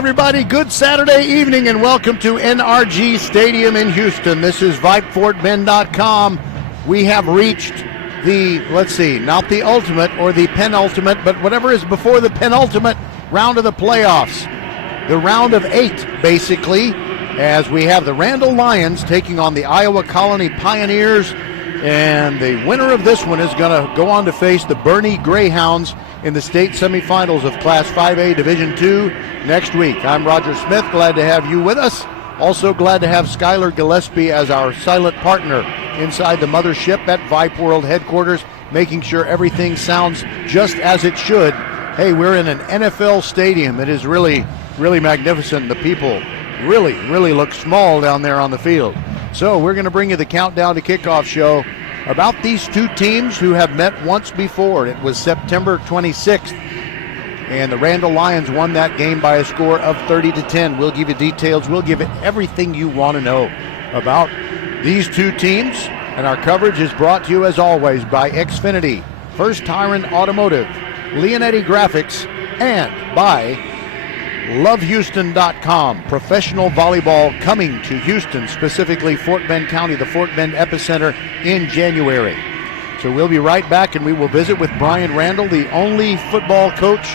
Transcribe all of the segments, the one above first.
everybody. Good Saturday evening, and welcome to NRG Stadium in Houston. This is VypeFortBend.com. We have reached the, not the ultimate or the penultimate, but whatever is before the penultimate round of the playoffs. The round of 8, basically, as we have the Randall Lions taking on the Iowa Colony Pioneers. And the winner of this one is going to go on to face the Bernie Greyhounds in the state semifinals of Class 5A Division II next week. I'm Roger Smith. Glad to have you with us. Also glad to have Skylar Gillespie as our silent partner inside the mothership at Vype World headquarters, making sure everything sounds just as it should. Hey, we're in an NFL stadium. It is really, really magnificent. The people really look small down there on the field. So we're going to bring you the Countdown to Kickoff show about these two teams who have met once before. It was September 26th, and the Randall Lions won that game by a score of 30-10. We'll give you details. We'll give it everything you want to know about these two teams, and our coverage is brought to you, as always, by Xfinity, First Tyrant Automotive, Leonetti Graphics, and by LoveHouston.com. Professional volleyball coming to Houston, specifically Fort Bend County, the Fort Bend epicenter, in January. So we'll be right back, and we will visit with Brian Randall, the only football coach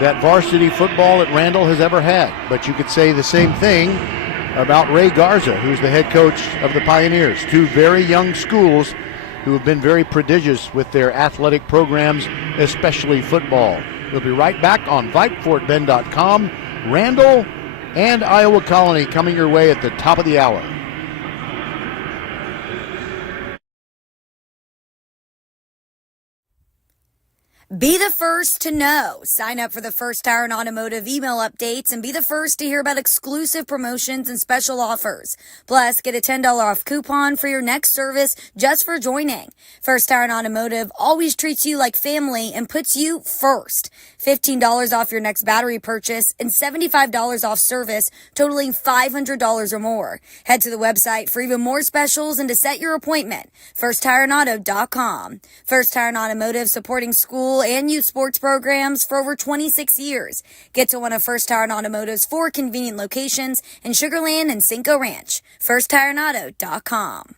that varsity football at Randall has ever had. But you could say the same thing about Ray Garza, who's the head coach of the Pioneers. Two very young schools who have been very prodigious with their athletic programs, especially football. We'll be right back on VypeFortBend.com. Randall and Iowa Colony coming your way at the top of the hour. Be the first to know. Sign up for the First Tyrant Automotive email updates and be the first to hear about exclusive promotions and special offers. Plus, get a $10 off coupon for your next service just for joining. First Tyrant Automotive always treats you like family and puts you first. $15 off your next battery purchase and $75 off service, totaling $500 or more. Head to the website for even more specials and to set your appointment. FirstTyrantAuto.com. First Tyrant Automotive, supporting school and youth sports programs for over 26 years. Get to one of First Tyrant Automotive's 4 convenient locations in Sugar Land and Cinco Ranch. FirstTyrantAuto.com.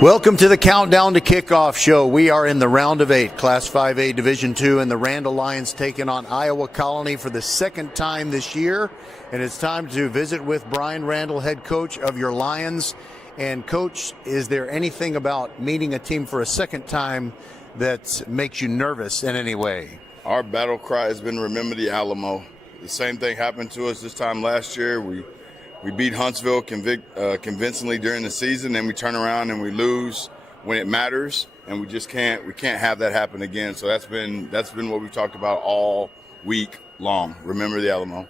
Welcome to the Countdown to Kickoff show. We are in the round of 8, Class 5A Division II, and the Randall Lions taking on Iowa Colony for the second time this year. And it's time to visit with Brian Randall, head coach of your Lions. And Coach, is there anything about meeting a team for a second time that makes you nervous in any way? Our battle cry has been remember the Alamo. The same thing happened to us this time last year. We beat Huntsville convincingly during the season, and we turn around and we lose when it matters, and we can't have that happen again. So that's been what we've talked about all week long. Remember the Alamo.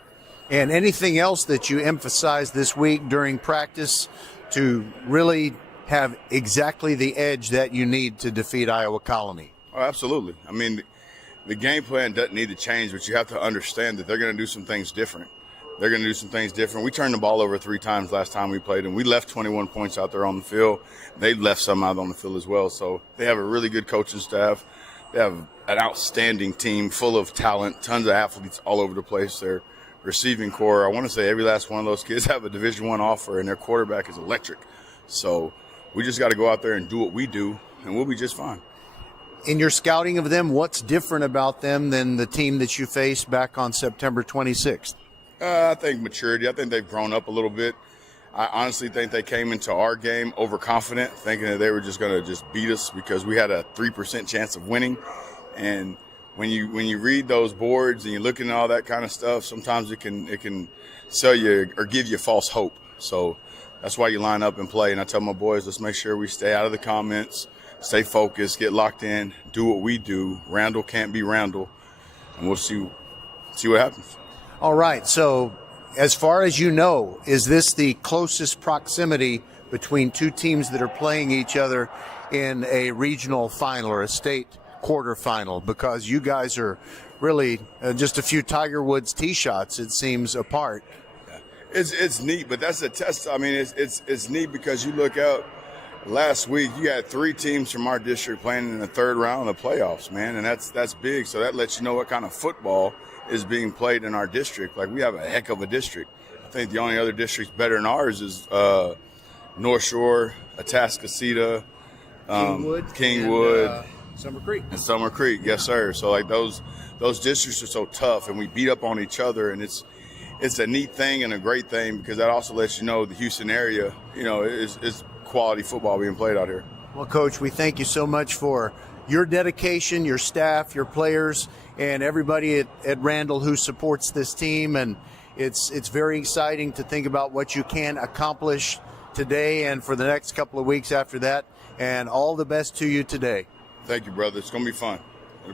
And anything else that you emphasized this week during practice to really have exactly the edge that you need to defeat Iowa Colony? Oh, absolutely. I mean, the game plan doesn't need to change, but you have to understand that they're going to do some things different. We turned the ball over 3 times last time we played, and we left 21 points out there on the field. They left some out on the field as well. So they have a really good coaching staff. They have an outstanding team full of talent, tons of athletes all over the place. Their receiving core, I want to say every last one of those kids have a Division I offer, and their quarterback is electric. So we just got to go out there and do what we do, and we'll be just fine. In your scouting of them, what's different about them than the team that you faced back on September 26th? I think maturity. I think they've grown up a little bit. I honestly think they came into our game overconfident, thinking that they were just going to just beat us because we had a 3% chance of winning. And when you read those boards and you're looking at all that kind of stuff, sometimes it can sell you or give you false hope. So that's why you line up and play. And I tell my boys, let's make sure we stay out of the comments, stay focused, get locked in, do what we do. Randall can't be Randall, and we'll see what happens. All right, so as far as you know, is this the closest proximity between two teams that are playing each other in a regional final or a state quarterfinal? Because you guys are really just a few Tiger Woods tee shots, it seems, apart. It's neat, but that's a test. I mean, it's neat because you look Last week, you had 3 teams from our district playing in the third round of the playoffs, man, and that's big. So that lets you know what kind of football is being played in our district. Like, we have a heck of a district. I think the only other districts better than ours is North Shore, Atascocita, Kingwood, Summer Creek. And Summer Creek, yes, sir. So, like, those districts are so tough, and we beat up on each other, and it's a neat thing and a great thing because that also lets you know the Houston area, is quality football being played out here. Well, Coach, we thank you so much for your dedication, your staff, your players, and everybody at Randall who supports this team. And it's very exciting to think about what you can accomplish today and for the next couple of weeks after that. And all the best to you today. Thank you, brother. It's going to be fun.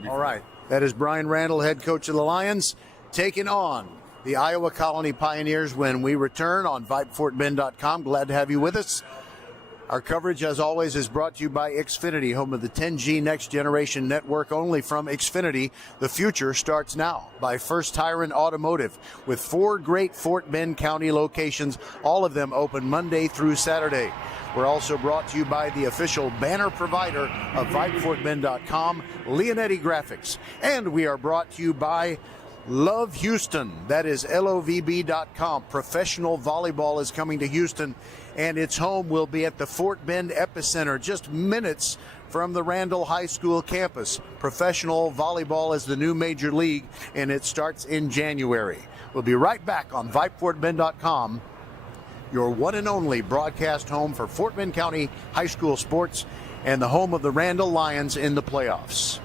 All right. That is Brian Randall, head coach of the Lions, taking on the Iowa Colony Pioneers when we return on VypeFortBend.com. Glad to have you with us. Our coverage, as always, is brought to you by Xfinity, home of the 10G Next Generation Network, only from Xfinity. The future starts now. By First Tire and Automotive, with 4 great Fort Bend County locations, all of them open Monday through Saturday. We're also brought to you by the official banner provider of VypeFortBend.com, Leonetti Graphics. And we are brought to you by Love Houston. That is LOVB.com. Professional volleyball is coming to Houston, and its home will be at the Fort Bend Epicenter, just minutes from the Randall High School campus. Professional volleyball is the new major league, and it starts in January. We'll be right back on VypeFortBend.com, your one and only broadcast home for Fort Bend County high school sports and the home of the Randall Lions in the playoffs.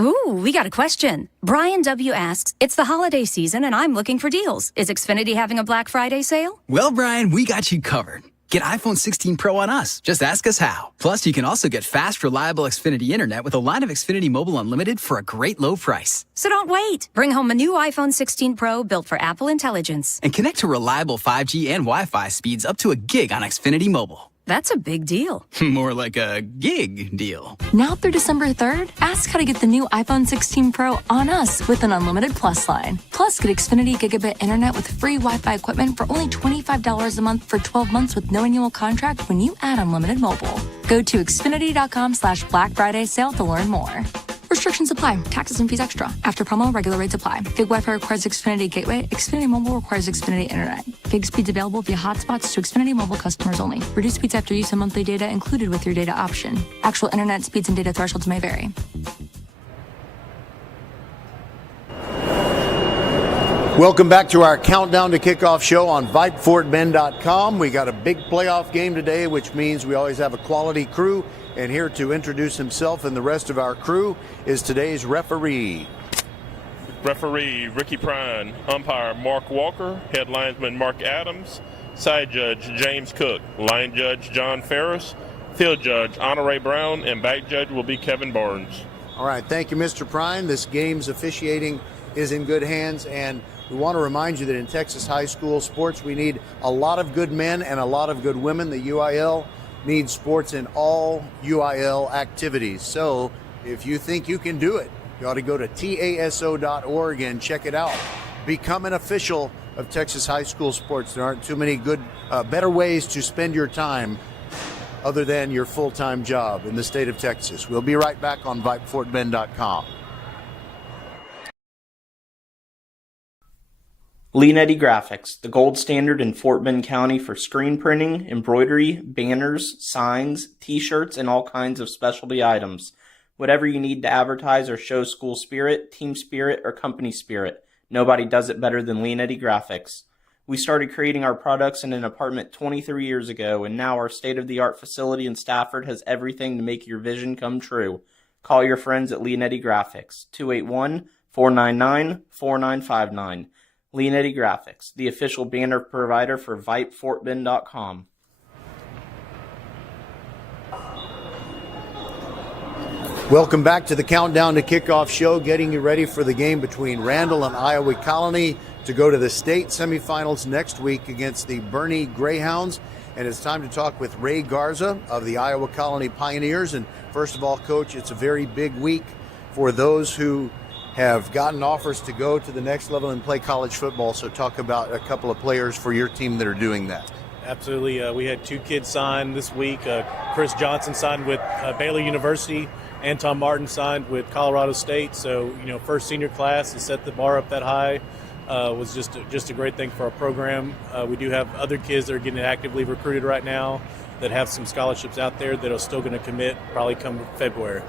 Ooh, we got a question. Brian W. asks, it's the holiday season and I'm looking for deals. Is Xfinity having a Black Friday sale? Well, Brian, we got you covered. Get iPhone 16 Pro on us. Just ask us how. Plus, you can also get fast, reliable Xfinity Internet with a line of Xfinity Mobile Unlimited for a great low price. So don't wait. Bring home a new iPhone 16 Pro built for Apple Intelligence. And connect to reliable 5G and Wi-Fi speeds up to a gig on Xfinity Mobile. That's a big deal. More like a gig deal. Now through December 3rd, ask how to get the new iPhone 16 Pro on us with an unlimited Plus line. Plus, get Xfinity Gigabit Internet with free Wi-Fi equipment for only $25 a month for 12 months with no annual contract when you add unlimited mobile. Go to Xfinity.com/Black Friday sale to learn more. Restrictions apply. Taxes and fees extra. After promo, regular rates apply. Gig Wi-Fi requires Xfinity Gateway. Xfinity Mobile requires Xfinity Internet. Gig speeds available via hotspots to Xfinity Mobile customers only. Reduced speeds after use of monthly data included with your data option. Actual internet speeds and data thresholds may vary. Welcome back to our Countdown to Kickoff show on VypeFortBend.com. We got a big playoff game today, which means we always have a quality crew. And here to introduce himself and the rest of our crew is today's referee. Referee Ricky Prine, umpire Mark Walker, head linesman Mark Adams, side judge James Cook, line judge John Ferris, field judge Honore Brown, and back judge will be Kevin Barnes. All right, thank you, Mr. Prine. This game's officiating is in good hands, and we want to remind you that in Texas high school sports, we need a lot of good men and a lot of good women. The UIL needs sports in all UIL activities. So if you think you can do it, you ought to go to TASO.org and check it out. Become an official of Texas high school sports. There aren't too many better ways to spend your time other than your full-time job in the state of Texas. We'll be right back on VypeFortBend.com. Leonetti Graphics, the gold standard in Fort Bend County for screen printing, embroidery, banners, signs, t-shirts, and all kinds of specialty items. Whatever you need to advertise or show school spirit, team spirit, or company spirit, nobody does it better than Leonetti Graphics. We started creating our products in an apartment 23 years ago, and now our state-of-the-art facility in Stafford has everything to make your vision come true. Call your friends at Leonetti Graphics, 281-499-4959. Leonetti Graphics, the official banner provider for VypeFortBend.com. Welcome back to the Countdown to Kickoff show, getting you ready for the game between Randall and Iowa Colony to go to the state semifinals next week against the Bernie Greyhounds. And it's time to talk with Ray Garza of the Iowa Colony Pioneers. And first of all, Coach, it's a very big week for those who have gotten offers to go to the next level and play college football. So talk about a couple of players for your team that are doing that. absolutely. We had 2 kids sign this week. Chris Johnson signed with Baylor University. Anton Martin signed with Colorado State. So, first senior class to set the bar up that high was just a great thing for our program. We do have other kids that are getting actively recruited right now that have some scholarships out there that are still going to commit probably come February.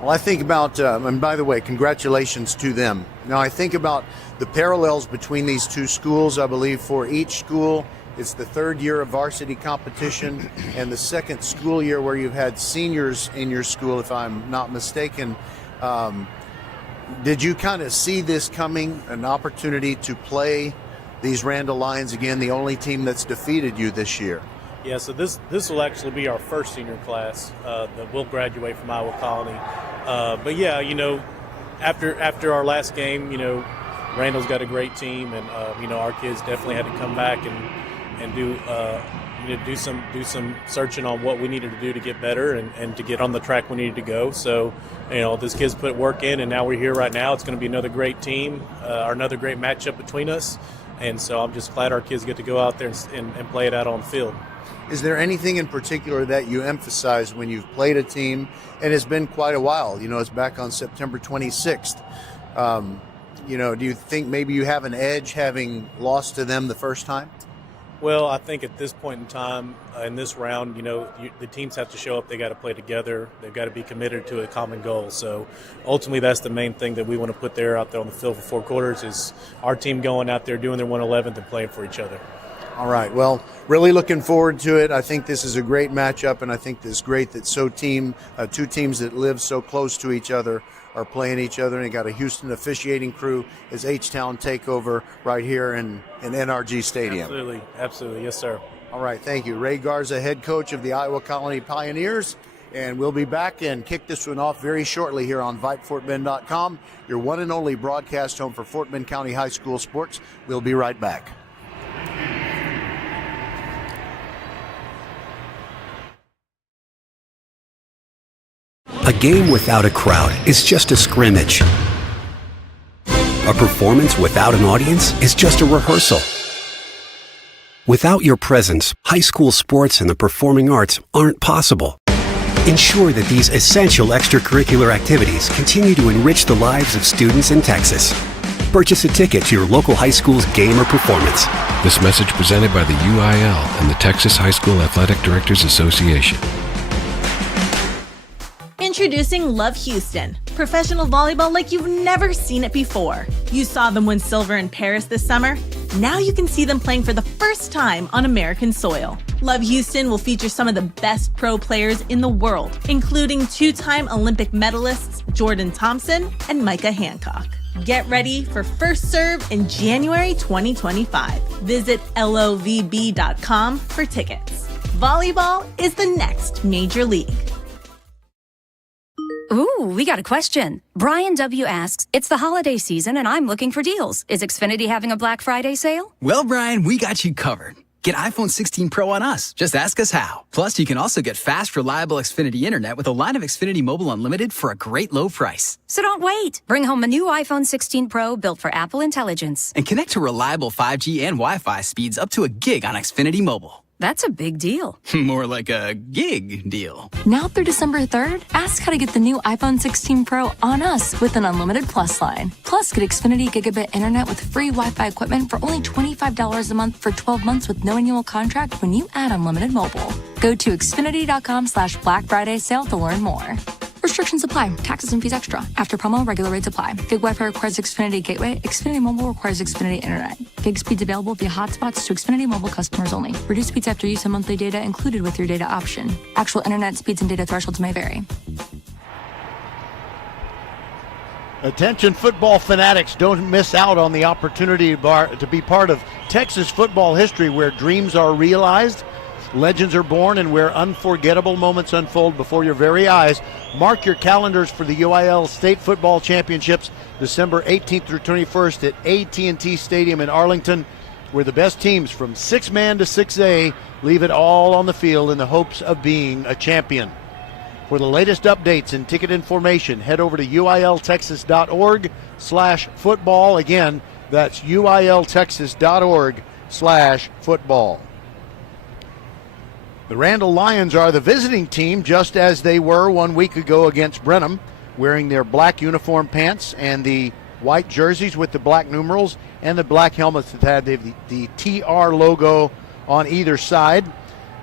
Well, I think about, and by the way, congratulations to them. Now, I think about the parallels between these 2 schools. I believe for each school, it's the 3rd year of varsity competition and the 2nd school year where you've had seniors in your school, if I'm not mistaken. Did you kind of see this coming, an opportunity to play these Randall Lions again, the only team that's defeated you this year? Yeah, so this will actually be our first senior class that will graduate from Iowa Colony. But yeah, after our last game, Randall's got a great team, and our kids definitely had to come back and do some searching on what we needed to do to get better and to get on the track we needed to go. So, this kids put work in, and now we're here right now. It's going to be another great team, or another great matchup between us. And so I'm just glad our kids get to go out there and play it out on the field. Is there anything in particular that you emphasize when you've played a team, and it's been quite a while, it's back on September 26th. Do you think maybe you have an edge having lost to them the first time? Well, I think at this point in time, in this round, the teams have to show up. They got to play together. They've got to be committed to a common goal. So ultimately, that's the main thing that we want to put out there on the field for 4 quarters is our team going out there doing their 111th and playing for each other. All right. Well, really looking forward to it. I think this is a great matchup, and I think it's great that 2 teams that live so close to each other are playing each other, and you got a Houston officiating crew as H-Town take over right here in NRG Stadium. Absolutely. Yes, sir. All right. Thank you. Ray Garza, head coach of the Iowa Colony Pioneers, and we'll be back and kick this one off very shortly here on VypeFortBend.com, your one and only broadcast home for Fort Bend County High School sports. We'll be right back. A game without a crowd is just a scrimmage. A performance without an audience is just a rehearsal. Without your presence, high school sports and the performing arts aren't possible. Ensure that these essential extracurricular activities continue to enrich the lives of students in Texas. Purchase a ticket to your local high school's game or performance. This message presented by the UIL and the Texas High School Athletic Directors Association. Introducing Love Houston, professional volleyball like you've never seen it before. You saw them win silver in Paris this summer. Now you can see them playing for the first time on American soil. Love Houston will feature some of the best pro players in the world, including 2-time Olympic medalists Jordan Thompson and Micah Hancock. Get ready for first serve in January 2025. Visit lovb.com for tickets. Volleyball is the next major league. Ooh, we got a question. Brian W. asks, it's the holiday season and I'm looking for deals. Is Xfinity having a Black Friday sale? Well, Brian, we got you covered. Get iPhone 16 Pro on us. Just ask us how. Plus, you can also get fast, reliable Xfinity internet with a line of Xfinity Mobile Unlimited for a great low price. So don't wait. Bring home a new iPhone 16 Pro built for Apple Intelligence. And connect to reliable 5G and Wi-Fi speeds up to a gig on Xfinity Mobile. That's a big deal. More like a gig deal. Now through December 3rd, ask how to get the new iPhone 16 Pro on us with an unlimited Plus line. Plus, get Xfinity Gigabit Internet with free Wi-Fi equipment for only $25 a month for 12 months with no annual contract when you add unlimited mobile. Go to Xfinity.com/Black Friday sale to learn more. Restrictions apply. Taxes and fees extra. After promo, regular rates apply. Gig Wi-Fi requires Xfinity Gateway. Xfinity Mobile requires Xfinity Internet. Gig speeds available via hotspots to Xfinity Mobile customers only. Reduced speeds after use of monthly data included with your data option. Actual internet speeds and data thresholds may vary. Attention football fanatics, don't miss out on the opportunity to be part of Texas football history where dreams are realized, legends are born, and where unforgettable moments unfold before your very eyes. Mark your calendars for the UIL State Football Championships, December 18th through 21st at AT&T Stadium in Arlington, where the best teams from 6-man to 6A leave it all on the field in the hopes of being a champion. For the latest updates and ticket information, head over to uiltexas.org/football. Again, that's uiltexas.org/football. The Randall Lions are the visiting team, just as they were 1 week ago against Brenham, wearing their black uniform pants and the white jerseys with the black numerals and the black helmets that had the TR logo on either side.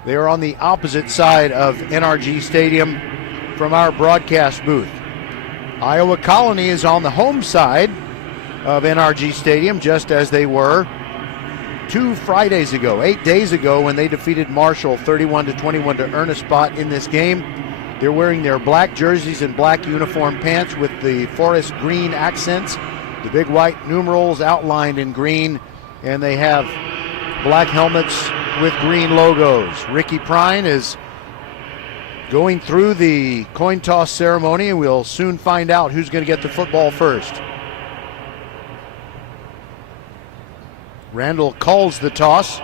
They are on the opposite side of NRG Stadium from our broadcast booth. Iowa Colony is on the home side of NRG Stadium, just as they were 8 days ago, when they defeated Marshall 31-21 to earn a spot in this game. They're wearing their black jerseys and black uniform pants with the forest green accents, the big white numerals outlined in green, and they have black helmets with green logos. Ricky Prine is going through the coin toss ceremony, and we'll soon find out who's going to get the football first. Randall calls the toss.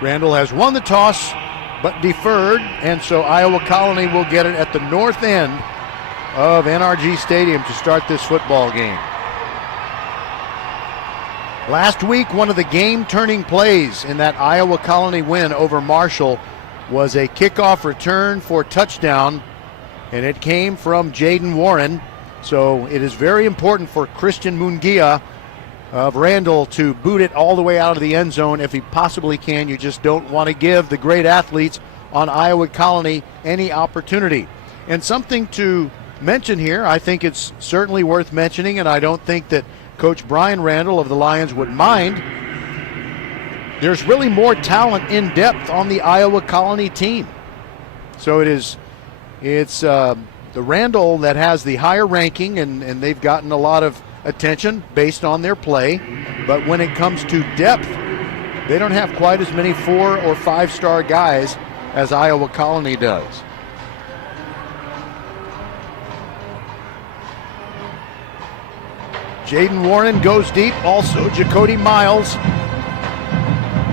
Randall has won the toss but deferred, and so Iowa Colony will get it at the north end of NRG Stadium to start this football game. Last week, one of the game-turning plays in that Iowa Colony win over Marshall was a kickoff return for touchdown, and it came from Jaden Warren. So it is very important for Christian Mungia of Randall to boot it all the way out of the end zone if he possibly can. You just don't want to give the great athletes on Iowa Colony any opportunity. And something to mention here, I think it's certainly worth mentioning, and I don't think that Coach Brian Randall of the Lions would mind. There's really more talent in depth on the Iowa Colony team. So it's the Randall that has the higher ranking, and they've gotten a lot of attention based on their play. But when it comes to depth, they don't have quite as many 4 or 5 star guys as Iowa Colony does. Jaden Warren goes deep, also Jacody Miles.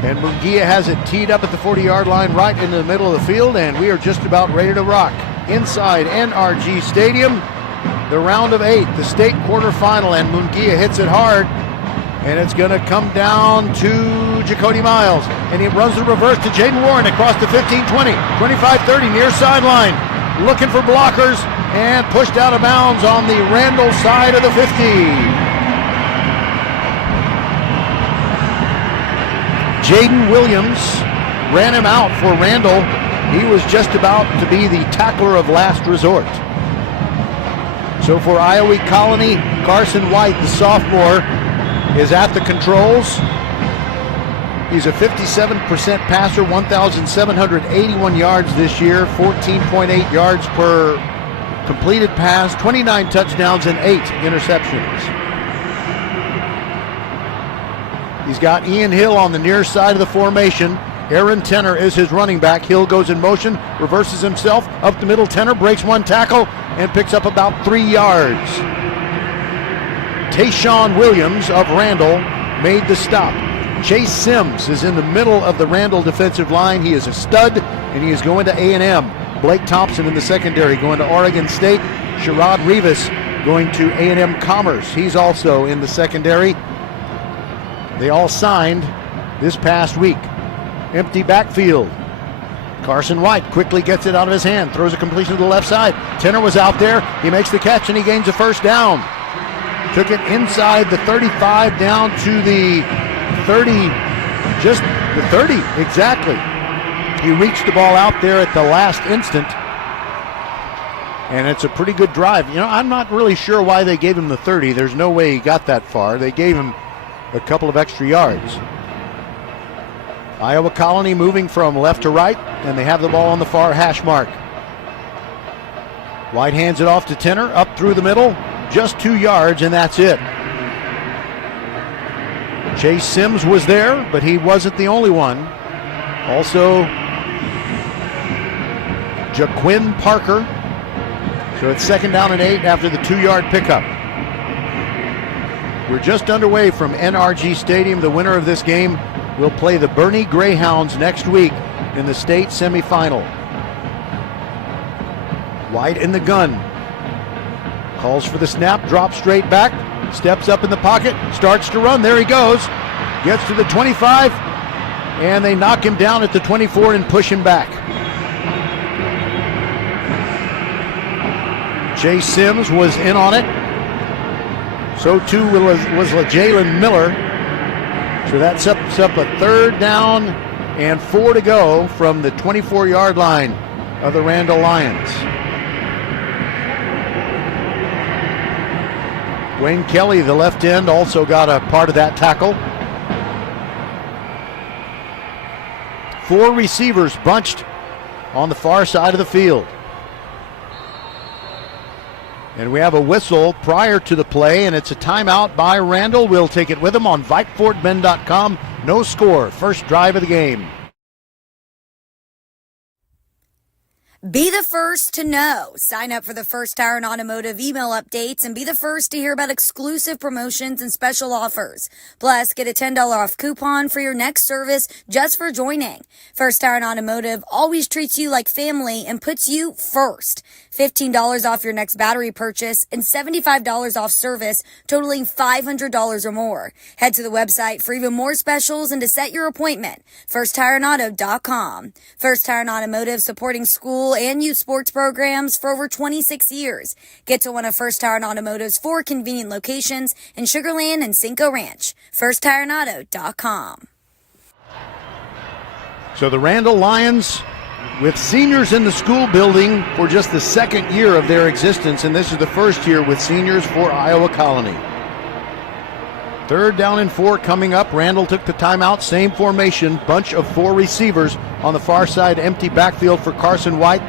And Mungia has it teed up at the 40-yard line right in the middle of the field, and we are just about ready to rock. Inside NRG Stadium, the round of 8, the state quarterfinal, and Mungia hits it hard, and it's going to come down to Jacody Miles, and he runs the reverse to Jaden Warren across the 15, 20, 25, 30, near sideline, looking for blockers, and pushed out of bounds on the Randall side of the 50. Jaden Williams ran him out for Randall. He was just about to be the tackler of last resort. So for Iowa Colony, Carson White, the sophomore, is at the controls. He's a 57% passer, 1,781 yards this year, 14.8 yards per completed pass, 29 touchdowns and 8 interceptions. He's got Ian Hill on the near side of the formation. Aaron Tenner is his running back. Hill goes in motion, reverses himself, up the middle. Tenner breaks one tackle and picks up about 3 yards. Tayshawn Williams of Randall made the stop. Chase Sims is in the middle of the Randall defensive line. He is a stud, and he is going to A&M. Blake Thompson in the secondary going to Oregon State. Sherrod Rivas going to A&M Commerce. He's also in the secondary. They all signed this past week. Empty backfield. Carson White quickly gets it out of his hand, throws a completion to the left side. Tenner was out there. He makes the catch and he gains a first down. Took it inside the 35 down to the 30, just the 30 exactly. He reached the ball out there at the last instant. And it's a pretty good drive. You know, I'm not really sure why they gave him the 30. There's no way he got that far. They gave him a couple of extra yards. Iowa Colony moving from left to right, and they have the ball on the far hash mark. White hands it off to Tenner, up through the middle, just 2 yards, and that's it. Chase Sims was there, but he wasn't the only one. Also, Jaquin Parker. So it's 2nd down and 8 after the 2-yard pickup. We're just underway from NRG Stadium. The winner of this game will play the Bernie Greyhounds next week in the state semifinal. White in the gun. Calls for the snap, drops straight back, steps up in the pocket, starts to run. There he goes. Gets to the 25, and they knock him down at the 24 and push him back. Jay Sims was in on it. So too was Jalen Miller. So that sets up a 3rd down and 4 to go from the 24-yard line of the Randall Lions. Wayne Kelly, the left end, also got a part of that tackle. 4 receivers bunched on the far side of the field. And we have a whistle prior to the play, and it's a timeout by Randall. We'll take it with him on VypeFortBend.com. No score, first drive of the game. Be the first to know. Sign up for the First Tire and Automotive email updates and be the first to hear about exclusive promotions and special offers. Plus, get a $10 off coupon for your next service just for joining. First Tire and Automotive always treats you like family and puts you first. $15 off your next battery purchase and $75 off service totaling $500 or more. Head to the website for even more specials and to set your appointment. FirstTireandAuto.com. First Tire and Automotive, supporting school and youth sports programs for over 26 years. Get to one of First Tire and Automotive's 4 convenient locations in Sugar Land and Cinco Ranch. FirstTireandAuto.com. So the Randall Lions, with seniors in the school building for just the 2nd year of their existence, and this is the 1st year with seniors for Iowa Colony. 3rd down and 4 coming up. Randall took the timeout, same formation, bunch of 4 receivers on the far side, empty backfield for Carson White.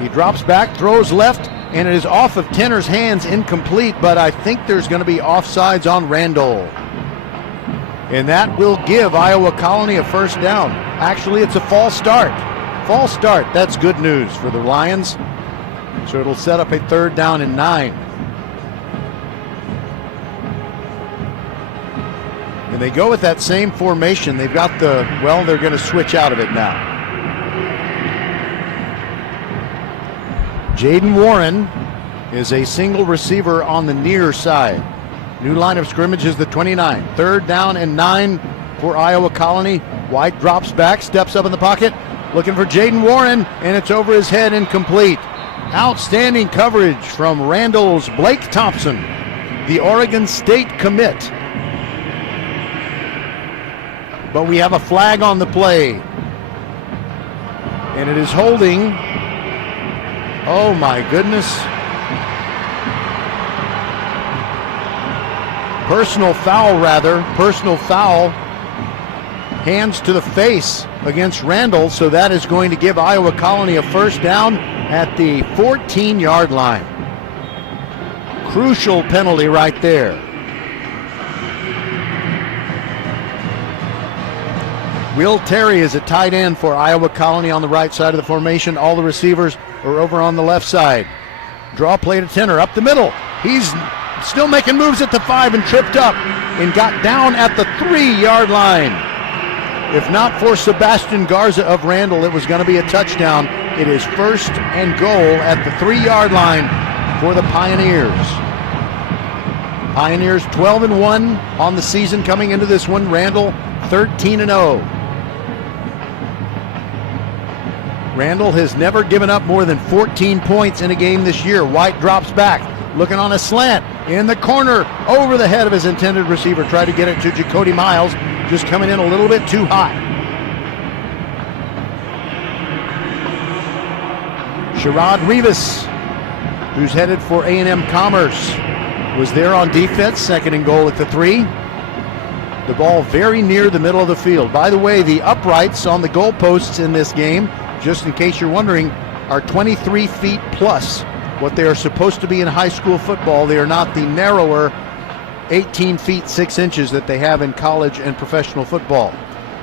He drops back, throws left, and it is off of Tenner's hands, incomplete, but I think there's going to be offsides on Randall. And that will give Iowa Colony a 1st down. Actually, it's a false start. False start. That's good news for the Lions. So it'll set up a 3rd down and 9. And they go with that same formation. They've got they're going to switch out of it now. Jaden Warren is a single receiver on the near side. New line of scrimmage is the 29. 3rd down and 9 for Iowa Colony. White drops back, steps up in the pocket, looking for Jaden Warren, and it's over his head, incomplete. Outstanding coverage from Randall's Blake Thompson, the Oregon State commit. But we have a flag on the play. And it is holding. Oh my goodness. Personal foul. Hands to the face against Randall, so that is going to give Iowa Colony a 1st down at the 14-yard line. Crucial penalty right there. Will Terry is a tight end for Iowa Colony on the right side of the formation. All the receivers are over on the left side. Draw play to Tenner up the middle. He's still making moves at the 5 and tripped up and got down at the 3-yard line. If not for Sebastian Garza of Randall, it was going to be a touchdown. It is 1st and goal at the 3-yard line for the Pioneers. Pioneers 12-1 on the season coming into this one. Randall 13-0. Randall has never given up more than 14 points in a game this year. White drops back, looking on a slant in the corner, over the head of his intended receiver. Tried to get it to Jacody Miles, just coming in a little bit too high. Sherrod Rivas, who's headed for A&M Commerce, was there on defense, 2nd and goal at the 3. The ball very near the middle of the field. By the way, the uprights on the goalposts in this game, just in case you're wondering, are 23 feet plus what they are supposed to be in high school football. They are not the narrower 18 feet 6 inches that they have in college and professional football.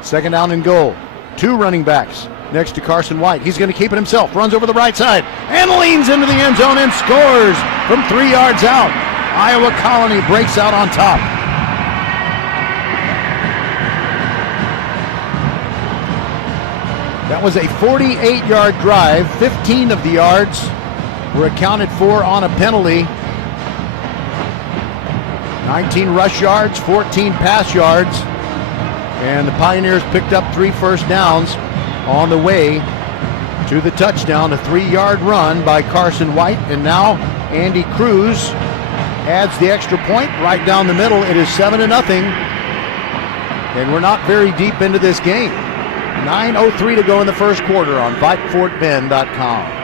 2nd down and goal. 2 running backs next to Carson White. He's going to keep it himself. Runs over the right side and leans into the end zone and scores from 3 yards out. Iowa Colony breaks out on top. That was a 48-yard drive. 15 of the yards were accounted for on a penalty. 19 rush yards, 14 pass yards. And the Pioneers picked up 3 first downs on the way to the touchdown, a 3-yard run by Carson White. And now Andy Cruz adds the extra point right down the middle. It is 7-0. And we're not very deep into this game. 9:03 to go in the first quarter on VypeFortBend.com.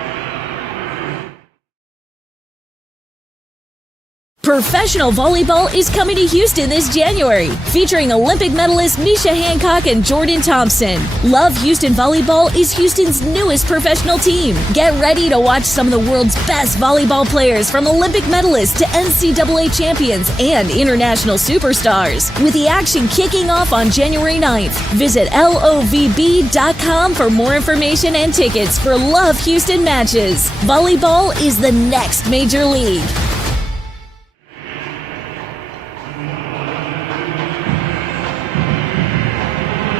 Professional volleyball is coming to Houston this January, featuring Olympic medalists Misha Hancock and Jordan Thompson. Love Houston Volleyball is Houston's newest professional team. Get ready to watch some of the world's best volleyball players, from Olympic medalists to NCAA champions and international superstars, with the action kicking off on January 9th. Visit lovb.com for more information and tickets for Love Houston matches. Volleyball is the next major league.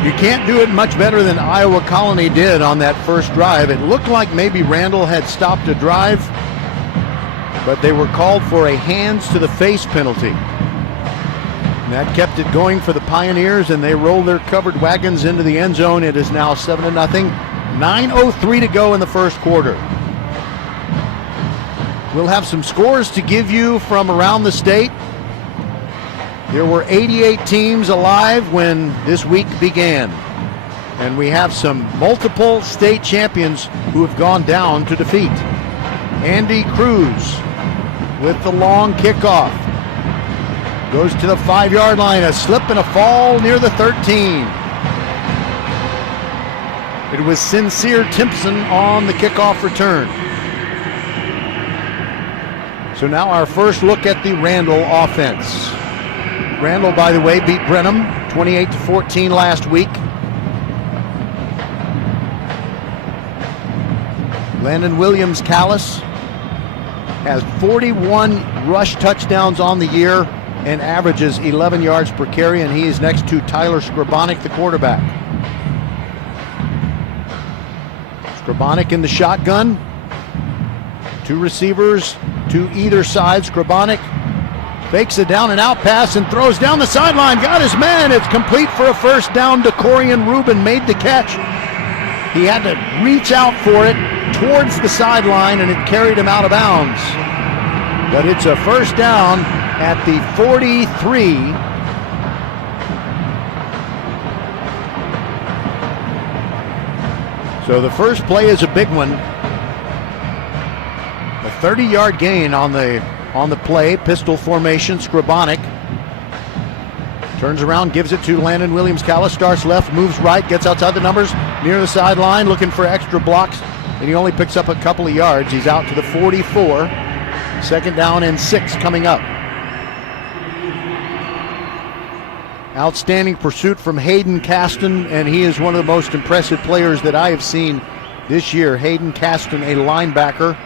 You can't do it much better than Iowa Colony did on that first drive. It looked like maybe Randall had stopped a drive, but they were called for a hands to the face penalty. And that kept it going for the Pioneers, and they rolled their covered wagons into the end zone. It is now 7-0. 9:03 to go in the first quarter. We'll have some scores to give you from around the state. There were 88 teams alive when this week began, and we have some multiple state champions who have gone down to defeat. Andy Cruz with the long kickoff. Goes to the 5-yard line, a slip and a fall near the 13. It was Sincere Timpson on the kickoff return. So now our first look at the Randall offense. Randall, by the way, beat Brenham 28-14 last week. Landon Williams-Callis has 41 rush touchdowns on the year and averages 11 yards per carry, and he is next to Tyler Skrabonic, the quarterback. Skrabonic in the shotgun. 2 receivers to either side. Skrabonic fakes a down and out pass and throws down the sideline. Got his man. It's complete for a first down. DeCorian Rubin made the catch. He had to reach out for it towards the sideline, and it carried him out of bounds. But it's a first down at the 43. So the first play is a big one. A 30-yard gain on the play, pistol formation. Skrabonic turns around, gives it to Landon Williams-Callis, starts left, moves right, gets outside the numbers, near the sideline, looking for extra blocks, and he only picks up a couple of yards. He's out to the 44. Second down and 6 coming up. Outstanding pursuit from Hayden Caston, and he is one of the most impressive players that I have seen this year. Hayden Caston, a linebacker.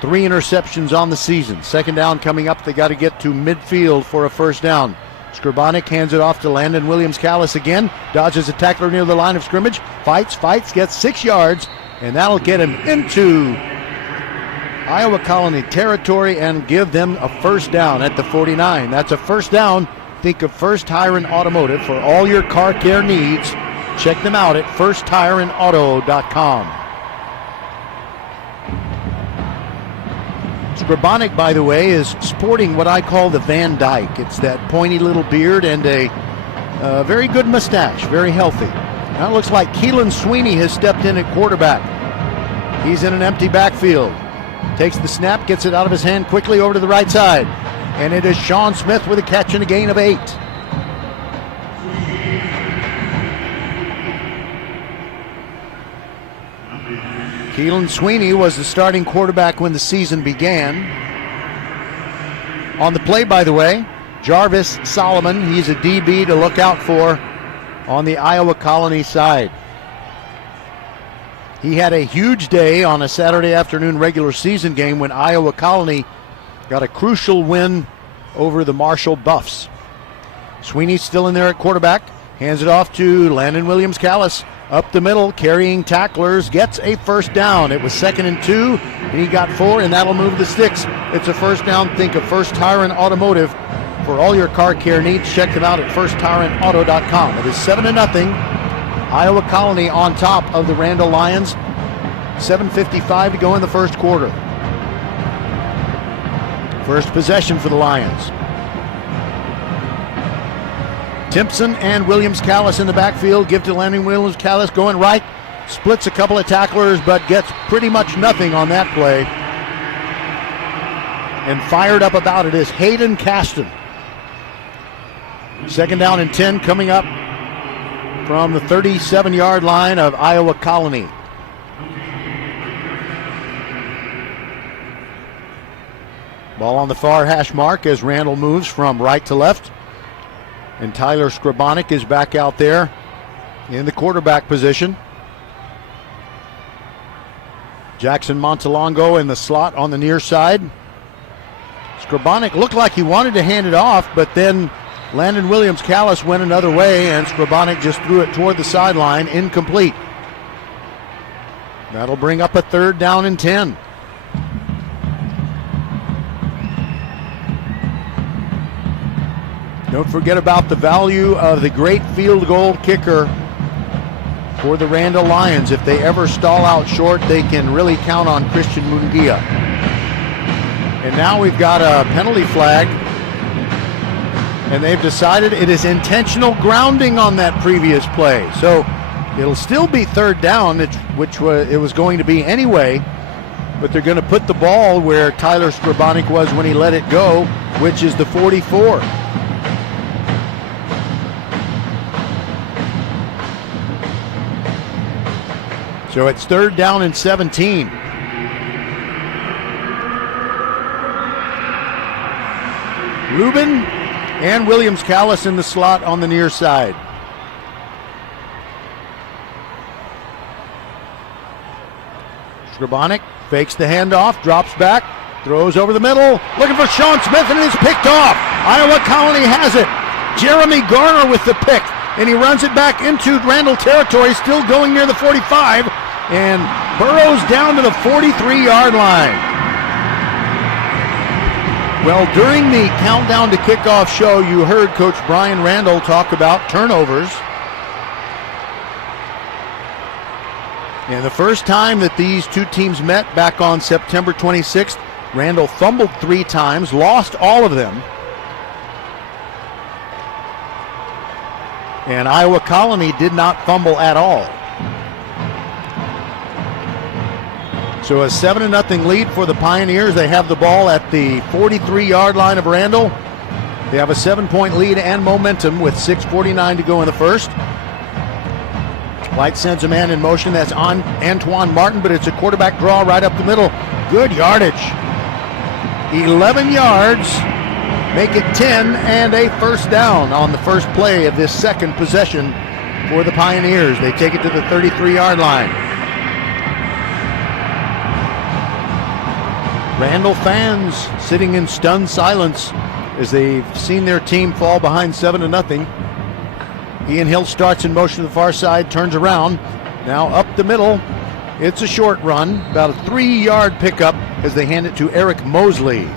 3 interceptions on the season. Second down coming up. They got to get to midfield for a first down. Skrabonic hands it off to Landon Williams-Callis again. Dodges a tackler near the line of scrimmage. Fights, gets 6 yards, and that'll get him into Iowa Colony territory and give them a first down at the 49. That's a first down. Think of First Tire and Automotive for all your car care needs. Check them out at firsttireandauto.com. Skrabonic, by the way, is sporting what I call the Van Dyke. It's that pointy little beard and a very good mustache, very healthy. Now it looks like Keelan Sweeney has stepped in at quarterback. He's in an empty backfield. Takes the snap, gets it out of his hand quickly over to the right side. And it is Sean Smith with a catch and a gain of 8. Keelan Sweeney was the starting quarterback when the season began. On the play, by the way, Jarvis Solomon. He's a DB to look out for on the Iowa Colony side. He had a huge day on a Saturday afternoon regular season game when Iowa Colony got a crucial win over the Marshall Buffs. Sweeney's still in there at quarterback. Hands it off to Landon Williams-Callis. Up the middle, carrying tacklers, gets a first down. It was 2nd and 2, and he got 4, and that'll move the sticks. It's a first down. Think of First Tire and Automotive For all your car care needs, check them out at firsttireandauto.com. It is 7-0. Iowa Colony on top of the Randall Lions. 7:55 to go in the first quarter. First possession for the Lions. Timpson and Williams-Callis in the backfield. Give to Landon Williams-Callis going right. Splits a couple of tacklers, but gets pretty much nothing on that play. And fired up about it is Hayden Caston. Second down and 10 coming up from the 37-yard line of Iowa Colony. Ball on the far hash mark as Randall moves from right to left. And Tyler Skrabonic is back out there in the quarterback position. Jackson Montalongo in the slot on the near side. Skrabonic looked like he wanted to hand it off, but then Landon Williams-Callis went another way, and Skrabonic just threw it toward the sideline, incomplete. That'll bring up a third down and 10. Don't forget about the value of the great field goal kicker for the Randall Lions. If they ever stall out short, they can really count on Christian Munguia. And now we've got a penalty flag, and they've decided it is intentional grounding on that previous play. So it'll still be third down, which it was going to be anyway, but they're going to put the ball where Tyler Skrabonic was when he let it go, which is the 44. So it's third down and 17. Rubin and Williams-Callis in the slot on the near side. Skrabonic fakes the handoff, drops back, throws over the middle, looking for Sean Smith, and it is picked off. Iowa Colony has it. Jeremy Garner with the pick, and he runs it back into Randall territory, still going near the 45, and burrows down to the 43-yard line. Well, during the countdown to kickoff show, you heard Coach Brian Randall talk about turnovers. And the first time that these two teams met back on September 26th, Randall fumbled 3 times, lost all of them. And Iowa Colony did not fumble at all. So a 7-0 lead for the Pioneers. They have the ball at the 43-yard line of Randall. They have a 7-point lead and momentum with 6:49 to go in the first. White sends a man in motion. That's on Antoine Martin, but it's a quarterback draw right up the middle. Good yardage. 11 yards. Make it 10 and a first down on the first play of this second possession for the Pioneers. They take it to the 33-yard line. Randall fans sitting in stunned silence as they've seen their team fall behind 7-0. Ian Hill starts in motion to the far side, turns around. Now up the middle. It's a short run, about a 3-yard pickup as they hand it to Eric Mosley.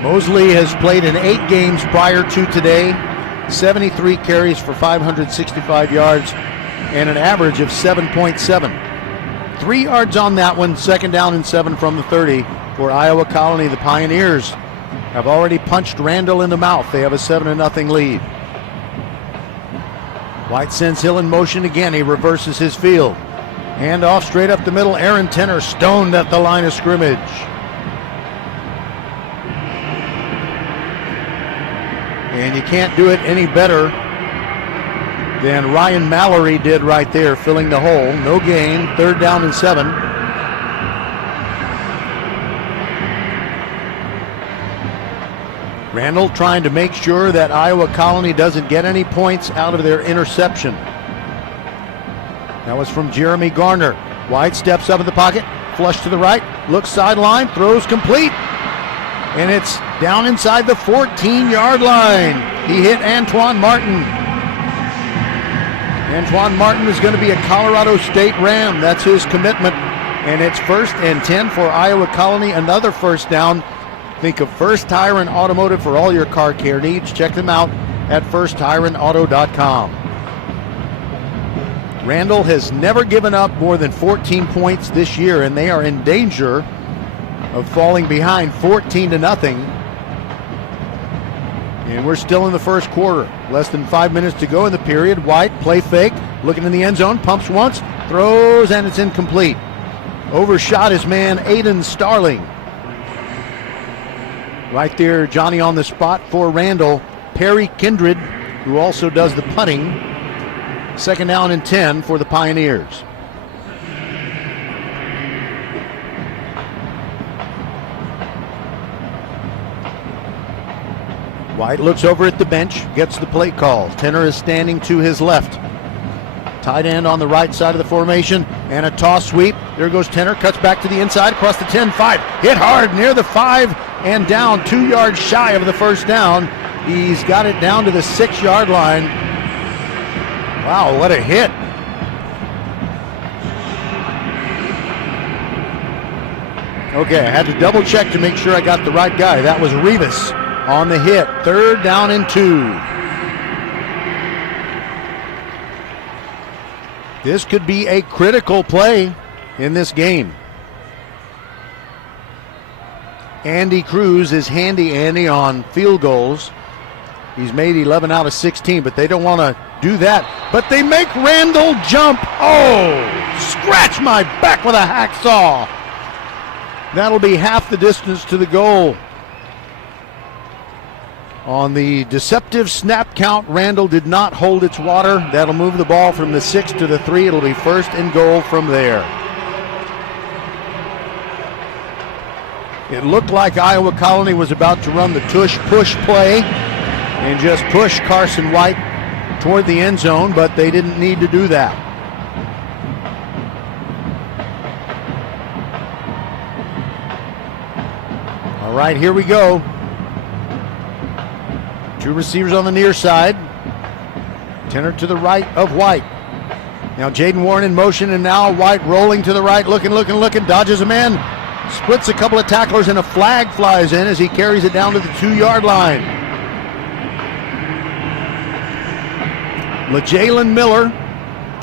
Mosley has played in 8 games prior to today. 73 carries for 565 yards and an average of 7.7. 3 yards on that one, second down and 7 from the 30 for Iowa Colony. The Pioneers have already punched Randall in the mouth. They have a 7-0 lead. White sends Hill in motion again. He reverses his field. Hand off straight up the middle. Aaron Tenner stoned at the line of scrimmage. And you can't do it any better than Ryan Mallory did right there, filling the hole. No gain, third down and 7. Randall trying to make sure that Iowa Colony doesn't get any points out of their interception. That was from Jeremy Garner. White steps up in the pocket, flush to the right, looks sideline, throws complete. And it's down inside the 14-yard line. He hit Antoine Martin. Antoine Martin is going to be a Colorado State Ram. That's his commitment. And it's 1st and 10 for Iowa Colony. Another first down. Think of First Tire and Automotive for all your car care needs. Check them out at firsttireandauto.com. Randall has never given up more than 14 points this year, and they are in danger of falling behind 14-0. And we're still in the first quarter. Less than 5 minutes to go in the period. White, play fake, looking in the end zone, pumps once, throws, and it's incomplete. Overshot his man, Aiden Starling. Right there, Johnny on the spot for Randall. Perry Kindred, who also does the punting. 2nd down and 10 for the Pioneers. White looks over at the bench, gets the play call. Tenor is standing to his left. Tight end on the right side of the formation, and a toss sweep. There goes Tenor, cuts back to the inside, across the 10-5. Hit hard near the 5 and down, 2 yards shy of the first down. He's got it down to the 6-yard line. Wow, what a hit. Okay, I had to double check to make sure I got the right guy. That was Rivas on the hit. 3rd down and 2. This could be a critical play in this game. Andy Cruz is handy Andy on field goals. He's made 11 out of 16, but they don't want to do that. But they make Randall jump. Oh, scratch my back with a hacksaw. That'll be half the distance to the goal. On the deceptive snap count, Randall did not hold its water. That'll move the ball from the 6 to the 3. It'll be 1st and goal from there. It looked like Iowa Colony was about to run the tush-push play and just push Carson White toward the end zone, but they didn't need to do that. All right, here we go. 2 receivers on the near side. Tenor to the right of White. Now Jaden Warren in motion, and now White rolling to the right, looking, dodges a man, splits a couple of tacklers, and a flag flies in as he carries it down to the 2-yard line. LeJalen Miller,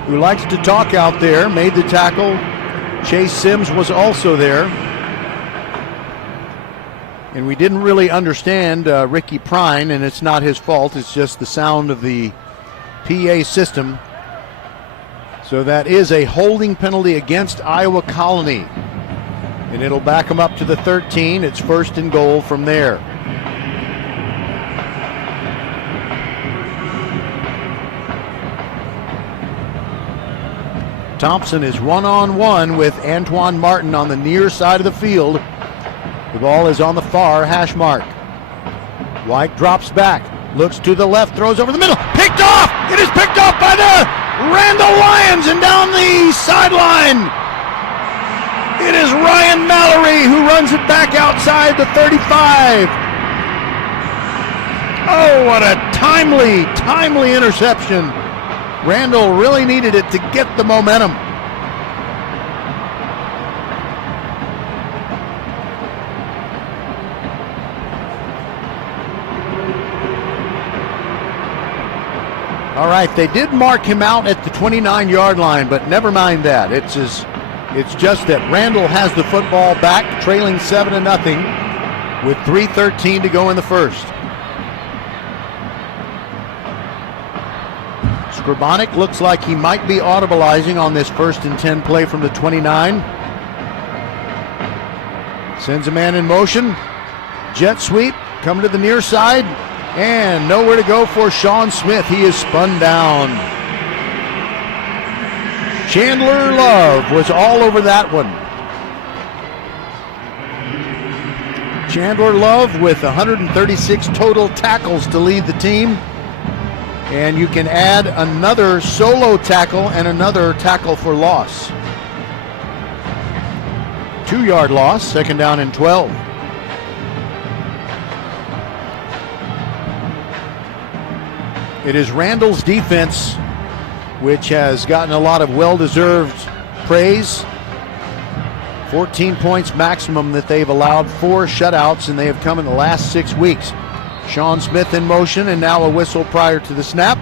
who likes to talk out there, made the tackle. Chase Sims was also there. And we didn't really understand Ricky Prine, and it's not his fault. It's just the sound of the PA system. So that is a holding penalty against Iowa Colony. And it'll back them up to the 13. It's 1st and goal from there. Thompson is one-on-one with Antoine Martin on the near side of the field. The ball is on the far hash mark. White drops back, looks to the left, throws over the middle. Picked off! It is picked off by the Randall Lions and down the sideline. It is Ryan Mallory who runs it back outside the 35. Oh, what a timely interception. Randall really needed it to get the momentum. All right, they did mark him out at the 29-yard line, but never mind that. It's just that Randall has the football back, trailing 7-0 with 3:13 to go in the first. Skrabonic looks like he might be audibilizing on this 1st and 10 play from the 29. Sends a man in motion. Jet sweep, coming to the near side. And nowhere to go for Sean Smith. He is spun down. Chandler Love was all over that one. Chandler Love with 136 total tackles to lead the team. And you can add another solo tackle and another tackle for loss. 2-yard loss, 2nd down and 12. It is Randall's defense which has gotten a lot of well-deserved praise. 14 points maximum that they've allowed, 4 shutouts, and they have come in the last 6 weeks. Sean Smith in motion, and now a whistle prior to the snap.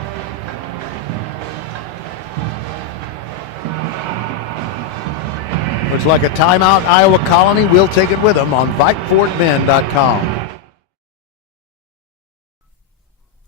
Looks like a timeout, Iowa Colony. We'll take it with them on VypeFortBend.com.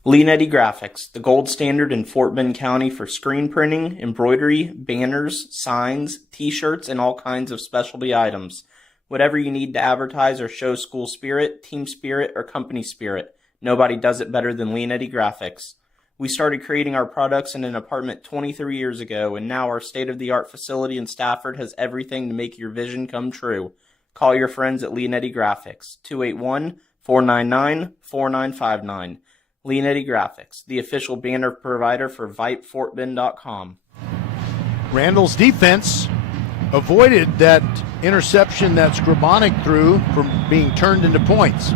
Leanetti Graphics, the gold standard in Fort Bend County for screen printing, embroidery, banners, signs, t-shirts, and all kinds of specialty items. Whatever you need to advertise or show school spirit, team spirit, or company spirit, nobody does it better than Leanetti Graphics. We started creating our products in an apartment 23 years ago, and now our state-of-the-art facility in Stafford has everything to make your vision come true. Call your friends at Leanetti Graphics, 281-499-4959. Leanetti Graphics, the official banner provider for VypeFortBend.com. Randall's defense avoided that interception that Skrabonic threw from being turned into points.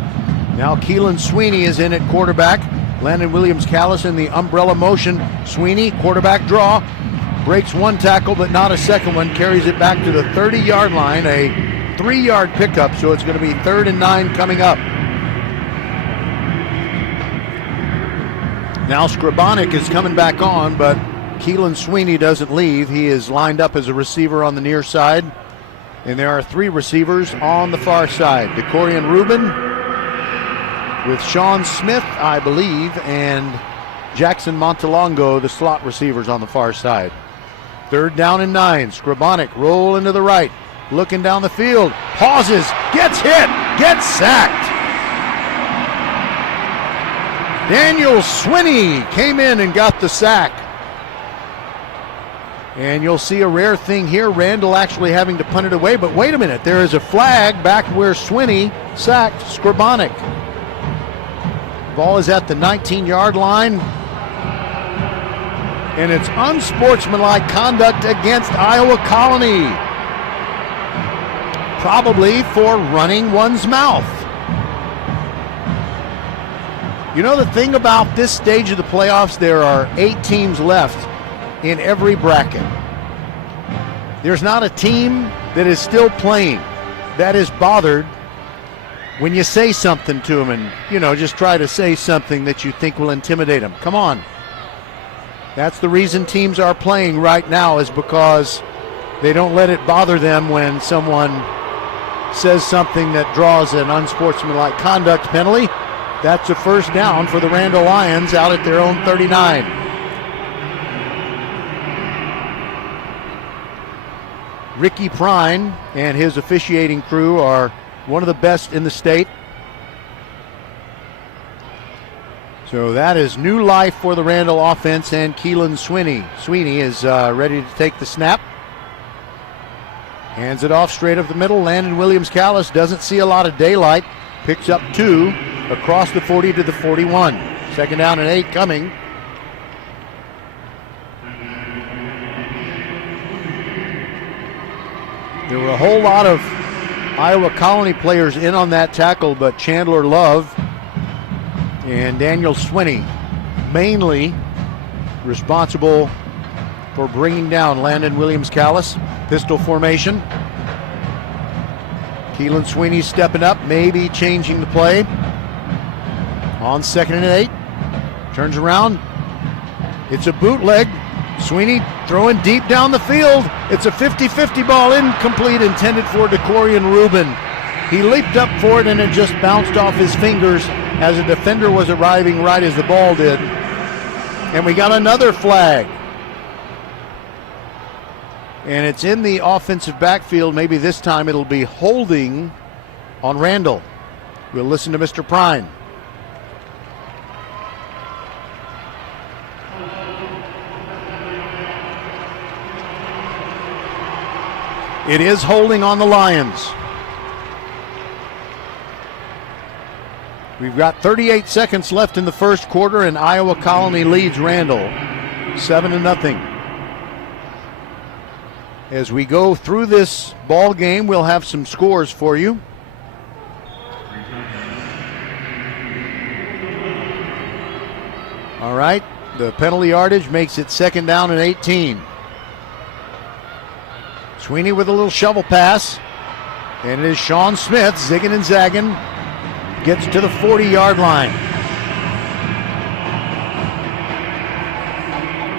Now Keelan Sweeney is in at quarterback. Landon Williams-Callis in the umbrella motion. Sweeney, quarterback draw, breaks one tackle but not a second one, carries it back to the 30-yard line, a 3-yard pickup, so it's going to be 3rd and 9 coming up. Now Skrabonic is coming back on, but Keelan Sweeney doesn't leave. He is lined up as a receiver on the near side, and there are 3 receivers on the far side. DeCorian Rubin with Sean Smith, I believe, and Jackson Montalongo, the slot receivers on the far side. 3rd down and 9. Skrabonic roll into the right, looking down the field, pauses, gets hit, gets sacked. Daniel Swinney came in and got the sack. And you'll see a rare thing here, Randall actually having to punt it away, but wait a minute, there is a flag back where Swinney sacked Skrabonic. Ball is at the 19-yard line, and it's unsportsmanlike conduct against Iowa Colony, probably for running one's mouth. You know the thing about this stage of the playoffs, there are 8 teams left in every bracket. There's not a team that is still playing that is bothered when you say something to them and, just try to say something that you think will intimidate them. Come on. That's the reason teams are playing right now, is because they don't let it bother them when someone says something that draws an unsportsmanlike conduct penalty. That's a 1st down for the Randall Lions out at their own 39. Ricky Prine and his officiating crew are one of the best in the state. So that is new life for the Randall offense, and Keelan Sweeney is ready to take the snap. Hands it off straight up the middle. Landon Williams-Callis doesn't see a lot of daylight. Picks up 2 across the 40 to the 41. 2nd down and 8 coming. There were a whole lot of Iowa Colony players in on that tackle, but Chandler Love and Daniel Swinney mainly responsible for bringing down Landon Williams-Callis. Pistol formation. Keelan Sweeney stepping up, maybe changing the play. On 2nd and 8. Turns around. It's a bootleg. Sweeney throwing deep down the field. It's a 50-50 ball, incomplete, intended for DeCorian Rubin. He leaped up for it and it just bounced off his fingers as a defender was arriving right as the ball did. And we got another flag. And it's in the offensive backfield. Maybe this time it'll be holding on Randall. We'll listen to Mr. Prine. It is holding on the Lions. We've got 38 seconds left in the 1st quarter, and Iowa Colony leads Randall 7-0. As we go through this ball game, we'll have some scores for you. All right, The penalty yardage makes it 2nd down and 18. Sweeney with a little shovel pass. And it is Sean Smith zigging and zagging. Gets to the 40-yard line.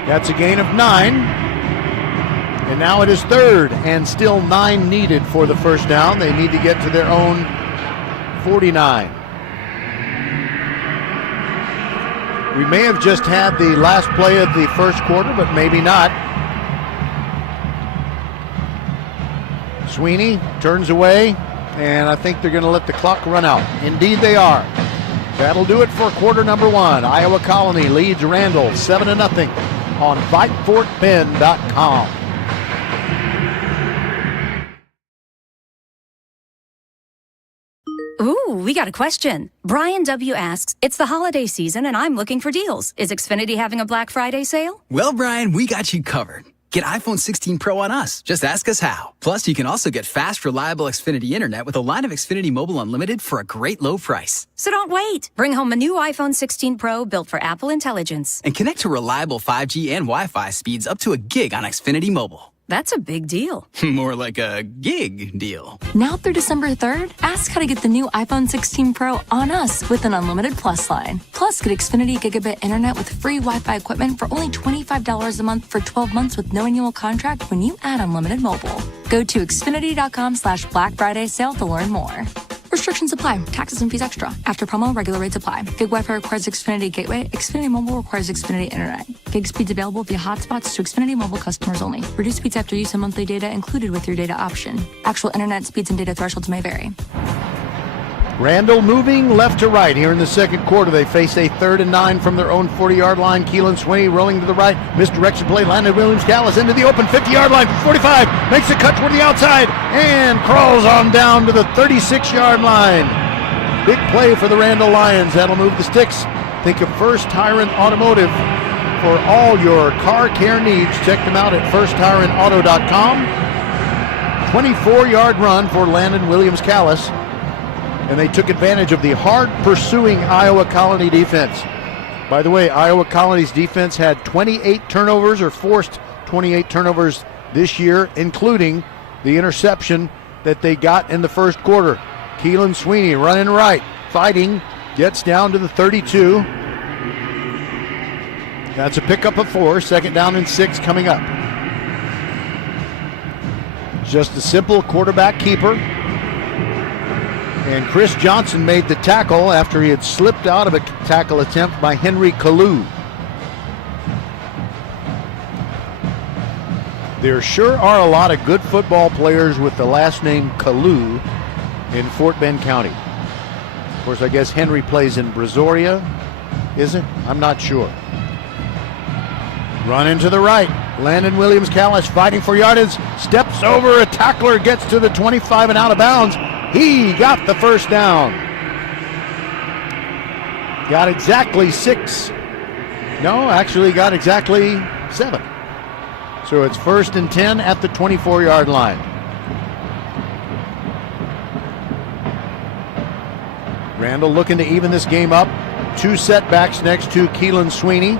That's a gain of 9. And now it is 3rd and still 9 needed for the first down. They need to get to their own 49. We may have just had the last play of the first quarter, but maybe not. Sweeney turns away, and I think they're going to let the clock run out. Indeed they are. That'll do it for quarter number 1. Iowa Colony leads Randall 7-0 on VypeFortBend.com. Ooh, we got a question. Brian W. asks, it's the holiday season and I'm looking for deals. Is Xfinity having a Black Friday sale? Well, Brian, we got you covered. Get iPhone 16 Pro on us. Just ask us how. Plus, you can also get fast, reliable Xfinity internet with a line of Xfinity Mobile Unlimited for a great low price. So don't wait. Bring home a new iPhone 16 Pro built for Apple Intelligence. And connect to reliable 5G and Wi-Fi speeds up to a gig on Xfinity Mobile. That's a big deal. More like a gig deal. Now through December 3rd, ask how to get the new iPhone 16 Pro on us with an unlimited Plus line. Plus, get Xfinity Gigabit Internet with free Wi-Fi equipment for only $25 a month for 12 months with no annual contract when you add unlimited mobile. Go to Xfinity.com/Black Friday sale to learn more. Restrictions apply. Taxes and fees extra. After promo, regular rates apply. Gig Wi-Fi requires Xfinity Gateway. Xfinity Mobile requires Xfinity Internet. Gig speeds available via hotspots to Xfinity Mobile customers only. Reduced speeds after use of monthly data included with your data option. Actual internet speeds and data thresholds may vary. Randall moving left to right here in the second quarter. They face a 3rd and 9 from their own 40-yard line. Keelan Sweeney rolling to the right. Misdirection play. Landon Williams-Callis into the open 50-yard line. 45. Makes a cut toward the outside and crawls on down to the 36-yard line. Big play for the Randall Lions. That'll move the sticks. Think of First Tyrant Automotive for all your car care needs. Check them out at firsttyrantauto.com. 24-yard run for Landon Williams-Callis. And they took advantage of the hard-pursuing Iowa Colony defense. By the way, Iowa Colony's defense had 28 turnovers or forced 28 turnovers this year, including the interception that they got in the first quarter. Keelan Sweeney running right, fighting, gets down to the 32. That's a pickup of 4, 2nd down and 6 coming up. Just a simple quarterback keeper. And Chris Johnson made the tackle after he had slipped out of a tackle attempt by Henry Kalu. There sure are a lot of good football players with the last name Kalu in Fort Bend County. Of course, I guess Henry plays in Brazoria, is it? I'm not sure. Running to the right. Landon Williams-Callis fighting for yardage. Steps over a tackler, gets to the 25 and out of bounds. He got the first down. Got exactly 6. No, actually got exactly 7. So it's 1st and 10 at the 24-yard line. Randall looking to even this game up. 2 setbacks next to Keelan Sweeney.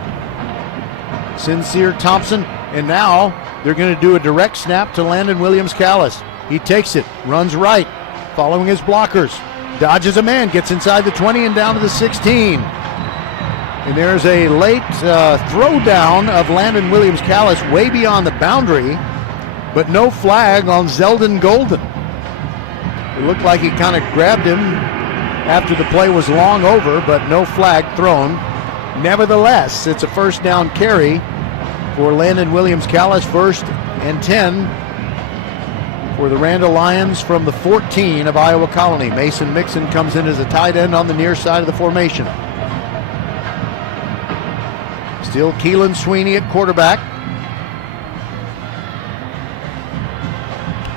Sincere Thompson. And now they're going to do a direct snap to Landon Williams-Callis. He takes it, runs right, following his blockers, dodges a man, gets inside the 20 and down to the 16. And there's a late throw down of Landon Williams-Callis way beyond the boundary, but no flag on Zeldon Golden. It looked like he kind of grabbed him after the play was long over, but no flag thrown. Nevertheless, it's a 1st down carry for Landon Williams-Callis, 1st and 10. For the Randall Lions from the 14 of Iowa Colony. Mason Mixon comes in as a tight end on the near side of the formation. Still Keelan Sweeney at quarterback.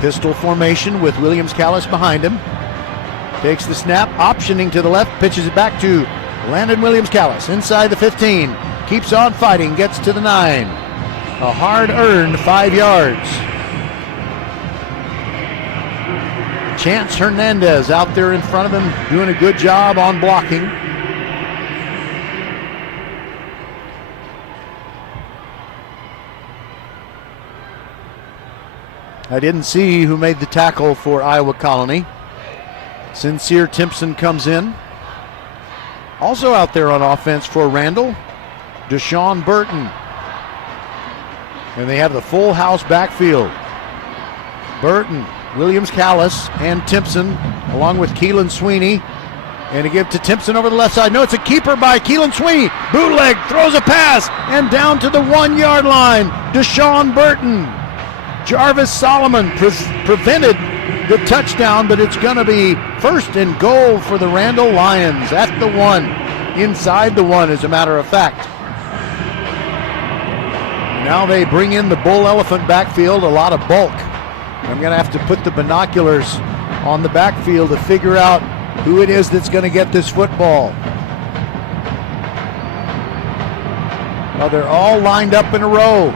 Pistol formation with Williams-Callis behind him. Takes the snap, optioning to the left, pitches it back to Landon Williams-Callis inside the 15. Keeps on fighting, gets to the 9. A hard-earned 5 yards. Chance Hernandez out there in front of him, doing a good job on blocking. I didn't see who made the tackle for Iowa Colony. Sincere Timpson comes in. Also out there on offense for Randall, Deshaun Burton. And they have the full house backfield. Burton, Williams Callis, and Timpson, along with Keelan Sweeney. And to give to Timpson over the left side. No, it's a keeper by Keelan Sweeney. Bootleg, throws a pass, and down to the 1 yard line. Deshaun Burton. Jarvis Solomon prevented the touchdown, but it's going to be first and goal for the Randall Lions at the 1. Inside the 1, as a matter of fact. Now they bring in the bull elephant backfield, a lot of bulk. I'm going to have to put the binoculars on the backfield to figure out who it is that's going to get this football. Well, they're all lined up in a row.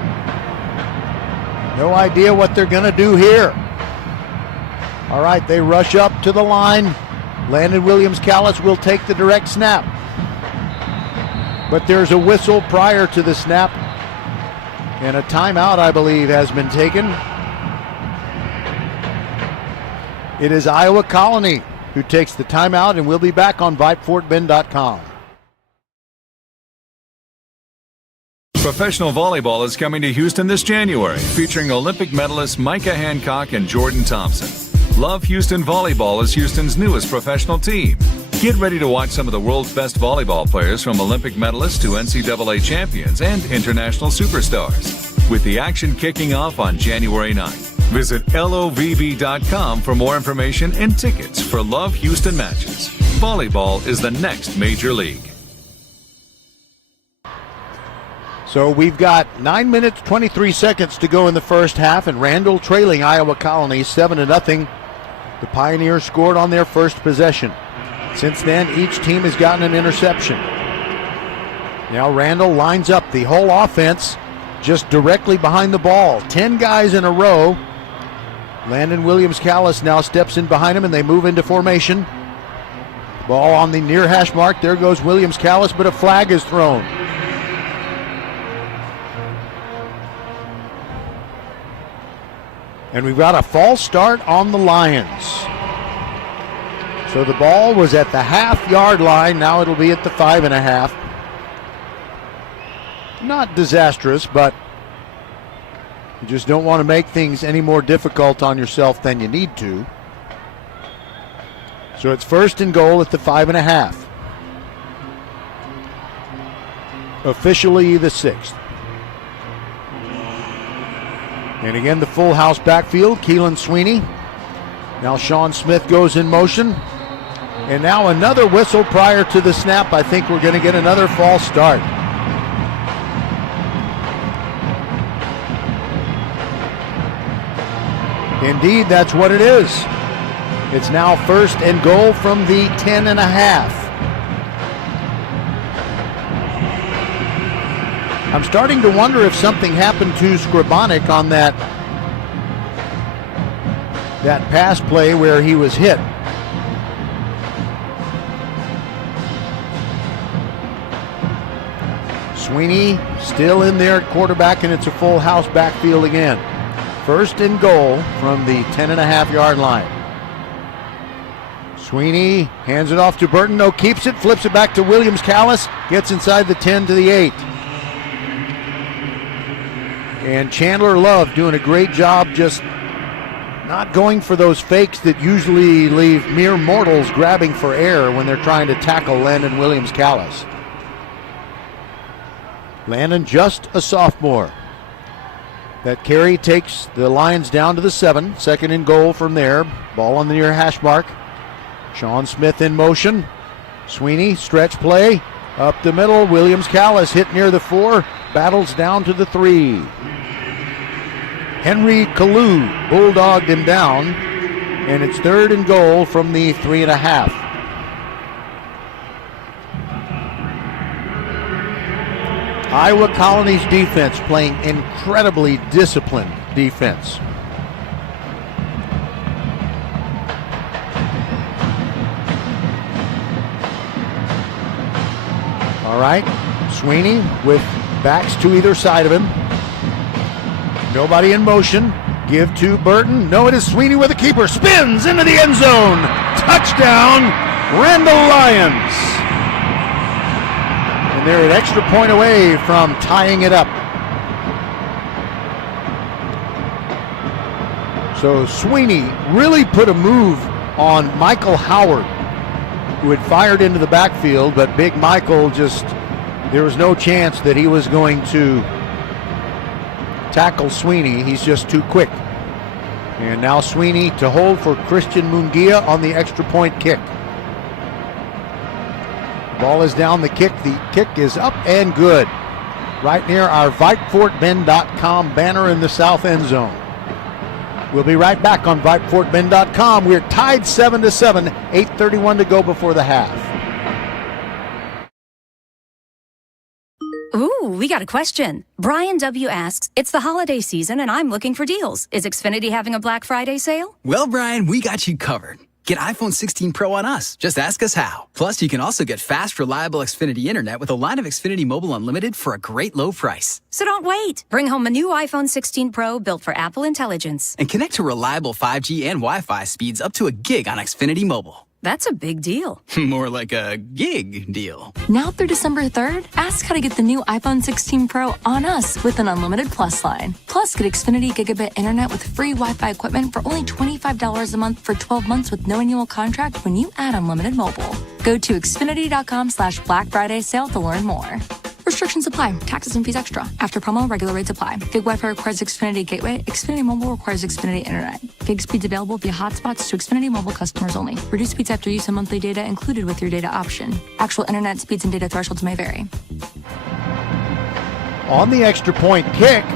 No idea what they're going to do here. All right, they rush up to the line. Landon Williams Callis will take the direct snap. But there's a whistle prior to the snap. And a timeout, I believe, has been taken. It is Iowa Colony who takes the timeout, and we'll be back on VypeFortBend.com. Professional volleyball is coming to Houston this January, featuring Olympic medalists Micah Hancock and Jordan Thompson. Love Houston Volleyball is Houston's newest professional team. Get ready to watch some of the world's best volleyball players, from Olympic medalists to NCAA champions and international superstars, with the action kicking off on January 9th. Visit LOVV.com for more information and tickets for Love Houston matches. Volleyball is the next major league. So we've got 9 minutes, 23 seconds to go in the first half, and Randall trailing Iowa Colony 7-0. The Pioneers scored on their first possession. Since then, each team has gotten an interception. Now Randall lines up the whole offense just directly behind the ball. 10 guys in a row. Landon Williams Callis now steps in behind him, and they move into formation. Ball on the near hash mark. There goes Williams Callis, but a flag is thrown. And we've got a false start on the Lions. So the ball was at the half-yard line. Now it'll be at the 5.5. Not disastrous, but you just don't want to make things any more difficult on yourself than you need to. So it's first and goal at the 5.5. Officially the 6th. And again, the full house backfield. Keelan Sweeney. Now Sean Smith goes in motion. And now another whistle prior to the snap. I think we're going to get another false start. Indeed, that's what it is. It's now first and goal from the 10.5. I'm starting to wonder if something happened to Scribonic on that pass play where he was hit. Sweeney still in there at quarterback, and it's a full house backfield again. First and goal from the 10.5-yard line. Sweeney hands it off to Burton. No, keeps it, flips it back to Williams Callis, gets inside the 10 to the 8. And Chandler Love doing a great job just not going for those fakes that usually leave mere mortals grabbing for air when they're trying to tackle Landon Williams Callis. Landon, just a sophomore. That carry takes the Lions down to the 7. Second and goal from there. Ball on the near hash mark. Sean Smith in motion. Sweeney, stretch play. Up the middle. Williams Callis hit near the 4. Battles down to the 3. Henry Kalu bulldogged him down. And it's third and goal from the 3.5. Iowa Colony's defense playing incredibly disciplined defense. All right, Sweeney with backs to either side of him. Nobody in motion. Give to Burton. No, it is Sweeney with a keeper. Spins into the end zone. Touchdown, Randall Lions. And they're an extra point away from tying it up. So Sweeney really put a move on Michael Howard, who had fired into the backfield, but Big Michael there was no chance that he was going to tackle Sweeney. He's just too quick. And now Sweeney to hold for Christian Munguia on the extra point kick. Ball is down, the kick is up and good. Right near our VypeFortBend.com banner in the south end zone. We'll be right back on VypeFortBend.com. We're tied 7-7, 8:31 to go before the half. Ooh, we got a question. Brian W. asks, it's the holiday season and I'm looking for deals. Is Xfinity having a Black Friday sale? Well, Brian, we got you covered. Get iPhone 16 Pro on us. Just ask us how. Plus, you can also get fast, reliable Xfinity internet with a line of Xfinity Mobile Unlimited for a great low price. So don't wait. Bring home a new iPhone 16 Pro built for Apple Intelligence. And connect to reliable 5G and Wi-Fi speeds up to a gig on Xfinity Mobile. That's a big deal. More like a gig deal. Now through December 3rd, ask how to get the new iPhone 16 Pro on us with an unlimited Plus line. Plus, get Xfinity Gigabit Internet with free Wi-Fi equipment for only $25 a month for 12 months with no annual contract when you add unlimited mobile. Go to Xfinity.com/Black Friday sale to learn more. Restrictions apply. Taxes and fees extra. After promo, regular rates apply. Gig Wi-Fi requires Xfinity Gateway. Xfinity Mobile requires Xfinity Internet. Gig speeds available via hotspots to Xfinity Mobile customers only. Reduced speeds after use of monthly data included with your data option. Actual internet speeds and data thresholds may vary. On the extra point kick,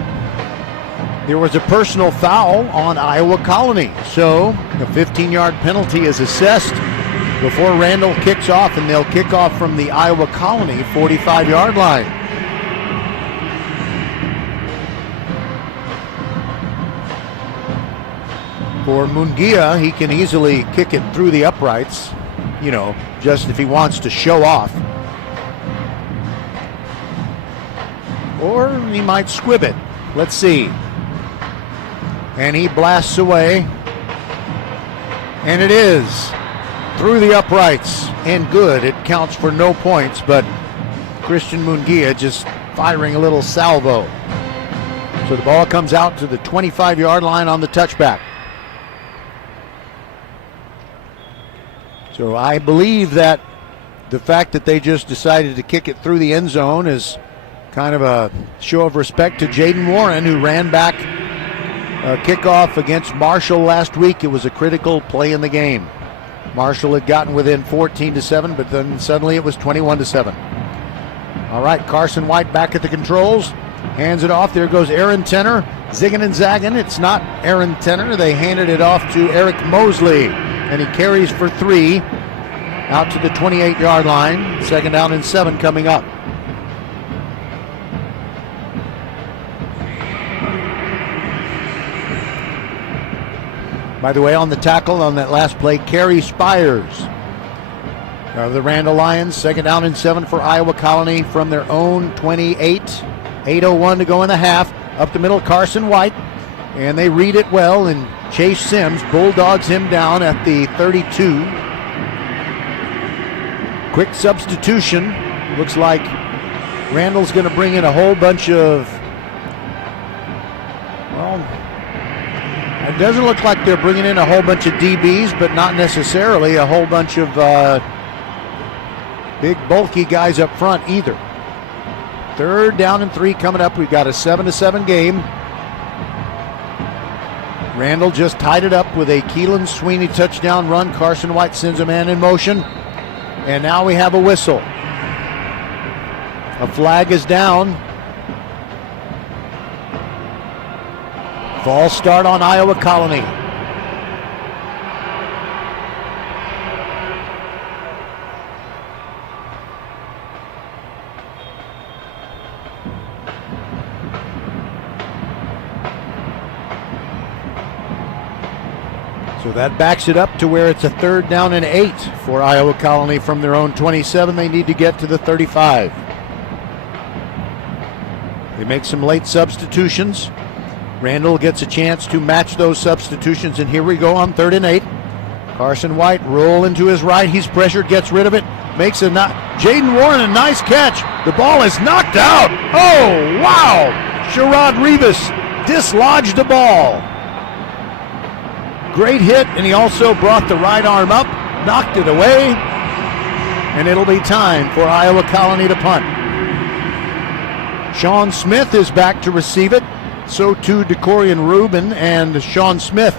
there was a personal foul on Iowa Colony. So the 15-yard penalty is assessed before Randall kicks off, and they'll kick off from the Iowa Colony 45-yard line. For Munguia, he can easily kick it through the uprights, just if he wants to show off. Or he might squib it. Let's see. And he blasts away. And it is through the uprights and good. It counts for no points, but Christian Munguia just firing a little salvo. So the ball comes out to the 25-yard line on the touchback. So I believe that the fact that they just decided to kick it through the end zone is kind of a show of respect to Jaden Warren, who ran back a kickoff against Marshall last week. It was a critical play in the game. Marshall had gotten within 14-7, but then suddenly it was 21-7. All right, Carson White back at the controls. Hands it off. There goes Aaron Tenner. Zigging and zagging. It's not Aaron Tenner. They handed it off to Eric Mosley, and he carries for 3 out to the 28-yard line. 2nd down and 7 coming up. By the way, on the tackle on that last play, Kerry Spires of the Randall Lions. 2nd down and 7 for Iowa Colony from their own 28. 8:01 to go in the half. Up the middle, Carson White. And they read it well, and Chase Sims bulldogs him down at the 32. Quick substitution. Looks like Randall's going to bring in a whole bunch of, it doesn't look like they're bringing in a whole bunch of DBs, but not necessarily a whole bunch of big, bulky guys up front either. 3rd down and 3 coming up. We've got a 7-7 game. Randall just tied it up with a Keelan Sweeney touchdown run. Carson White sends a man in motion. And now we have a whistle. A flag is down. False start on Iowa Colony. So that backs it up to where it's a 3rd down and 8 for Iowa Colony from their own 27. They need to get to the 35. They make some late substitutions. Randall gets a chance to match those substitutions, and here we go on 3rd and 8. Carson White rolling to his right. He's pressured, gets rid of it, makes a Jaden Warren, a nice catch. The ball is knocked out. Oh, wow! Sherrod Rivas dislodged the ball. Great hit, and he also brought the right arm up, knocked it away, and it'll be time for Iowa Colony to punt. Sean Smith is back to receive it. So too DeCorian Rubin, and Sean Smith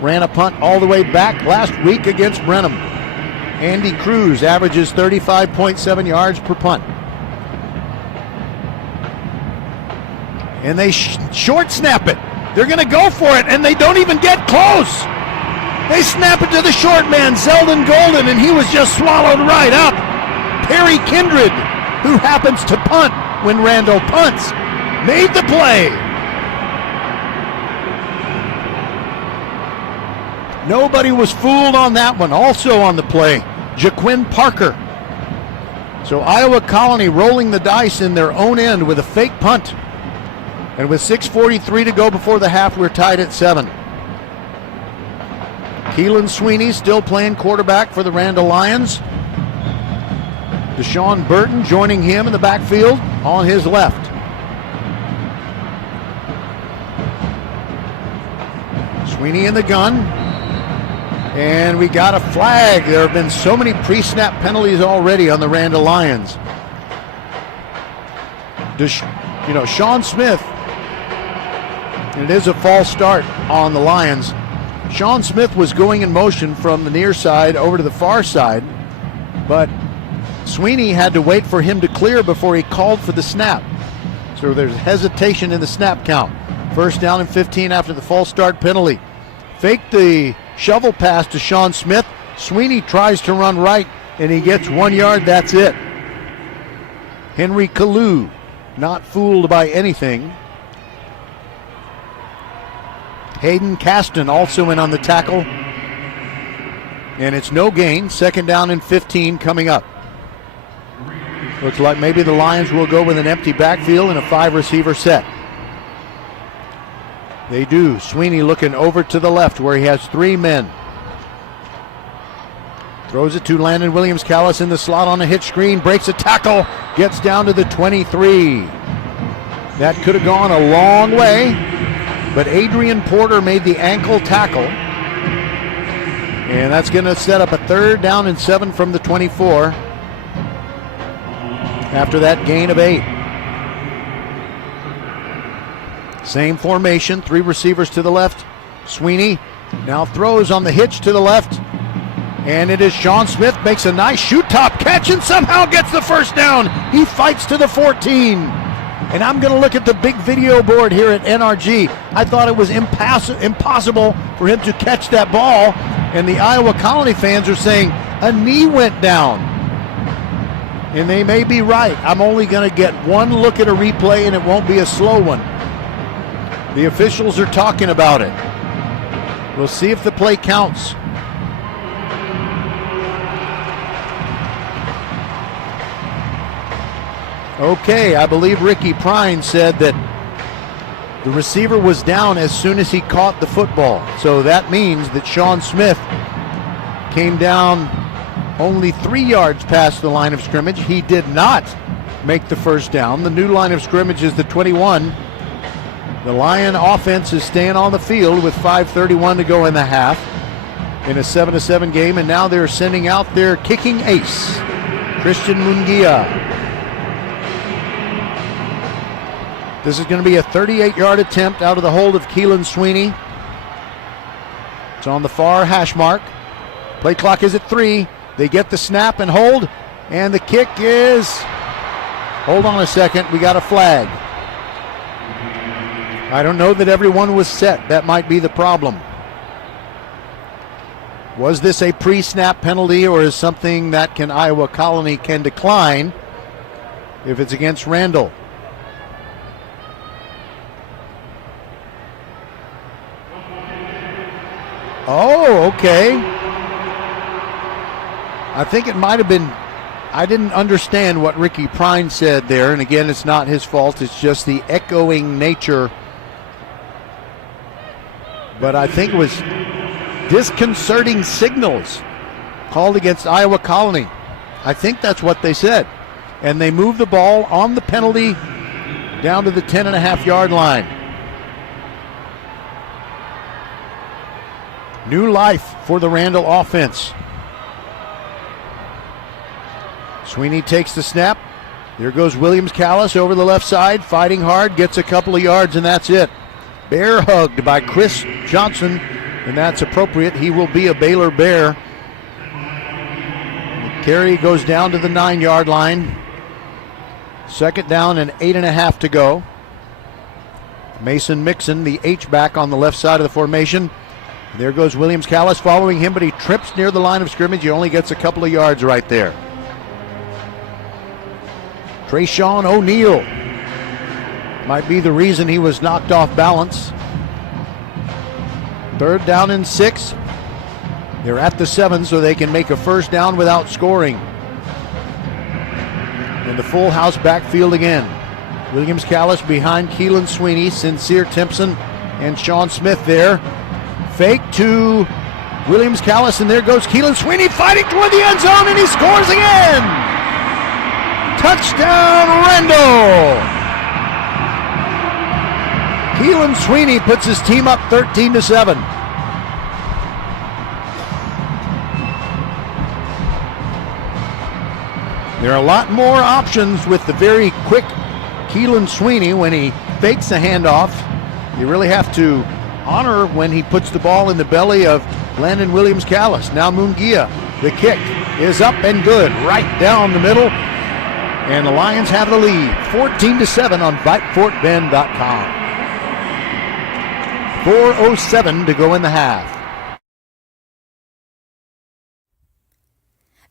ran a punt all the way back last week against Brenham. Andy Cruz averages 35.7 yards per punt. And they short snap it. They're going to go for it, and they don't even get close. They snap it to the short man, Zeldon Golden, and he was just swallowed right up. Perry Kindred, who happens to punt when Randall punts, made the play. Nobody was fooled on that one. Also on the play, Jaquin Parker. So Iowa Colony rolling the dice in their own end with a fake punt. And with 6:43 to go before the half, we're tied at 7. Keelan Sweeney still playing quarterback for the Randall Lions. Deshaun Burton joining him in the backfield on his left. Sweeney in the gun. And we got a flag. There have been so many pre-snap penalties already on the Randall Lions. Sean Smith, and it is a false start on the Lions. Sean Smith was going in motion from the near side over to the far side, but Sweeney had to wait for him to clear before he called for the snap. So there's hesitation in the snap count. 1st down and 15 after the false start penalty. Faked the shovel pass to Sean Smith. Sweeney tries to run right, and he gets 1 yard. That's it. Henry Kalu, not fooled by anything. Hayden Caston also in on the tackle. And it's no gain. 2nd down and 15 coming up. Looks like maybe the Lions will go with an empty backfield and a 5-receiver set. They do. Sweeney looking over to the left where he has 3 men. Throws it to Landon Williams-Callis in the slot on a hitch screen. Breaks a tackle. Gets down to the 23. That could have gone a long way, but Adrian Porter made the ankle tackle. And that's going to set up a 3rd down and 7 from the 24 after that gain of 8. Same formation, 3 receivers to the left. Sweeney now throws on the hitch to the left. And it is Sean Smith, makes a nice shoot top catch and somehow gets the 1st down. He fights to the 14. And I'm going to look at the big video board here at NRG. I thought it was impossible for him to catch that ball. And the Iowa Colony fans are saying a knee went down. And they may be right. I'm only going to get one look at a replay, and it won't be a slow one. The officials are talking about it. We'll see if the play counts. Okay, I believe Ricky Prine said that the receiver was down as soon as he caught the football. So that means that Sean Smith came down only 3 yards past the line of scrimmage. He did not make the 1st down. The new line of scrimmage is the 21. The Lion offense is staying on the field with 5:31 to go in the half in a 7-7 game, and now they're sending out their kicking ace, Christian Munguia. This is going to be a 38-yard attempt out of the hold of Keelan Sweeney. It's on the far hash mark. Play clock is at 3. They get the snap and hold, and the kick is, hold on a second, we got a flag. I don't know that everyone was set. That might be the problem. Was this a pre-snap penalty, or is something that Iowa Colony can decline if it's against Randall? Oh, okay. I think it might have been, I didn't understand what Ricky Prine said there, and again, it's not his fault. It's just the echoing nature but I think it was disconcerting signals called against Iowa Colony. I think that's what they said. And they moved the ball on the penalty down to the 10.5-yard line. New life for the Randall offense. Sweeney takes the snap. There goes Williams-Callis over the left side, fighting hard, gets a couple of yards, and that's it. Bear hugged by Chris Johnson, and that's appropriate. He will be a Baylor Bear. The carry goes down to the 9-yard line. Second down and 8.5 to go. Mason Mixon, the H-back on the left side of the formation. There goes Williams-Callis following him, but he trips near the line of scrimmage. He only gets a couple of yards right there. Trayshawn O'Neal might be the reason he was knocked off balance. Third down and 6. They're at the 7, so they can make a first down without scoring. In the full house backfield again. Williams-Callis behind Keelan Sweeney, Sincere Timpson, and Sean Smith there. Fake to Williams-Callis, and there goes Keelan Sweeney fighting toward the end zone, and he scores again! Touchdown, Randall! Keelan Sweeney puts his team up 13-7. There are a lot more options with the very quick Keelan Sweeney when he fakes a handoff. You really have to honor when he puts the ball in the belly of Landon Williams-Callis. Now Mungia, the kick is up and good, right down the middle. And the Lions have the lead, 14-7 on VypeFortBend.com. 4:07 to go in the half.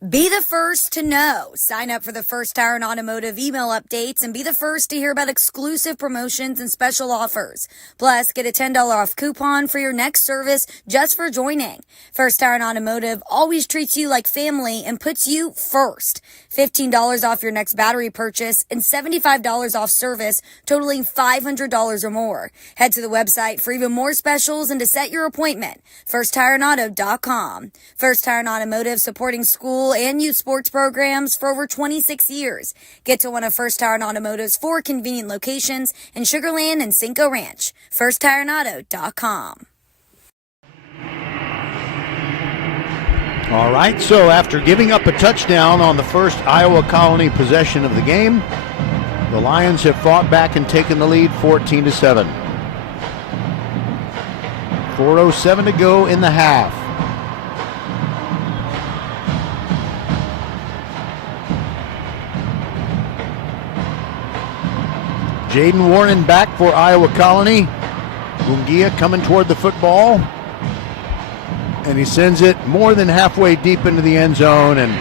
Be the first to know. Sign up for the First Tire and Automotive email updates and be the first to hear about exclusive promotions and special offers. Plus, get a $10 off coupon for your next service just for joining. First Tire and Automotive always treats you like family and puts you first. $15 off your next battery purchase and $75 off service totaling $500 or more. Head to the website for even more specials and to set your appointment. FirstTireAndAuto.com. First Tire and Automotive, supporting school and youth sports programs for over 26 years. Get to one of First Tire and Automotive's 4 convenient locations in Sugar Land and Cinco Ranch. FirstTireAndAuto.com. All right, so after giving up a touchdown on the first Iowa Colony possession of the game, the Lions have fought back and taken the lead 14-7. 4:07 to go in the half. Jaden Warren back for Iowa Colony. Mungia coming toward the football. And he sends it more than halfway deep into the end zone, and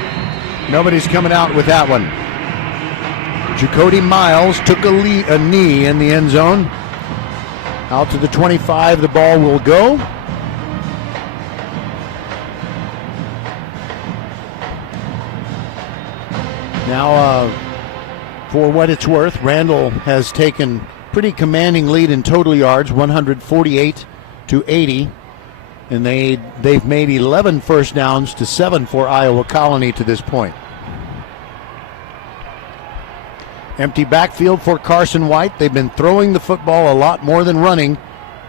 nobody's coming out with that one. Jacody Miles took a knee in the end zone. Out to the 25, the ball will go. Now, for what it's worth, Randall has taken pretty commanding lead in total yards, 148-80. And they've made 11 first downs to 7 for Iowa Colony to this point. Empty backfield for Carson White. They've been throwing the football a lot more than running.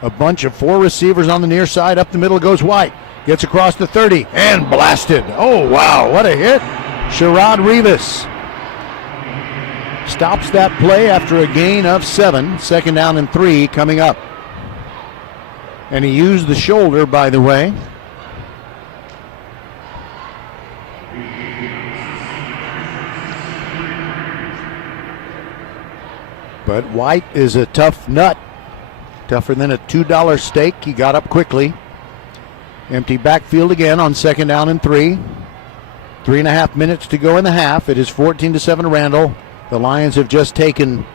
A bunch of 4 receivers on the near side. Up the middle goes White. Gets across the 30 and blasted. Oh, wow, what a hit. Sherrod Rivas stops that play after a gain of 7. Second down and 3 coming up. And he used the shoulder, by the way. But White is a tough nut. Tougher than a $2 steak. He got up quickly. Empty backfield again on second down and 3. 3.5 minutes to go in the half. It is 14-7 Randall. The Lions have just taken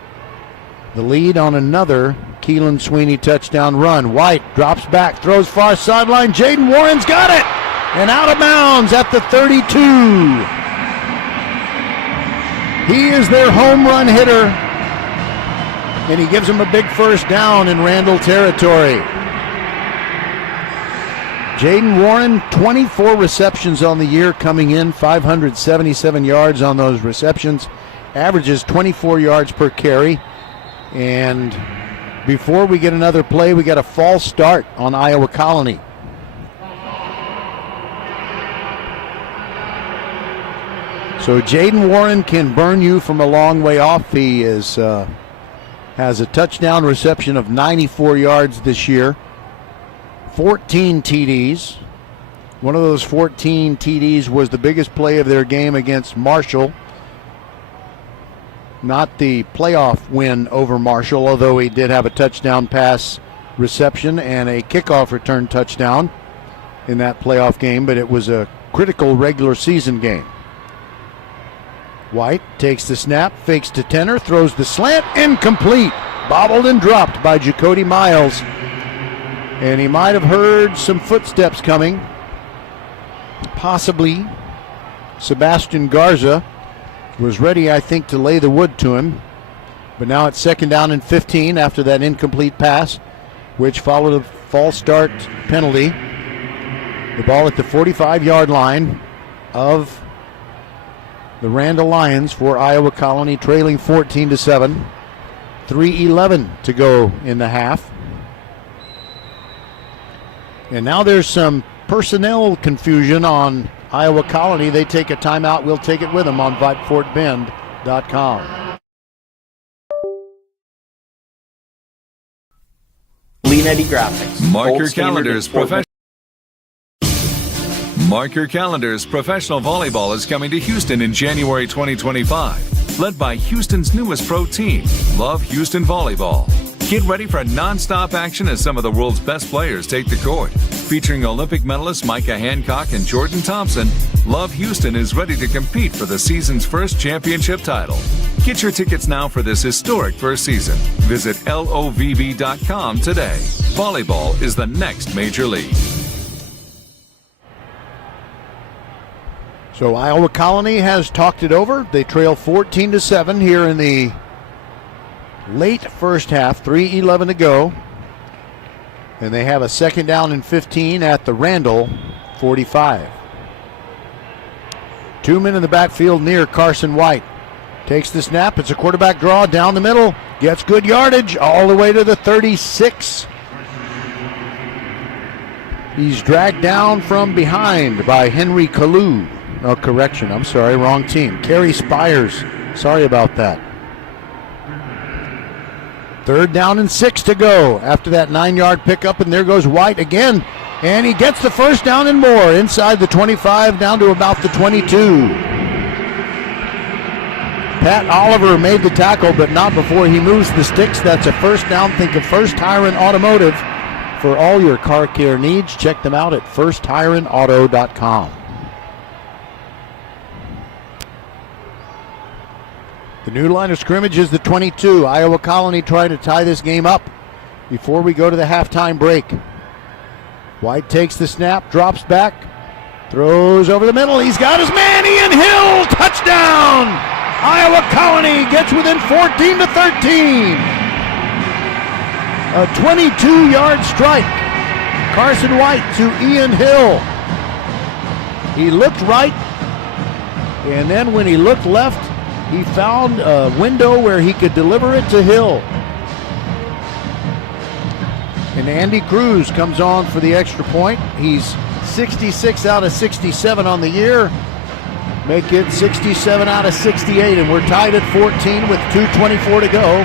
the lead on another Keelan Sweeney touchdown run. White drops back, throws far sideline. Jaden Warren's got it! And out of bounds at the 32. He is their home run hitter. And he gives them a big first down in Randall territory. Jaden Warren, 24 receptions on the year coming in, 577 yards on those receptions, averages 24 yards per carry. And before we get another play, we got a false start on Iowa Colony. So Jaden Warren can burn you from a long way off. He has a touchdown reception of 94 yards this year, 14 TDs. One of those 14 TDs was the biggest play of their game against Marshall. Not the playoff win over Marshall, although he did have a touchdown pass reception and a kickoff return touchdown in that playoff game, but it was a critical regular season game. White takes the snap, fakes to Tenor, throws the slant, incomplete. Bobbled and dropped by Jacody Miles. And he might have heard some footsteps coming. Possibly Sebastian Garza was ready, I think, to lay the wood to him. But now it's 2nd down and 15 after that incomplete pass, which followed a false start penalty. The ball at the 45-yard line of the Randall Lions for Iowa Colony, trailing 14-7. 3:11 to go in the half. And now there's some personnel confusion on Iowa Colony. They take a timeout. We'll take it with them on VypeFortBend.com. Leanetti Graphics. Mark your calendars, Mark your calendars. Professional volleyball is coming to Houston in January 2025. Led by Houston's newest pro team, Love Houston Volleyball. Get ready for non-stop action as some of the world's best players take the court. Featuring Olympic medalists Micah Hancock and Jordan Thompson, Love Houston is ready to compete for the season's first championship title. Get your tickets now for this historic first season. Visit LOVV.com today. Volleyball is the next major league. So Iowa Colony has talked it over. They trail 14-7 here in the late first half, 3:11 to go. And they have a 2nd down and 15 at the Randall 45. 2 men in the backfield near Carson White. Takes the snap. It's a quarterback draw down the middle. Gets good yardage all the way to the 36. He's dragged down from behind by Henry Kalu. Oh, correction. I'm sorry. Wrong team. Kerry Spires. Sorry about that. 3rd down and 6 to go after that 9-yard pickup, and there goes White again. And he gets the 1st down and more inside the 25 down to about the 22. Pat Oliver made the tackle, but not before he moves the sticks. That's a 1st down. Think of First Tyrant Automotive. For all your car care needs, check them out at FirstTyrantAuto.com. The new line of scrimmage is the 22. Iowa Colony trying to tie this game up before we go to the halftime break. White takes the snap, drops back, throws over the middle. He's got his man, Ian Hill, touchdown! Iowa Colony gets within 14-13. A 22-yard strike. Carson White to Ian Hill. He looked right, and then when he looked left, he found a window where he could deliver it to Hill. And Andy Cruz comes on for the extra point. He's 66 out of 67 on the year. Make it 67 out of 68, and we're tied at 14 with 2:24 to go.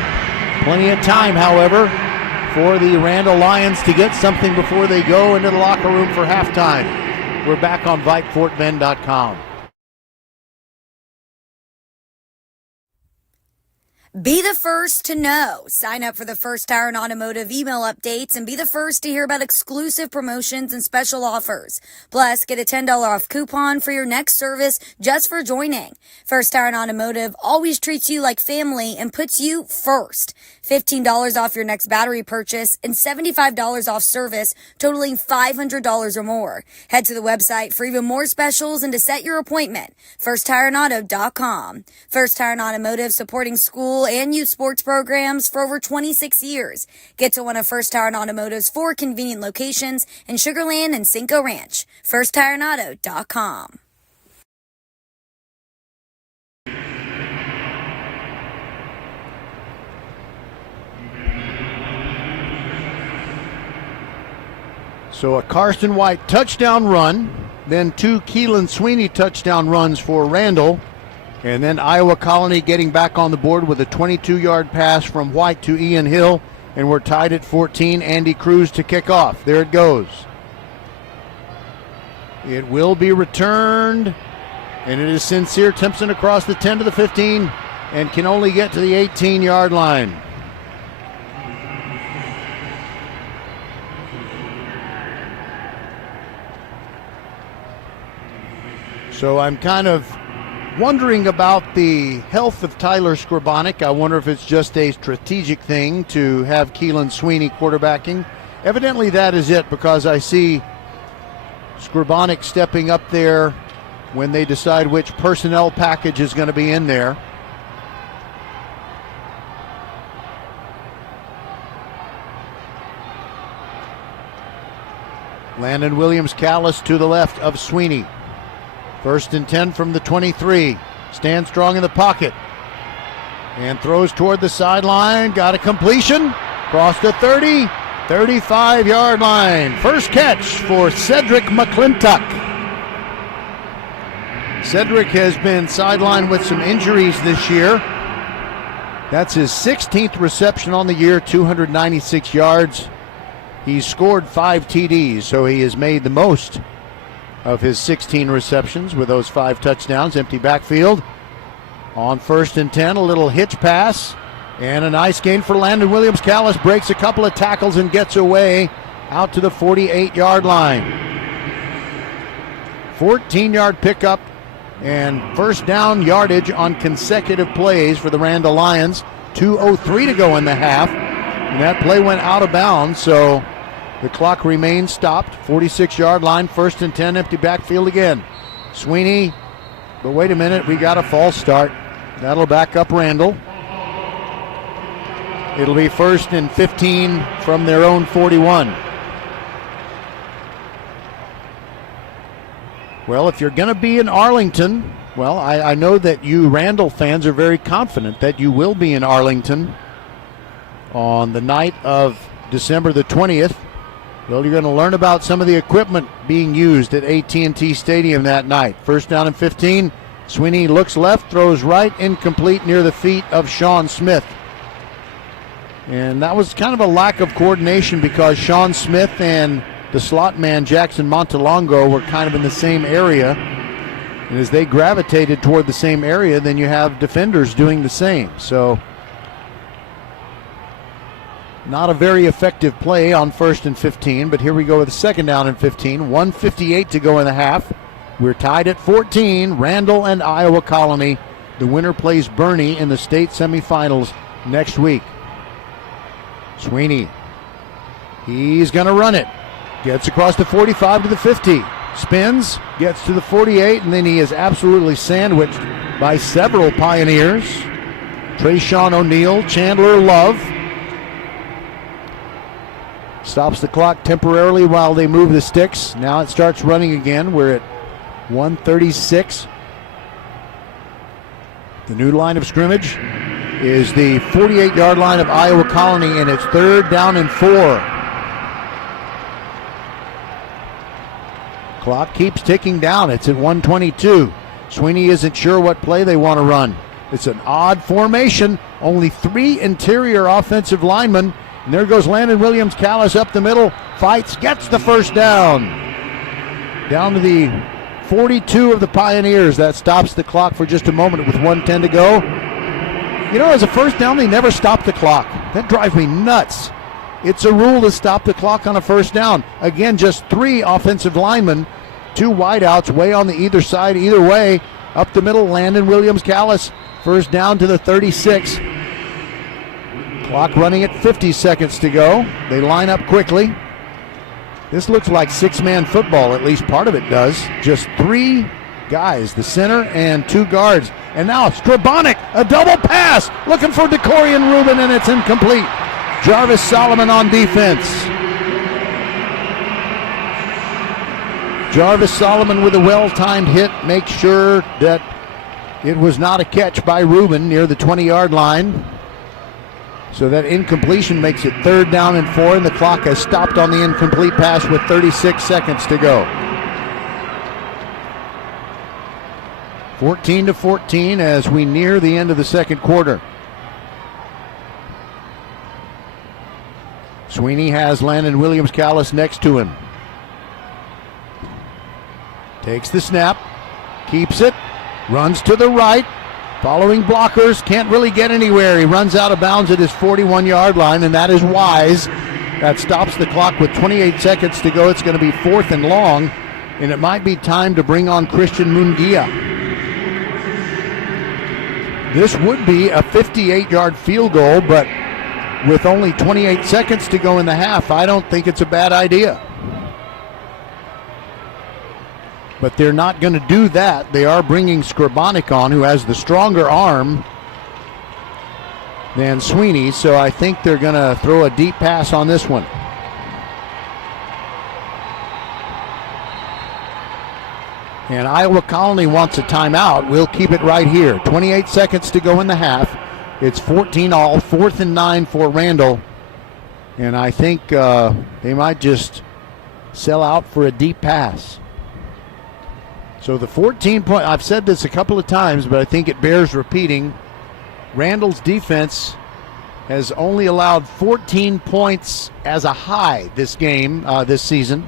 Plenty of time, however, for the Randall Lions to get something before they go into the locker room for halftime. We're back on VypeFortBend.com. Be the first to know. Sign up for the First Tyrant Automotive email updates and be the first to hear about exclusive promotions and special offers. Plus, get a $10 off coupon for your next service just for joining. First Tyrant Automotive always treats you like family and puts you first. $15 off your next battery purchase, and $75 off service totaling $500 or more. Head to the website for even more specials and to set your appointment. FirstTireAndAuto.com. First Tire and Automotive, supporting school and youth sports programs for over 26 years. Get to one of First Tire and Automotive's 4 convenient locations in Sugar Land and Cinco Ranch. FirstTireAndAuto.com. So a Carson White touchdown run, then 2 Keelan Sweeney touchdown runs for Randall, and then Iowa Colony getting back on the board with a 22-yard pass from White to Ian Hill, and we're tied at 14. Andy Cruz to kick off. There it goes. It will be returned, and it is Sincere Timpson across the 10 to the 15 and can only get to the 18-yard line. So I'm kind of wondering about the health of Tyler Skrbonek. I wonder if it's just a strategic thing to have Keelan Sweeney quarterbacking. Evidently that is it, because I see Skrbonek stepping up there when they decide which personnel package is going to be in there. Landon Williams-Callis to the left of Sweeney. 1st and 10 from the 23. Stands strong in the pocket and throws toward the sideline. Got a completion. Cross the 30, 35-yard line. First catch for Cedric McClintock. Cedric has been sidelined with some injuries this year. That's his 16th reception on the year, 296 yards. He's scored 5 TDs, so he has made the most of his 16 receptions with those 5 touchdowns. Empty backfield. On 1st and 10, a little hitch pass and a nice gain for Landon Williams-Callis. Breaks a couple of tackles and gets away out to the 48-yard line. 14-yard pickup and first down yardage on consecutive plays for the Randall Lions. 2:03 to go in the half, and that play went out of bounds, so the clock remains stopped. 46-yard line, 1st and 10, empty backfield again. Sweeney, but wait a minute, we got a false start. That'll back up Randall. It'll be 1st and 15 from their own 41. Well, if you're going to be in Arlington, well, I know that you Randall fans are very confident that you will be in Arlington on the night of December the 20th. Well, you're going to learn about some of the equipment being used at AT&T Stadium that night. 1st down and 15. Sweeney looks left, throws right, incomplete near the feet of Sean Smith. And that was kind of a lack of coordination because Sean Smith and the slot man Jackson Montalongo were kind of in the same area. And as they gravitated toward the same area, then you have defenders doing the same. So not a very effective play on 1st and 15, but here we go with 2nd down and 15. 1:58 to go in the half. We're tied at 14. Randall and Iowa Colony. The winner plays Bernie in the state semifinals next week. Sweeney. He's going to run it. Gets across the 45 to the 50. Spins, gets to the 48, and then he is absolutely sandwiched by several Pioneers. Trayshawn O'Neal, Chandler Love. Stops the clock temporarily while they move the sticks. Now it starts running again. We're at 1:36. The new line of scrimmage is the 48-yard line of Iowa Colony, and it's 3rd down and 4. Clock keeps ticking down. It's at 1:22. Sweeney isn't sure what play they want to run. It's an odd formation. Only 3 interior offensive linemen. And there goes Landon Williams-Callis up the middle. Fights, gets the 1st down. Down to the 42 of the Pioneers. That stops the clock for just a moment with 1:10 to go. You know, as a 1st down, they never stop the clock. That drives me nuts. It's a rule to stop the clock on a 1st down. Again, just 3 offensive linemen, 2 wideouts way on the either side. Either way, up the middle, Landon Williams-Callis. 1st down to the 36. Clock running at 50 seconds to go. They line up quickly. This looks like six-man football, at least part of it does. Just three guys, the center and two guards. And now Skrabonic, a double pass, looking for DeCorian Rubin, and it's incomplete. Jarvis Solomon on defense. Jarvis Solomon with a well-timed hit makes sure that it was not a catch by Rubin near the 20-yard line. So that incompletion makes it 3rd down and 4, and the clock has stopped on the incomplete pass with 36 seconds to go. 14-14 as we near the end of the second quarter. Sweeney has Landon Williams-Callis next to him. Takes the snap, keeps it, runs to the right. Following blockers, can't really get anywhere. He runs out of bounds at his 41-yard line, and that is wise. That stops the clock with 28 seconds to go. It's going to be 4th and long, and it might be time to bring on Christian Munguia. This would be a 58-yard field goal, but with only 28 seconds to go in the half, I don't think it's a bad idea. But they're not going to do that. They are bringing Skrabonic on, who has the stronger arm than Sweeney, so I think they're going to throw a deep pass on this one. And Iowa Colony wants a timeout. We'll keep it right here. 28 seconds to go in the half. It's 14-all, 4th and 9 for Randall. And I think they might just sell out for a deep pass. So the 14-point, I've said this a couple of times, but I think it bears repeating. Randall's defense has only allowed 14 points as a high this game, this season.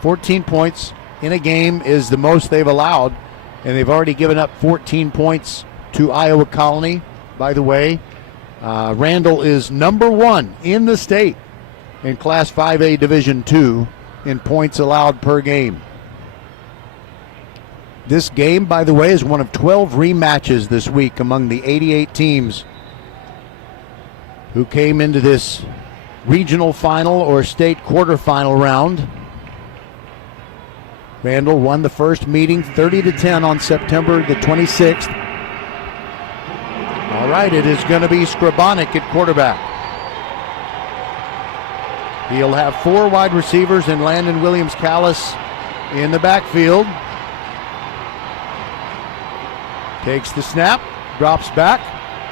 14 points in a game is the most they've allowed, and they've already given up 14 points to Iowa Colony. By the way, Randall is number 1 in the state in Class 5A Division II in points allowed per game. This game, by the way, is one of 12 rematches this week among the 88 teams who came into this regional final or state quarterfinal round. Randall won the first meeting 30-10 on September the 26th. All right, it is going to be Skrabonic at quarterback. He'll have 4 wide receivers and Landon Williams-Callis in the backfield. Takes the snap, drops back,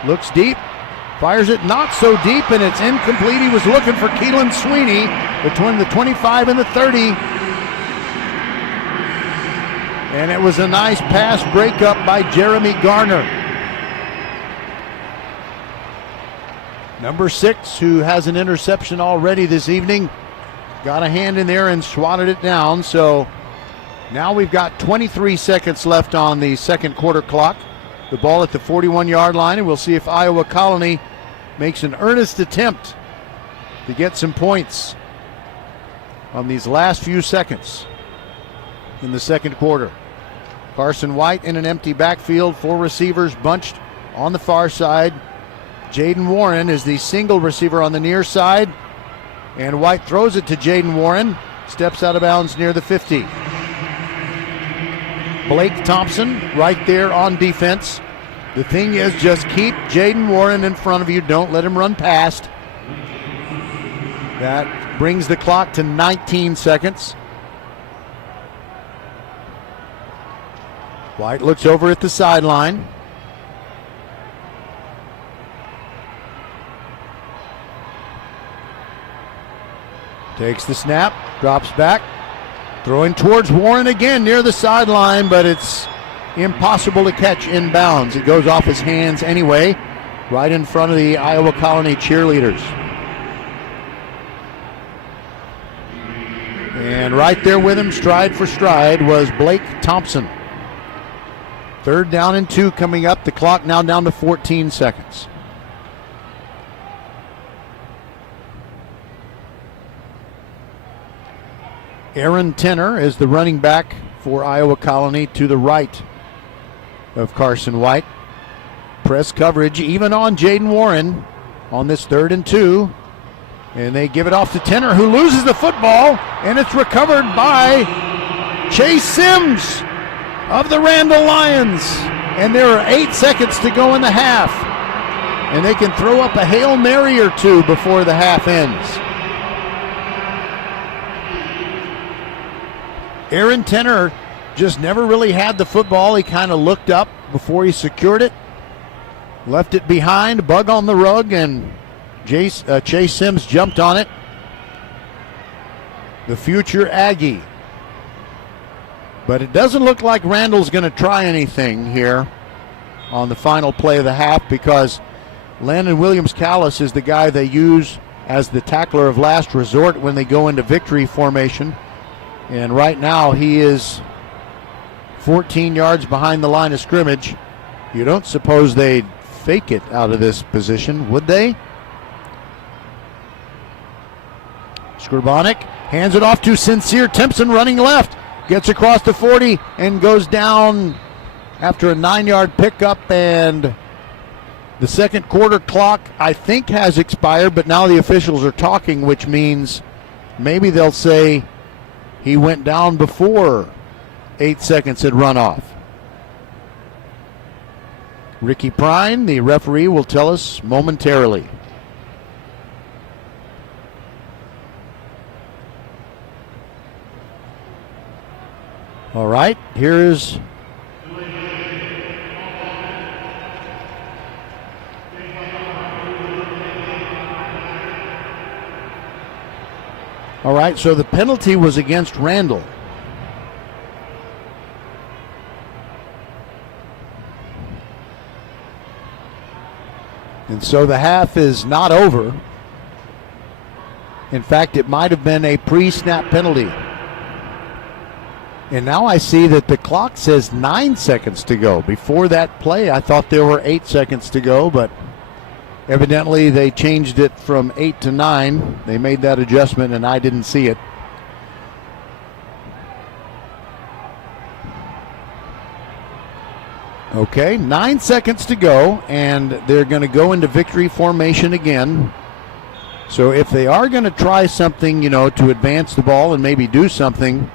looks deep, fires it not so deep, and it's incomplete. He was looking for Keelan Sweeney between the 25 and the 30. And it was a nice pass breakup by Jeremy Garner. Number 6, who has an interception already this evening, got a hand in there and swatted it down. So now we've got 23 seconds left on the second quarter clock. The ball at the 41-yard line, and we'll see if Iowa Colony makes an earnest attempt to get some points on these last few seconds in the second quarter. Carson White in an empty backfield, 4 receivers bunched on the far side. Jaden Warren is the single receiver on the near side, and White throws it to Jaden Warren, steps out of bounds near the 50. Blake Thompson right there on defense. The thing is, just keep Jaden Warren in front of you. Don't let him run past. That brings the clock to 19 seconds. White looks over at the sideline. Takes the snap, drops back. Throwing towards Warren again near the sideline, but it's impossible to catch inbounds. It goes off his hands anyway, right in front of the Iowa Colony cheerleaders. And right there with him, stride for stride, was Blake Thompson. 3rd down and 2 coming up. The clock now down to 14 seconds. Aaron Tenner is the running back for Iowa Colony to the right of Carson White. Press coverage even on Jaden Warren. on this 3rd and 2. And they give it off to Tenner, who loses the football, and it's recovered by Chase Sims of the Randall Lions. And there are 8 seconds to go in the half. And they can throw up a Hail Mary or two before the half ends. Aaron Tenner just never really had the football. He kind of looked up before he secured it. Left it behind, bug on the rug, and Chase Sims jumped on it. The future Aggie. But it doesn't look like Randall's going to try anything here on the final play of the half, because Landon Williams-Callis is the guy they use as the tackler of last resort when they go into victory formation. And right now he is 14 yards behind the line of scrimmage. You don't suppose they'd fake it out of this position, would they? Skrbonek hands it off to Sincere Timpson running left. Gets across the 40 and goes down after a 9-yard pickup, and the second quarter clock, I think, has expired, but now the officials are talking, which means maybe they'll say he went down before 8 seconds had run off. Ricky Prine, the referee, will tell us momentarily. All right, here's all right, so the penalty was against Randall. And so the half is not over. In fact, it might have been a pre-snap penalty. And now I see that the clock says 9 seconds to go. Before that play, I thought there were 8 seconds to go, but evidently they changed it from 8 to 9. They made that adjustment, and I didn't see it. Okay, 9 seconds to go, and they're going to go into victory formation again. So if they are going to try something, to advance the ball and maybe do something,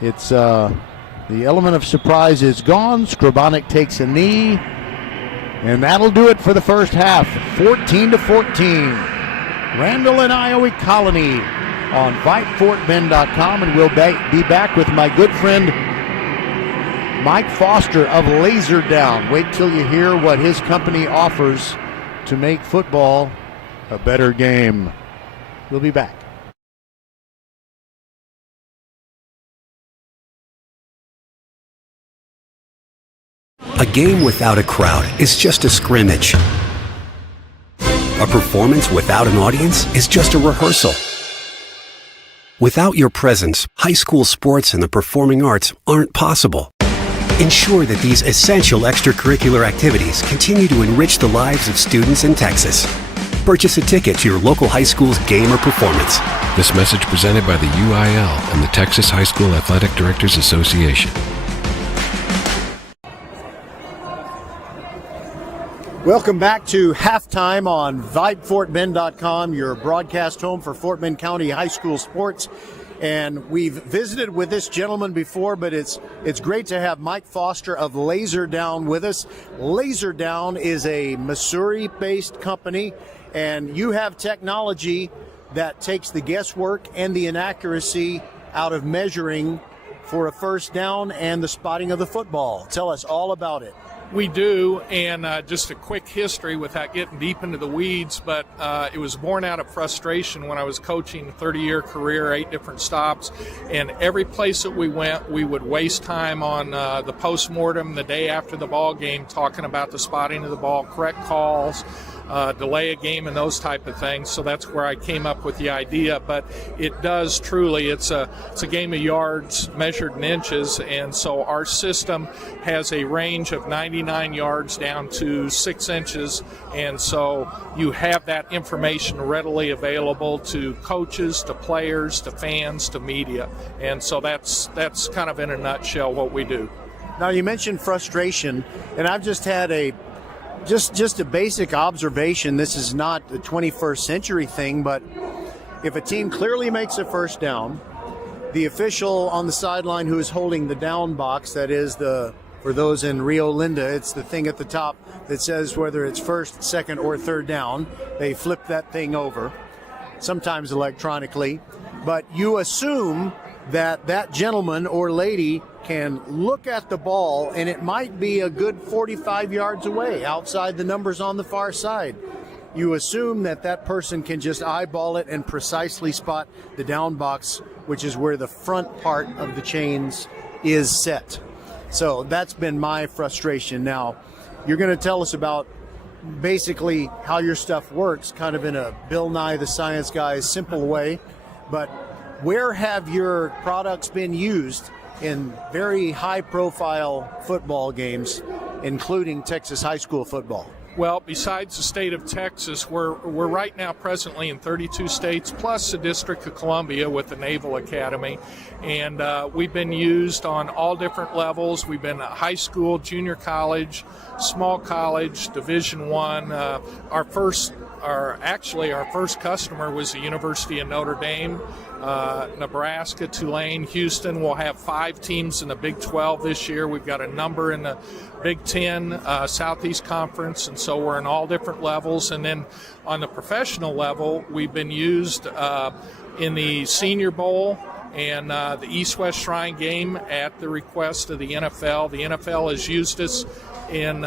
it's the element of surprise is gone. Skrbonek takes a knee, and that'll do it for the first half. 14-14. Randall and Iowa Colony on VypeFortBend.com, and we'll be back with my good friend Mike Foster of Laser Down. Wait till you hear what his company offers to make football a better game. We'll be back. A game without a crowd is just a scrimmage. A performance without an audience is just a rehearsal. Without your presence, high school sports and the performing arts aren't possible. Ensure that these essential extracurricular activities continue to enrich the lives of students in Texas. Purchase a ticket to your local high school's game or performance. This message presented by the UIL and the Texas High School Athletic Directors Association. Welcome back to halftime on VypeFortBend.com, your broadcast home for Fort Bend County High School sports. And we've visited with this gentleman before, but it's great to have Mike Foster of Laser Down with us. Laser Down is a Missouri-based company, and you have technology that takes the guesswork and the inaccuracy out of measuring for a first down and the spotting of the football. Tell us all about it. We do, and just a quick history without getting deep into the weeds, but it was born out of frustration when I was coaching a 30-year career, 8 different stops, and every place that we went, we would waste time on the postmortem the day after the ball game talking about the spotting of the ball, correct calls, delay a game, and those type of things. So that's where I came up with the idea. But it does truly, it's a game of yards measured in inches, and so our system has a range of 99 yards down to 6 inches, and so you have that information readily available to coaches, to players, to fans, to media, and so that's kind of in a nutshell what we do. Now, you mentioned frustration, and I've just had a just a basic observation. This is not a 21st century thing, but if a team clearly makes a first down, the official on the sideline who is holding the down box, that is for those in Rio Linda, it's the thing at the top that says whether it's first, second, or third down. They flip that thing over, sometimes electronically. But you assume that that gentleman or lady can look at the ball, and it might be a good 45 yards away outside the numbers on the far side. You assume that that person can just eyeball it and precisely spot the down box, which is where the front part of the chains is set. So that's been my frustration. Now, you're going to tell us about basically how your stuff works, kind of in a Bill Nye the Science Guy simple way, but where have your products been used in very high-profile football games, including Texas high school football? Well, besides the state of Texas, we're right now presently in 32 states, plus the District of Columbia with the Naval Academy. And we've been used on all different levels. We've been at high school, junior college, small college, Division I. Our first customer was the University of Notre Dame, Nebraska, Tulane, Houston. We'll have 5 teams in the Big 12 this year. We've got a number in the Big 10, Southeast Conference, and so we're in all different levels. And then on the professional level, we've been used in the Senior Bowl and the East-West Shrine game at the request of the NFL. The NFL has used us in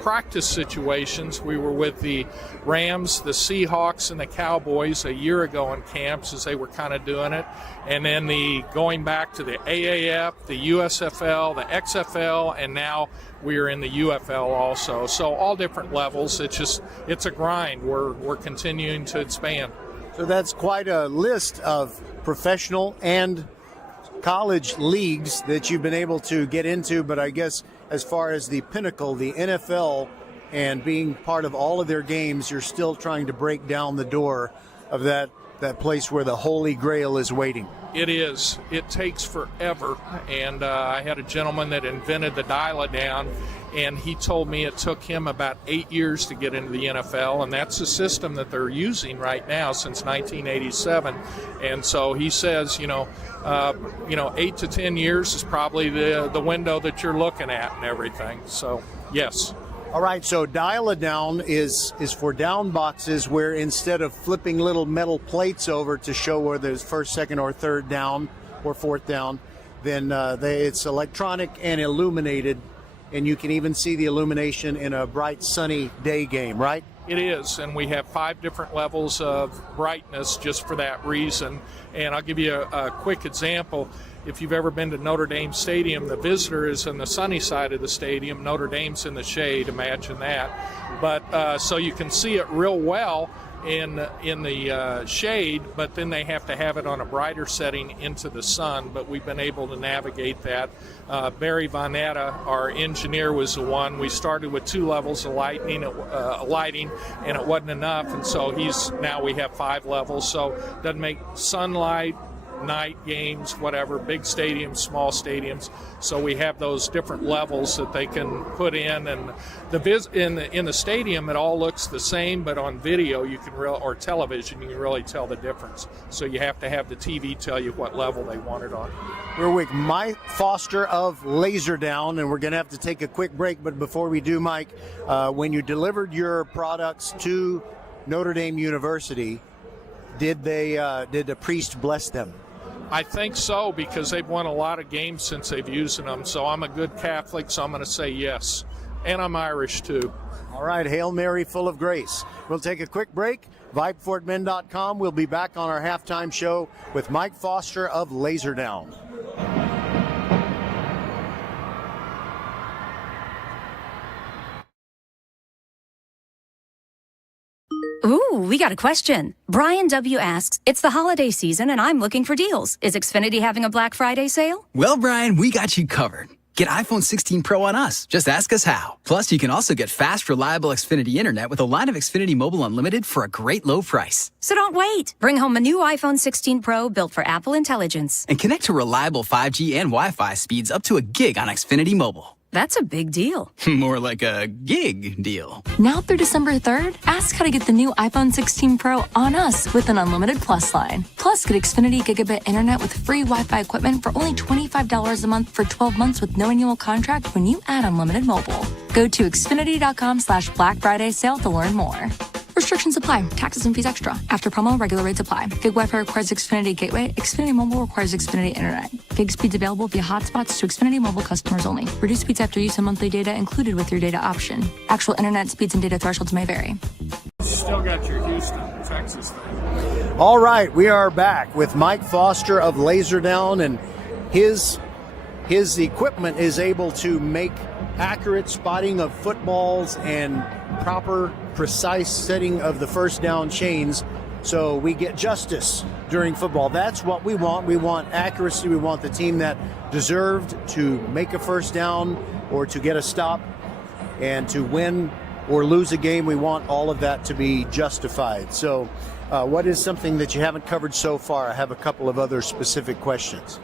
practice situations. We were with the Rams, the Seahawks, and the Cowboys a year ago in camps as they were kind of doing it. And then going back to the AAF, the USFL, the XFL, and now we are in the UFL also. So all different levels. It's a grind. We're continuing to expand. So that's quite a list of professional and college leagues that you've been able to get into, but I guess as far as the pinnacle, the NFL, and being part of all of their games, you're still trying to break down the door of that place where the Holy Grail is waiting. It is. It takes forever. And I had a gentleman that invented the dial-a-down, and he told me it took him about 8 years to get into the NFL, and that's the system that they're using right now since 1987. And so he says, 8 to 10 years is probably the window that you're looking at and everything. So, yes. All right, so dial-a-down is for down boxes where instead of flipping little metal plates over to show whether there's first, second, or third down or fourth down, then it's electronic and illuminated, and you can even see the illumination in a bright, sunny day game, right? It is, and we have 5 different levels of brightness just for that reason. And I'll give you a quick example. If you've ever been to Notre Dame Stadium, the visitor is on the sunny side of the stadium. Notre Dame's in the shade, imagine that. But so you can see it real well in the shade, but then they have to have it on a brighter setting into the sun. But we've been able to navigate that. Barry Vonetta, our engineer, was the one. We started with 2 levels of lighting, and it wasn't enough, and so now we have 5 levels. So it doesn't make sunlight, night games, whatever, big stadiums, small stadiums. So we have those different levels that they can put in, and in the stadium it all looks the same, but on video or television you can really tell the difference. So you have to have the TV tell you what level they want it on. We're with Mike Foster of Laserdown, and we're going to have to take a quick break. But before we do, Mike, when you delivered your products to Notre Dame University, did a priest bless them? I think so, because they've won a lot of games since they've used them. So I'm a good Catholic, so I'm going to say yes. And I'm Irish, too. All right, Hail Mary, full of grace. We'll take a quick break. VypeFortMen.com. We'll be back on our halftime show with Mike Foster of Laserdown. Ooh, we got a question. Brian W. asks, it's the holiday season and I'm looking for deals. Is Xfinity having a Black Friday sale? Well, Brian, we got you covered. Get iPhone 16 Pro on us. Just ask us how. Plus, you can also get fast, reliable Xfinity Internet with a line of Xfinity Mobile Unlimited for a great low price. So don't wait. Bring home a new iPhone 16 Pro built for Apple Intelligence. And connect to reliable 5G and Wi-Fi speeds up to a gig on Xfinity Mobile. That's a big deal. More like a gig deal. Now through December 3rd, ask how to get the new iPhone 16 Pro on us with an unlimited Plus line. Plus, get Xfinity Gigabit Internet with free Wi-Fi equipment for only $25 a month for 12 months with no annual contract when you add unlimited mobile. Go to Xfinity.com/Black Friday sale to learn more. Restrictions apply. Taxes and fees extra. After promo, regular rates apply. Gig Wi-Fi requires Xfinity Gateway. Xfinity Mobile requires Xfinity Internet. Gig speeds available via hotspots to Xfinity Mobile customers only. Reduced speeds after use and monthly data included with your data option. Actual internet speeds and data thresholds may vary. Still got your Houston, Texas thing. All right, we are back with Mike Foster of Laserdown, and his equipment is able to make accurate spotting of footballs and proper, precise setting of the first down chains, so we get justice during football. That's what we want. We want accuracy. We want the team that deserved to make a first down or to get a stop and to win or lose a game. We want all of that to be justified. So what is something that you haven't covered so far? I have a couple of other specific questions.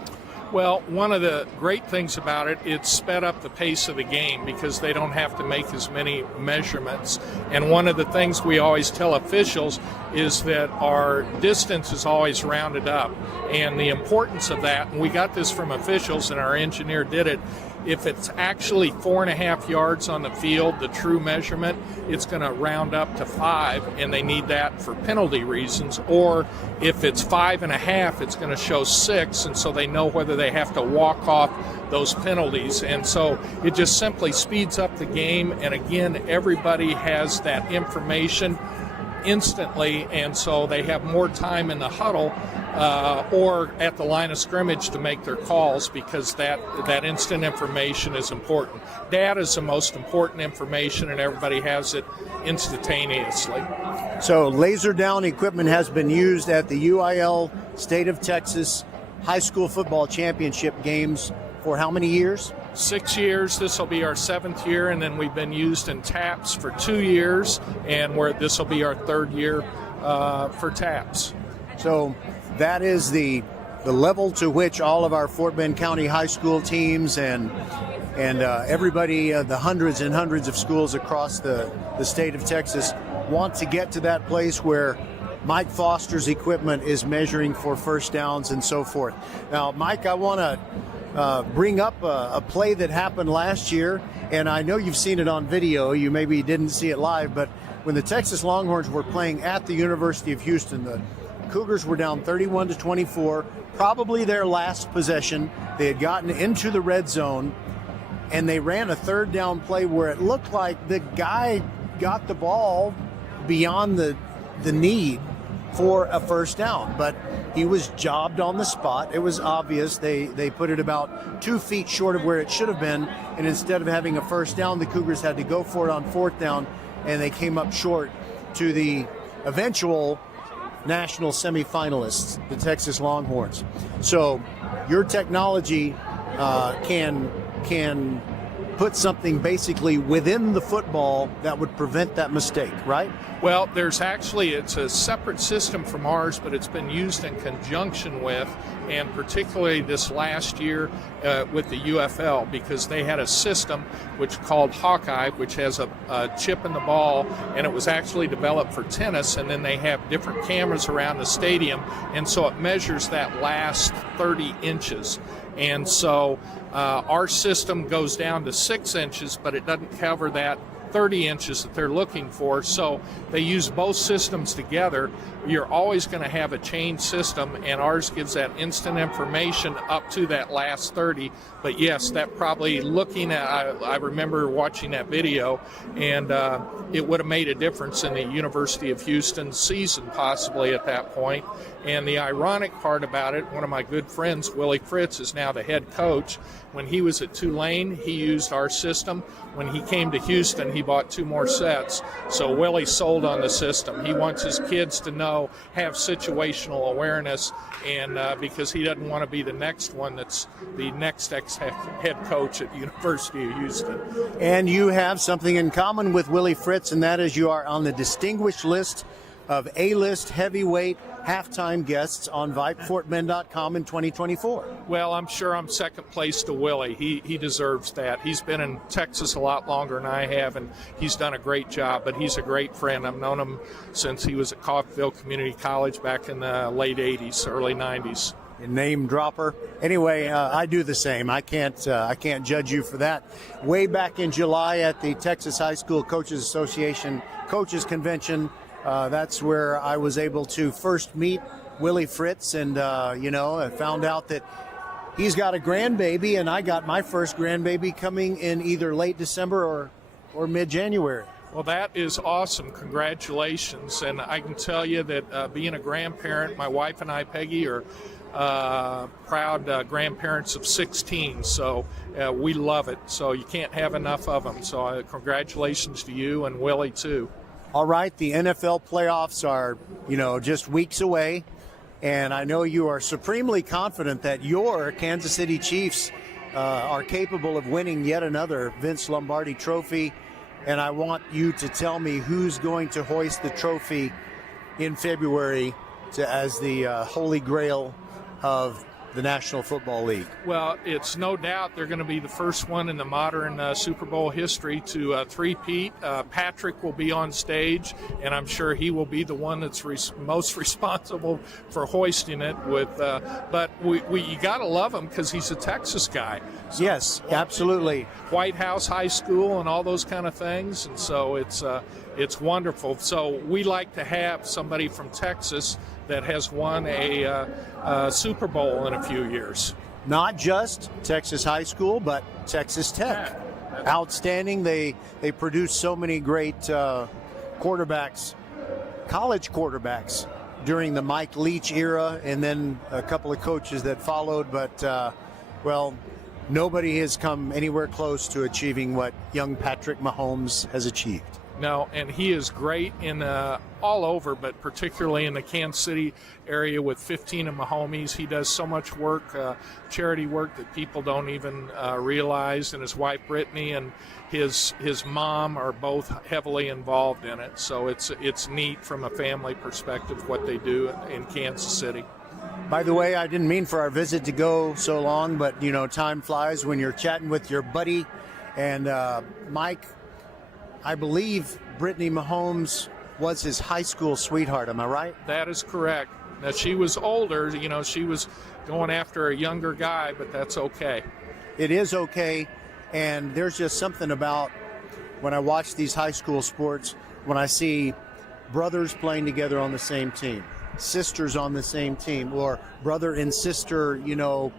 Well, one of the great things about it, it's sped up the pace of the game because they don't have to make as many measurements. And one of the things we always tell officials is that our distance is always rounded up. And the importance of that, and we got this from officials and our engineer did it, if it's actually 4.5 yards on the field, the true measurement, it's going to round up to 5, and they need that for penalty reasons. Or if it's 5.5, it's going to show 6, and so they know whether they have to walk off those penalties. And so it just simply speeds up the game, and again, everybody has that information instantly, and so they have more time in the huddle or at the line of scrimmage to make their calls, because that instant information is important. Data is the most important information, and everybody has it instantaneously. So Laserdown equipment has been used at the UIL State of Texas High School Football Championship games for how many years? 6 years. This will be our 7th year, and then we've been used in TAPS for 2 years, and this will be our 3rd year for TAPS. So that is the level to which all of our Fort Bend County high school teams and everybody, the hundreds and hundreds of schools across the state of Texas want to get to that place where Mike Foster's equipment is measuring for first downs and so forth. Now, Mike, I want to bring up a play that happened last year, and I know you've seen it on video. You maybe didn't see it live, but when the Texas Longhorns were playing at the University of Houston, the Cougars were down 31-24, probably their last possession. They had gotten into the red zone, and they ran a third down play where it looked like the guy got the ball beyond the need for a first down, but he was jobbed on the spot. It was obvious. They put it about 2 feet short of where it should have been, and instead of having a first down, the Cougars had to go for it on 4th down, and they came up short to the eventual national semifinalists, the Texas Longhorns. So your technology can put something basically within the football that would prevent that mistake, right? Well, it's a separate system from ours, but it's been used in conjunction with, and particularly this last year with the UFL, because they had a system which called Hawkeye, which has a chip in the ball, and it was actually developed for tennis, and then they have different cameras around the stadium, and so it measures that last 30 inches. And so our system goes down to 6 inches, but it doesn't cover that 30 inches that they're looking for. So they use both systems together. You're always going to have a chain system, and ours gives that instant information up to that last 30. But yes, that probably I remember watching that video, and it would have made a difference in the University of Houston season possibly at that point. And the ironic part about it, one of my good friends, Willie Fritz, is now the head coach. When he was at Tulane, he used our system. When he came to Houston, he bought 2 more sets. So Willie sold on the system. He wants his kids to have situational awareness, and because he doesn't want to be the next one that's the next head coach at the University of Houston. And you have something in common with Willie Fritz, and that is you are on the distinguished list of A-list heavyweight halftime guests on VypeFortBend.com in 2024? Well, I'm sure I'm second place to Willie. He deserves that. He's been in Texas a lot longer than I have, and he's done a great job, but he's a great friend. I've known him since he was at Coffeyville Community College back in the late 80s, early 90s. Name dropper. Anyway, I do the same. I can't judge you for that. Way back in July at the Texas High School Coaches Association Coaches Convention, that's where I was able to first meet Willie Fritz, and I found out that he's got a grandbaby, and I got my first grandbaby coming in either late December or mid-January. Well, that is awesome. Congratulations. And I can tell you that being a grandparent, my wife and I, Peggy, are proud grandparents of 16, so we love it. So you can't have enough of them. So congratulations to you and Willie, too. All right, the NFL playoffs are, just weeks away, and I know you are supremely confident that your Kansas City Chiefs are capable of winning yet another Vince Lombardi trophy, and I want you to tell me who's going to hoist the trophy in February as the Holy Grail of the National Football League. Well, it's no doubt they're going to be the first one in the modern Super Bowl history to three-peat. Patrick will be on stage, and I'm sure he will be the one that's most responsible for hoisting it. But you got to love him because he's a Texas guy. So, yes, absolutely. White House High School and all those kind of things, and so it's wonderful. So we like to have somebody from Texas that has won a Super Bowl in a few years. Not just Texas High School, but Texas Tech. Outstanding. They produce so many great quarterbacks, college quarterbacks, during the Mike Leach era, and then a couple of coaches that followed. But, nobody has come anywhere close to achieving what young Patrick Mahomes has achieved. No, and he is great in all over, but particularly in the Kansas City area with 15 of my homies. He does so much work, charity work that people don't even realize. And his wife Brittany and his mom are both heavily involved in it. So it's neat from a family perspective what they do in Kansas City. By the way, I didn't mean for our visit to go so long, but time flies when you're chatting with your buddy. And Mike, I believe Brittany Mahomes was his high school sweetheart. Am I right? That is correct. Now, she was older. She was going after a younger guy, but that's okay. It is okay. And there's just something about when I watch these high school sports, when I see brothers playing together on the same team, sisters on the same team, or brother and sister, one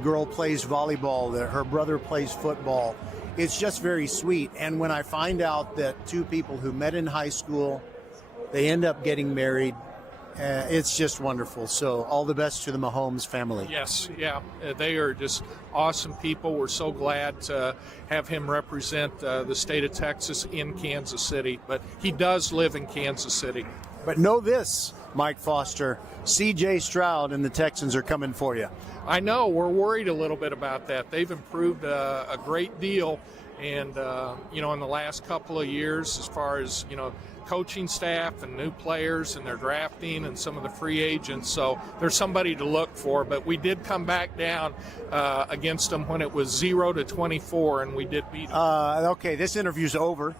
girl plays volleyball, her brother plays football. It's just very sweet. And when I find out that two people who met in high school, they end up getting married, it's just wonderful. So all the best to the Mahomes family. Yes, yeah. They are just awesome people. We're so glad to have him represent the state of Texas in Kansas City. But he does live in Kansas City. But know this, Mike Foster, C.J. Stroud and the Texans are coming for you. I know. We're worried a little bit about that. They've improved a great deal, and in the last couple of years, as far as coaching staff and new players and their drafting and some of the free agents. So there's somebody to look for. But we did come back down against them when it was 0-24, and we did beat them. Okay, this interview's over.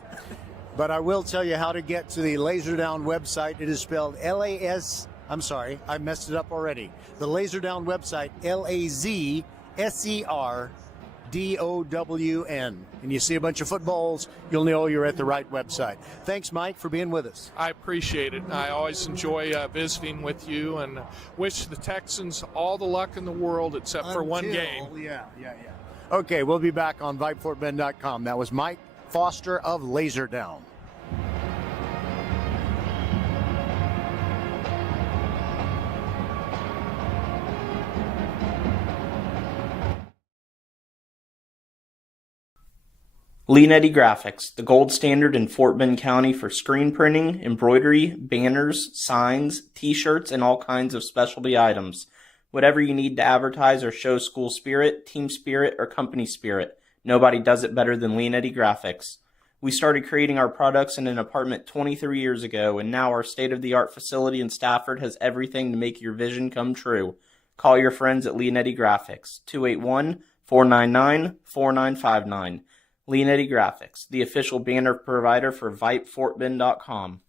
But I will tell you how to get to the Laserdown website. It is spelled L-A-S. I'm sorry, I messed it up already. The Laserdown website, L-A-Z-S-E-R-D-O-W-N. And you see a bunch of footballs, you'll know you're at the right website. Thanks, Mike, for being with us. I appreciate it. I always enjoy visiting with you, and wish the Texans all the luck in the world except for one game. Yeah. Okay, we'll be back on VypeFortBend.com. That was Mike Foster of Laserdown. Leanetti Graphics, the gold standard in Fort Bend County for screen printing, embroidery, banners, signs, t-shirts, and all kinds of specialty items. Whatever you need to advertise or show school spirit, team spirit, or company spirit, nobody does it better than Leanetti Graphics. We started creating our products in an apartment 23 years ago, and now our state-of-the-art facility in Stafford has everything to make your vision come true. Call your friends at Leonetti Graphics, 281-499-4959. Leonetti Graphics, the official banner provider for VypeFortBend.com.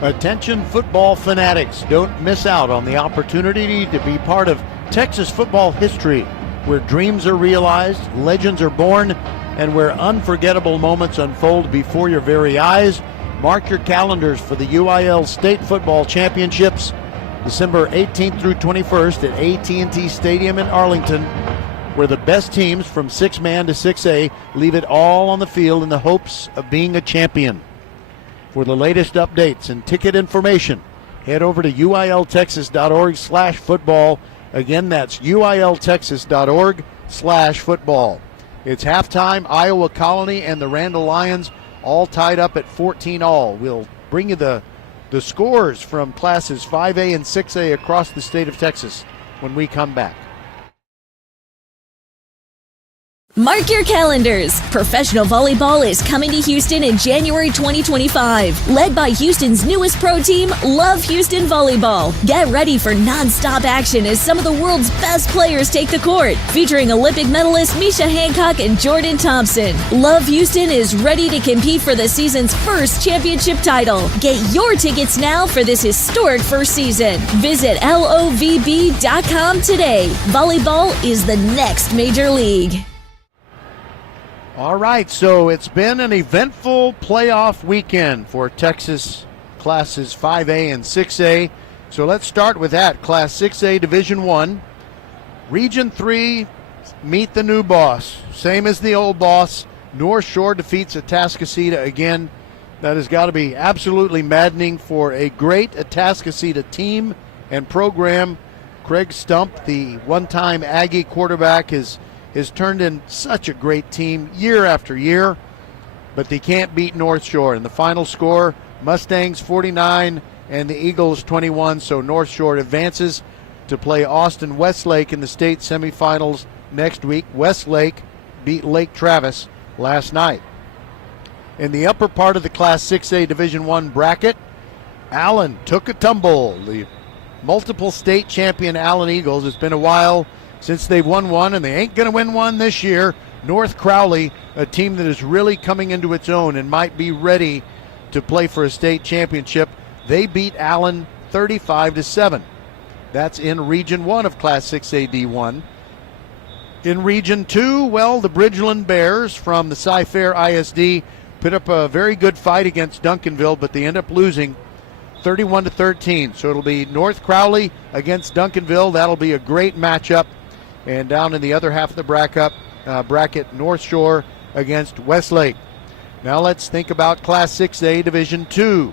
Attention football fanatics, don't miss out on the opportunity to be part of Texas football history, where dreams are realized, legends are born, and where unforgettable moments unfold before your very eyes. Mark your calendars for the UIL State Football Championships, December 18th through 21st at AT&T Stadium in Arlington, where the best teams from 6-man to 6A leave it all on the field in the hopes of being a champion. For the latest updates and ticket information, head over to uiltexas.org/football. Again, that's uiltexas.org/football. It's halftime. Iowa Colony and the Randall Lions all tied up at 14-all. We'll bring you the scores from classes 5A and 6A across the state of Texas when we come back. Mark your calendars. Professional volleyball is coming to Houston in January 2025. Led by Houston's newest pro team, Love Houston Volleyball. Get ready for non-stop action as some of the world's best players take the court. Featuring Olympic medalists Misha Hancock and Jordan Thompson. Love Houston is ready to compete for the season's first championship title. Get your tickets now for this historic first season. Visit lovb.com today. Volleyball is the next major league. All right, so it's been an eventful playoff weekend for Texas classes 5A and 6A. So let's start with that. Class 6A Division I. Region 3, meet the new boss. Same as the old boss. North Shore defeats Atascocita again. That has got to be absolutely maddening for a great Atascocita team and program. Craig Stump, the one-time Aggie quarterback, has turned in such a great team year after year, but they can't beat North Shore. And the final score, Mustangs 49 and the Eagles 21, so North Shore advances to play Austin Westlake in the state semifinals next week. Westlake beat Lake Travis last night. In the upper part of the Class 6A Division I bracket, Allen took a tumble. The multiple state champion Allen Eagles, it's been a while since they've won one, and they ain't going to win one this year. North Crowley, a team that is really coming into its own and might be ready to play for a state championship, they beat Allen 35-7. That's in Region 1 of Class 6A D1. In Region 2, well, the Bridgeland Bears from the Cy-Fair ISD put up a very good fight against Duncanville, but they end up losing 31-13. So it'll be North Crowley against Duncanville. That'll be a great matchup. And down in the other half of the bracket, North Shore against Westlake. Now let's think about Class 6A Division II.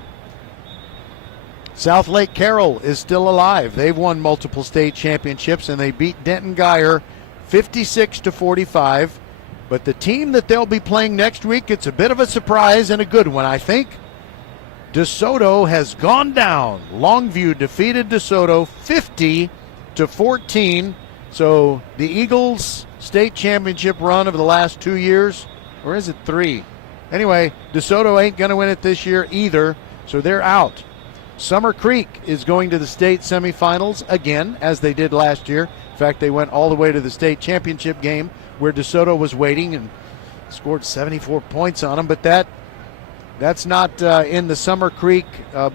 South Lake Carroll is still alive. They've won multiple state championships, and they beat Denton Geyer 56-45. But the team that they'll be playing next week, it's a bit of a surprise and a good one, I think. DeSoto has gone down. Longview defeated DeSoto 50-14. So the Eagles' state championship run of the last 2 years, or is it 3? Anyway, DeSoto ain't going to win it this year either, so they're out. Summer Creek is going to the state semifinals again, as they did last year. In fact, they went all the way to the state championship game where DeSoto was waiting and scored 74 points on them, but that's not in the Summer Creek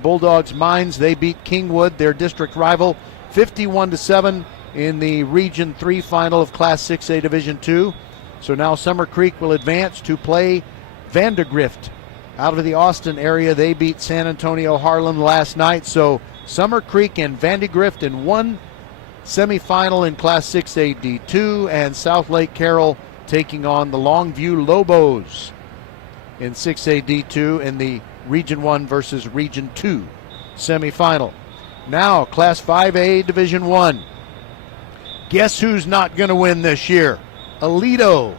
Bulldogs' minds. They beat Kingwood, their district rival, 51-7 in the Region 3 final of Class 6A Division II. So now Summer Creek will advance to play Vandergrift out of the Austin area. They beat San Antonio Harlan last night. So Summer Creek and Vandergrift in one semifinal in Class 6A D2, and South Lake Carroll taking on the Longview Lobos in 6A D2 in the Region 1 versus Region 2 semifinal. Now Class 5A Division 1. Guess who's not going to win this year? Aledo.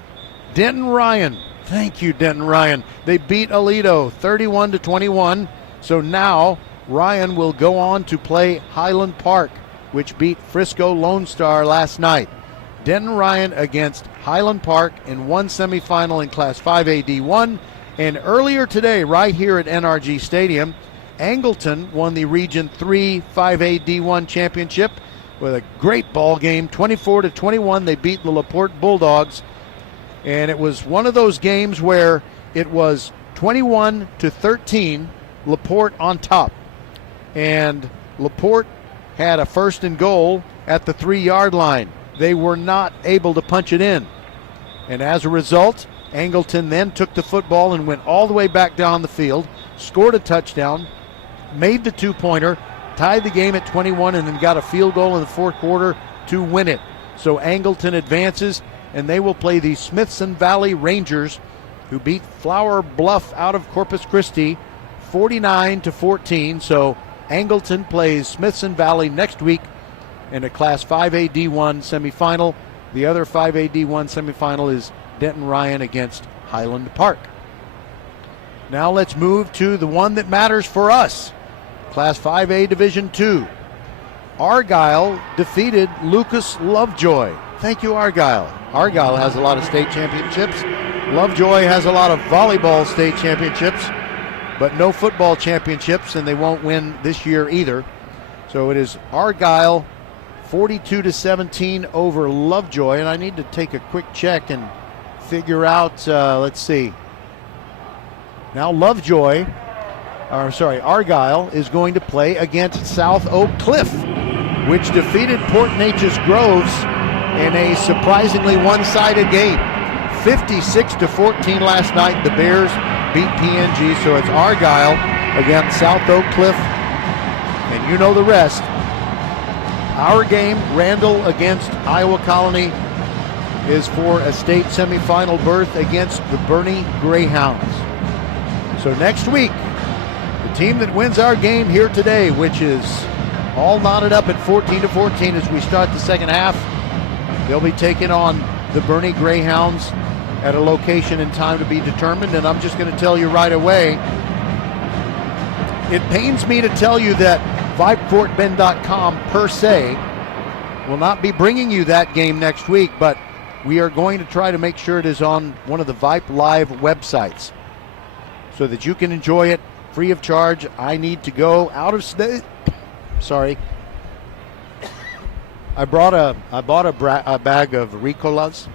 Denton Ryan. Thank you, Denton Ryan. They beat Aledo 31-21. So now Ryan will go on to play Highland Park, which beat Frisco Lone Star last night. Denton Ryan against Highland Park in one semifinal in Class 5A D1. And earlier today, right here at NRG Stadium, Angleton won the Region 3 5A D1 championship with a great ball game, 24-21. They beat the LaPorte Bulldogs. And it was one of those games where it was 21-13, LaPorte on top. And LaPorte had a first and goal at the 3-yard line. They were not able to punch it in. And as a result, Angleton then took the football and went all the way back down the field, scored a touchdown, made the 2-pointer, tied the game at 21, and then got a field goal in the fourth quarter to win it. So Angleton advances, and they will play the Smithson Valley Rangers, who beat Flower Bluff out of Corpus Christi 49-14. So Angleton plays Smithson Valley next week in a Class 5A D1 semifinal. The other 5A D1 semifinal is Denton Ryan against Highland Park. Now let's move to the one that matters for us, Class 5A Division 2. Argyle defeated Lucas Lovejoy. Thank you, Argyle. Argyle has a lot of state championships. Lovejoy has a lot of volleyball state championships, but no football championships, and they won't win this year either. So it is Argyle 42-17 over Lovejoy, and I need to take a quick check and figure out, let's see. Now Argyle is going to play against South Oak Cliff, which defeated Port Neches Groves in a surprisingly one-sided game. 56-14 last night, the Bears beat PNG, so it's Argyle against South Oak Cliff, and you know the rest. Our game, Randall against Iowa Colony, is for a state semifinal berth against the Bernie Greyhounds. So next week, the team that wins our game here today, which is all knotted up at 14-14 as we start the second half, they'll be taking on the Bernie Greyhounds at a location and time to be determined. And I'm just going to tell you right away, it pains me to tell you that VypeFortBend.com per se will not be bringing you that game next week, but we are going to try to make sure it is on one of the Vype Live websites so that you can enjoy it free of charge. I need to go out of state. Sorry. I bought a bag of Ricolas,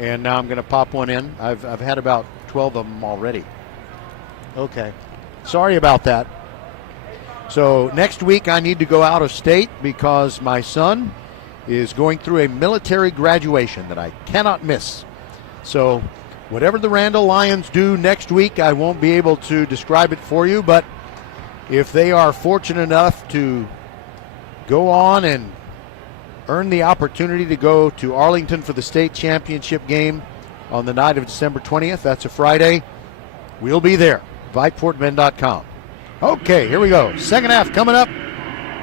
and now I'm going to pop one in. I've had about 12 of them already. Okay. Sorry about that. So next week I need to go out of state because my son is going through a military graduation that I cannot miss. So whatever the Randall Lions do next week, I won't be able to describe it for you, but if they are fortunate enough to go on and earn the opportunity to go to Arlington for the state championship game on the night of December 20th, that's a Friday, we'll be there. VypeFortBend.com. Okay, here we go. Second half coming up.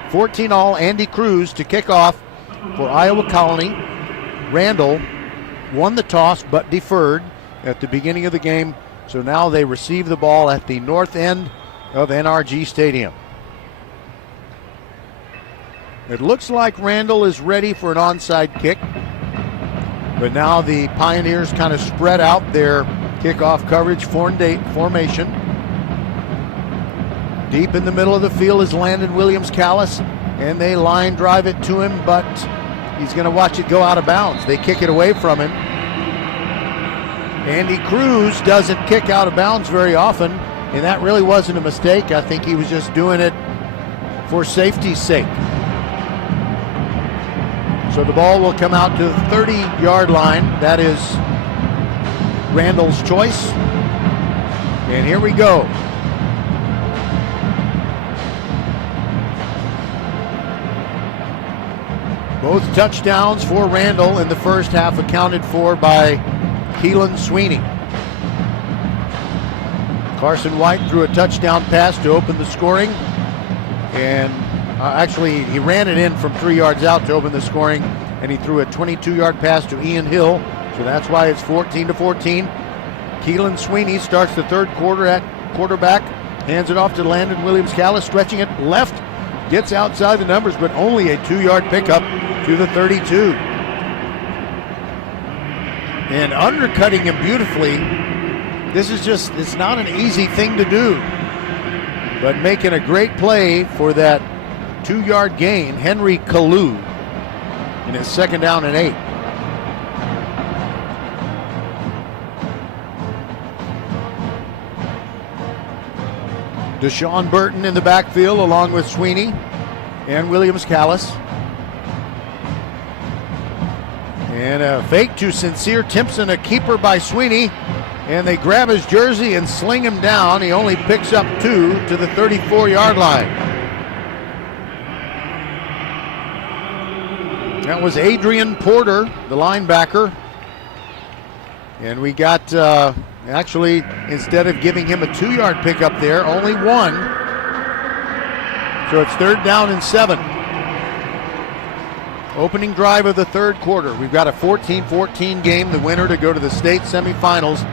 14-all, Andy Cruz to kick off for Iowa Colony. Randall won the toss but deferred at the beginning of the game, so now they receive the ball at the north end of NRG Stadium. It looks like Randall is ready for an onside kick, but now the Pioneers kind of spread out their kickoff coverage formation. Deep in the middle of the field is Landon Williams-Callis, and they line drive it to him, but he's going to watch it go out of bounds. They kick it away from him. Andy Cruz doesn't kick out of bounds very often, and that really wasn't a mistake. I think he was just doing it for safety's sake. So the ball will come out to the 30-yard line. That is Randall's choice. And here we go. Both touchdowns for Randall in the first half accounted for by Keelan Sweeney. Carson White threw a touchdown pass to open the scoring, and actually he ran it in from 3 yards out to open the scoring, and he threw a 22-yard pass to Ian Hill, so that's why it's 14-14. Keelan Sweeney starts the third quarter at quarterback, hands it off to Landon Williams-Callis, stretching it left, gets outside the numbers, but only a 2-yard pickup to the 32. and undercutting him beautifully. This is it's not an easy thing to do. But making a great play for that 2-yard gain, Henry Kalu, in his 2nd down and 8. Deshaun Burton in the backfield along with Sweeney and Williams-Callis. And a fake to Sincere Timpson, a keeper by Sweeney. And they grab his jersey and sling him down. He only picks up 2 to the 34-yard line. That was Adrian Porter, the linebacker. And we got, actually, instead of giving him a 2-yard pickup there, only 1. So it's 3rd down and 7. Opening drive of the 3rd quarter. We've got a 14-14 game, the winner to go to the state semifinals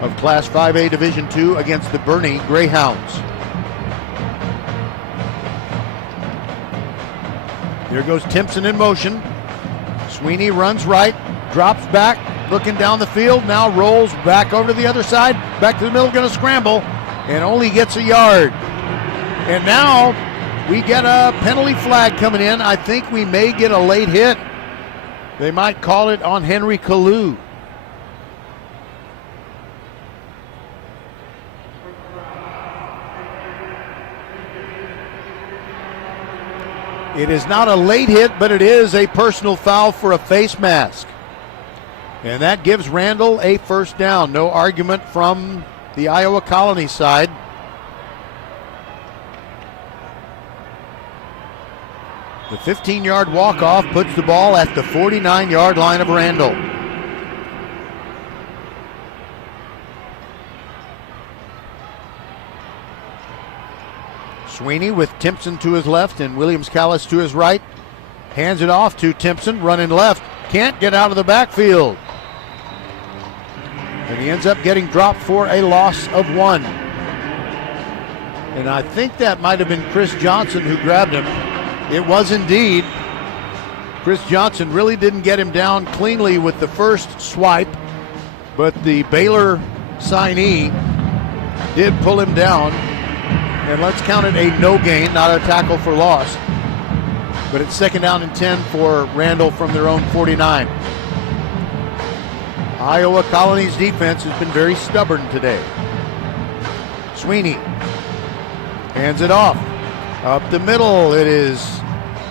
of Class 5A Division II against the Bernie Greyhounds. There goes Timpson in motion. Sweeney runs right, drops back, looking down the field, now rolls back over to the other side, back to the middle, going to scramble, and only gets a yard. And now we get a penalty flag coming in. I think we may get a late hit. They might call it on Henry Kalu. It is not a late hit, but it is a personal foul for a face mask. And that gives Randall a 1st down. No argument from the Iowa Colony side. The 15-yard walk-off puts the ball at the 49-yard line of Randall. Sweeney with Timpson to his left and Williams-Callis to his right. Hands it off to Timpson, running left. Can't get out of the backfield. And he ends up getting dropped for a loss of 1. And I think that might have been Chris Johnson who grabbed him. It was indeed. Chris Johnson really didn't get him down cleanly with the first swipe, but the Baylor signee did pull him down. And let's count it a no gain, not a tackle for loss. But it's 2nd down and 10 for Randall from their own 49. Iowa Colony's defense has been very stubborn today. Sweeney hands it off. Up the middle, it is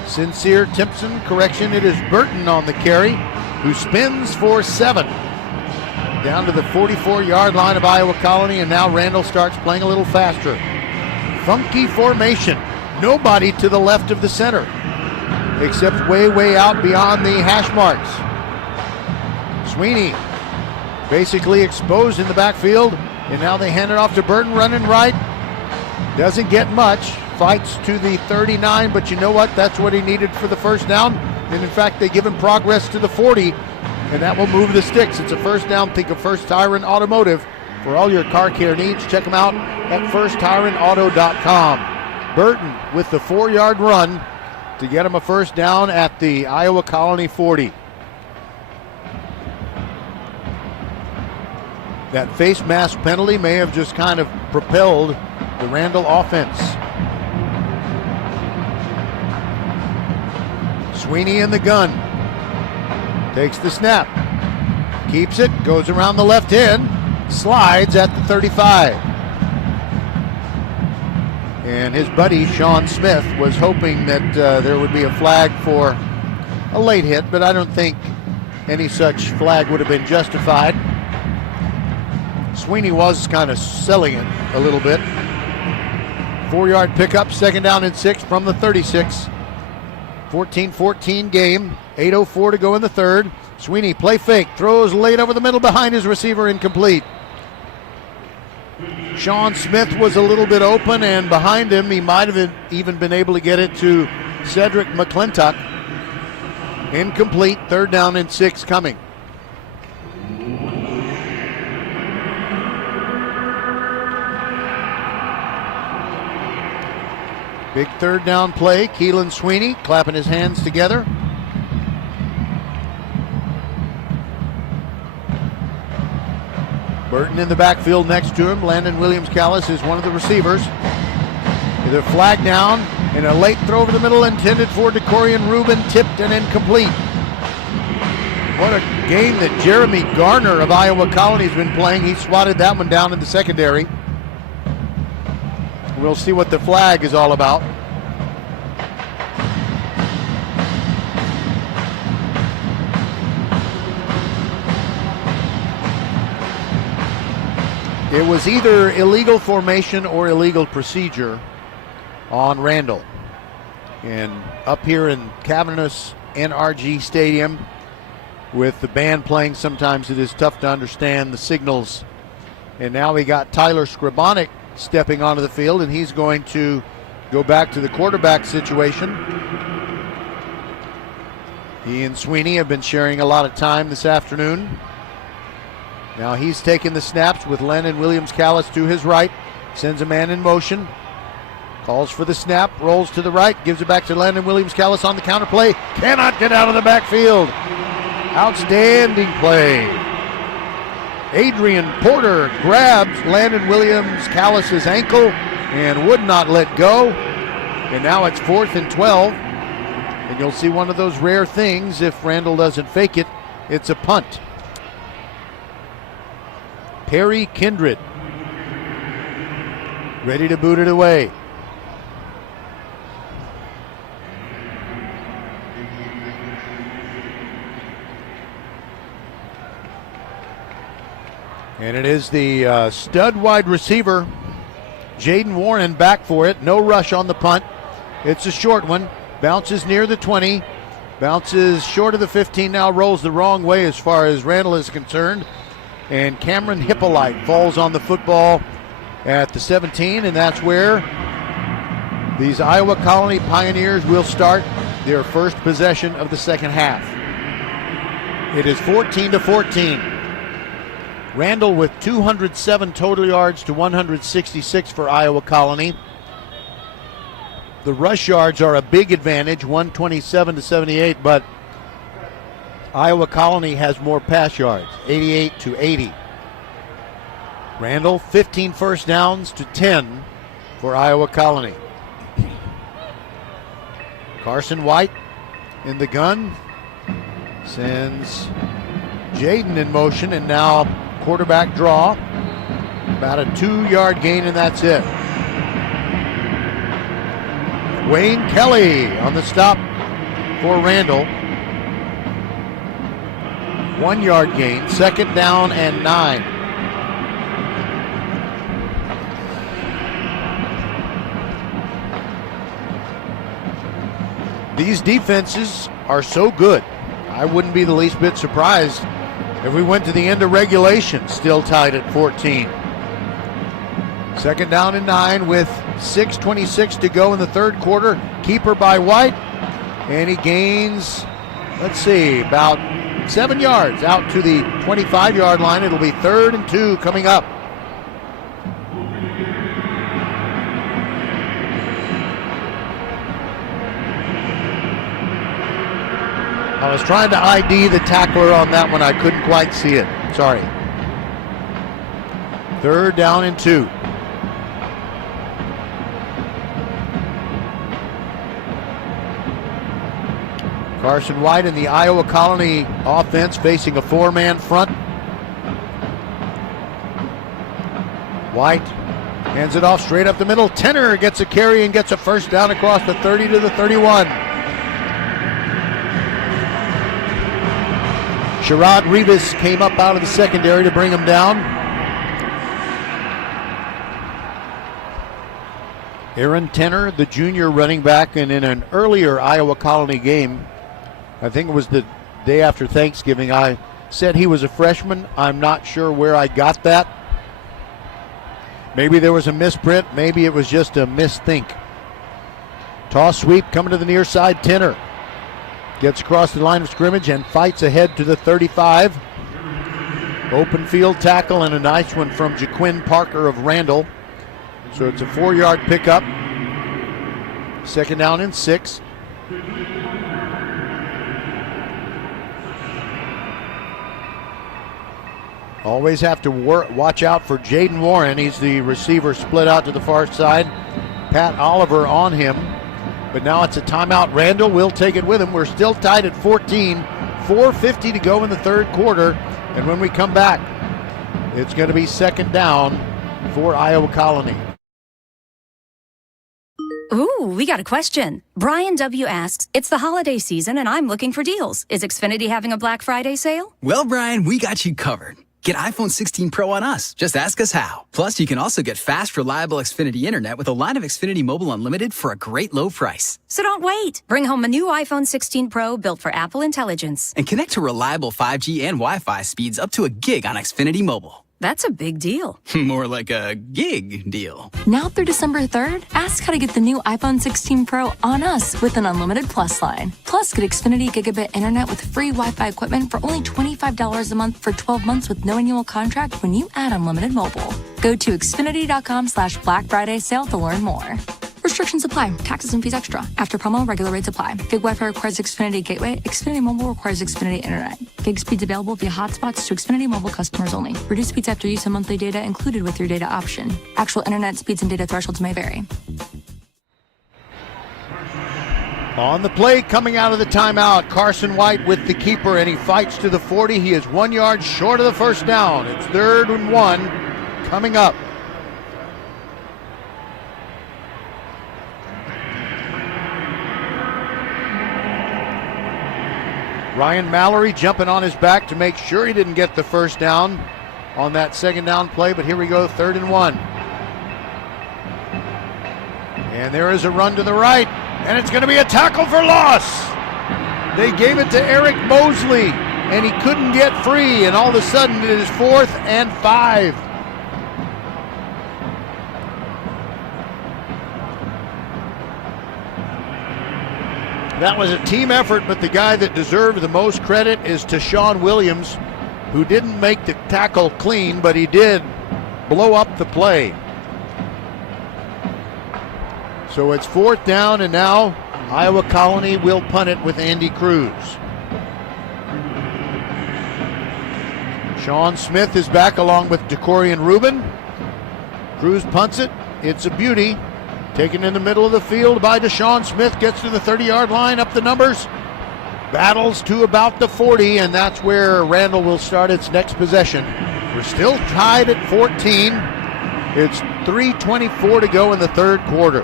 Sincere Timpson. Correction, it is Burton on the carry, who spins for 7. Down to the 44-yard line of Iowa Colony, and now Randall starts playing a little faster. Funky formation. Nobody to the left of the center, except way out beyond the hash marks. Sweeney basically exposed in the backfield, and now they hand it off to Burton running right. Doesn't get much. Fights to the 39, but you know what? That's what he needed for the 1st down. And in fact, they give him progress to the 40, and that will move the sticks. It's a 1st down. Think of First Tyrant Automotive. For all your car care needs, check them out at firsttyrantauto.com. Burton with the 4-yard run to get him a 1st down at the Iowa Colony 40. That face mask penalty may have just kind of propelled the Randall offense. Sweeney in the gun. Takes the snap. Keeps it, goes around the left end. Slides at the 35. And his buddy, Sean Smith, was hoping that there would be a flag for a late hit, but I don't think any such flag would have been justified. Sweeney was kind of selling it a little bit. 4-yard pickup, 2nd down and 6 from the 36. 14-14 game, 8:04 to go in the 3rd. Sweeney play fake, throws late over the middle behind his receiver, incomplete. Sean Smith was a little bit open, and behind him he might have even been able to get it to Cedric McClintock. Incomplete, 3rd down and 6 coming. Big 3rd down play. Keelan Sweeney clapping his hands together. Burton in the backfield next to him. Landon Williams-Callis is one of the receivers. With a flag down and a late throw over the middle intended for DeCorian Rubin, tipped and incomplete. What a game that Jeremy Garner of Iowa Colony has been playing. He swatted that one down in the secondary. We'll see what the flag is all about. It was either illegal formation or illegal procedure on Randall. And up here in cavernous NRG Stadium, with the band playing, sometimes it is tough to understand the signals. And now we got Tyler Scribonic stepping onto the field, and he's going to go back to the quarterback situation. He and Sweeney have been sharing a lot of time this afternoon. Now he's taking the snaps with Landon Williams-Callis to his right, sends a man in motion, calls for the snap, rolls to the right, gives it back to Landon Williams-Callis on the counter play, cannot get out of the backfield. Outstanding play. Adrian Porter grabs Landon Williams-Callis' ankle and would not let go. And now it's 4th and 12. And you'll see one of those rare things if Randall doesn't fake it. It's a punt. Perry Kindred ready to boot it away. And it is the stud wide receiver, Jaden Warren, back for it. No rush on the punt. It's a short one. Bounces near the 20. Bounces short of the 15, now rolls the wrong way as far as Randall is concerned. And Cameron Hippolyte falls on the football at the 17, and that's where these Iowa Colony Pioneers will start their first possession of the second half. It is 14-14. Randall with 207 total yards to 166 for Iowa Colony. The rush yards are a big advantage, 127-78, but Iowa Colony has more pass yards, 88-80. Randall, 15 first downs to 10 for Iowa Colony. Carson White in the gun, sends Jaden in motion, and now quarterback draw. About a 2-yard gain, and that's it. Wayne Kelly on the stop for Randall. 1-yard gain, 2nd down and 9. These defenses are so good. I wouldn't be the least bit surprised if we went to the end of regulation, still tied at 14. 2nd down and 9 with 6:26 to go in the third quarter. Keeper by White, and he gains, about 7 yards out to the 25-yard line. It'll be 3rd and 2 coming up. I was trying to ID the tackler on that one. I couldn't quite see it. Sorry. 3rd down and 2. Carson White in the Iowa Colony offense facing a 4-man front. White hands it off straight up the middle. Tenner gets a carry and gets a first down across the 30 to the 31. Sherrod Rivas came up out of the secondary to bring him down. Aaron Tenner, the junior running back, and in an earlier Iowa Colony game, I think it was the day after Thanksgiving, I said he was a freshman. I'm not sure where I got that. Maybe there was a misprint. Maybe it was just a misthink. Toss sweep coming to the near side. Tenner gets across the line of scrimmage and fights ahead to the 35. Open field tackle and a nice one from Jaquin Parker of Randall. So it's a 4-yard pickup. 2nd down and 6. Always have to watch out for Jaden Warren. He's the receiver split out to the far side. Pat Oliver on him. But now it's a timeout. Randall will take it with him. We're still tied at 14. 4:50 to go in the third quarter. And when we come back, it's going to be second down for Iowa Colony. Ooh, we got a question. Brian W. asks, it's the holiday season and I'm looking for deals. Is Xfinity having a Black Friday sale? Well, Brian, we got you covered. Get iPhone 16 Pro on us. Just ask us how. Plus, you can also get fast, reliable Xfinity internet with a line of Xfinity Mobile Unlimited for a great low price. So don't wait. Bring home a new iPhone 16 Pro built for Apple Intelligence. And connect to reliable 5G and Wi-Fi speeds up to a gig on Xfinity Mobile. That's a big deal. More like a gig deal. Now through December 3rd, ask how to get the new iPhone 16 Pro on us with an unlimited Plus line. Plus, get Xfinity Gigabit Internet with free Wi-Fi equipment for only $25 a month for 12 months with no annual contract when you add unlimited mobile. Go to Xfinity.com/Black Friday sale to learn more. Restrictions apply. Taxes and fees extra. After promo, regular rates apply. Gig Wi-Fi requires Xfinity Gateway. Xfinity Mobile requires Xfinity Internet. Gig speeds available via hotspots to Xfinity Mobile customers only. Reduced speeds after use of monthly data included with your data option. Actual internet speeds and data thresholds may vary. On the play, coming out of the timeout, Carson White with the keeper, and he fights to the 40. He is 1 yard short of the first down. It's 3rd and 1 coming up. Ryan Mallory jumping on his back to make sure he didn't get the first down on that second down play, but here we go, 3rd and 1. And there is a run to the right, and it's going to be a tackle for loss. They gave it to Eric Mosley, and he couldn't get free, and all of a sudden it is 4th and 5. That was a team effort, but the guy that deserved the most credit is Tashawn Williams, who didn't make the tackle clean, but he did blow up the play. So it's 4th down, and now Iowa Colony will punt it with Andy Cruz. Sean Smith is back along with DeCorian Rubin. Cruz punts it. It's a beauty. Taken in the middle of the field by Deshaun Smith, gets to the 30-yard line, up the numbers, battles to about the 40, and that's where Randall will start its next possession. We're still tied at 14. It's 3:24 to go in the third quarter.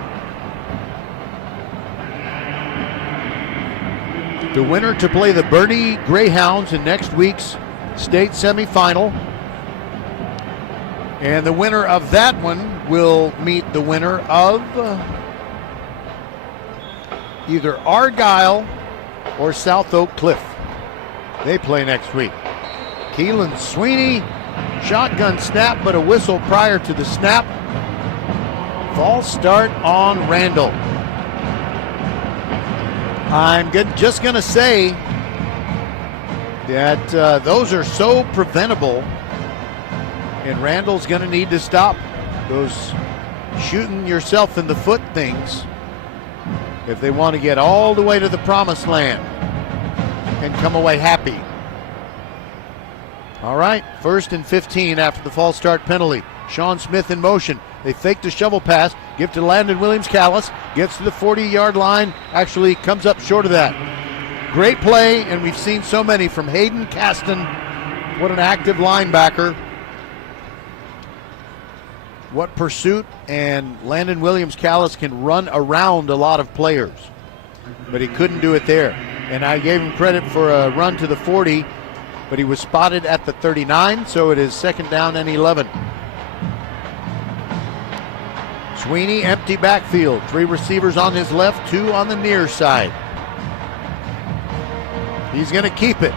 The winner to play the Bernie Greyhounds in next week's state semifinal. And the winner of that one will meet the winner of either Argyle or South Oak Cliff. They play next week. Keelan Sweeney, shotgun snap, but a whistle prior to the snap. False start on Randall. I'm just going to say that those are so preventable. And Randall's going to need to stop those shooting yourself in the foot things if they want to get all the way to the promised land and come away happy. All right, 1st and 15 after the false start penalty. Sean Smith in motion. They fake the shovel pass, give to Landon Williams-Callis, gets to the 40-yard line, actually comes up short of that. Great play, and we've seen so many from Hayden Caston. What an active linebacker. What pursuit, and Landon Williams-Callis can run around a lot of players, but he couldn't do it there. And I gave him credit for a run to the 40, but he was spotted at the 39, so it is 2nd down and 11. Sweeney, empty backfield. 3 receivers on his left, 2 on the near side. He's going to keep it.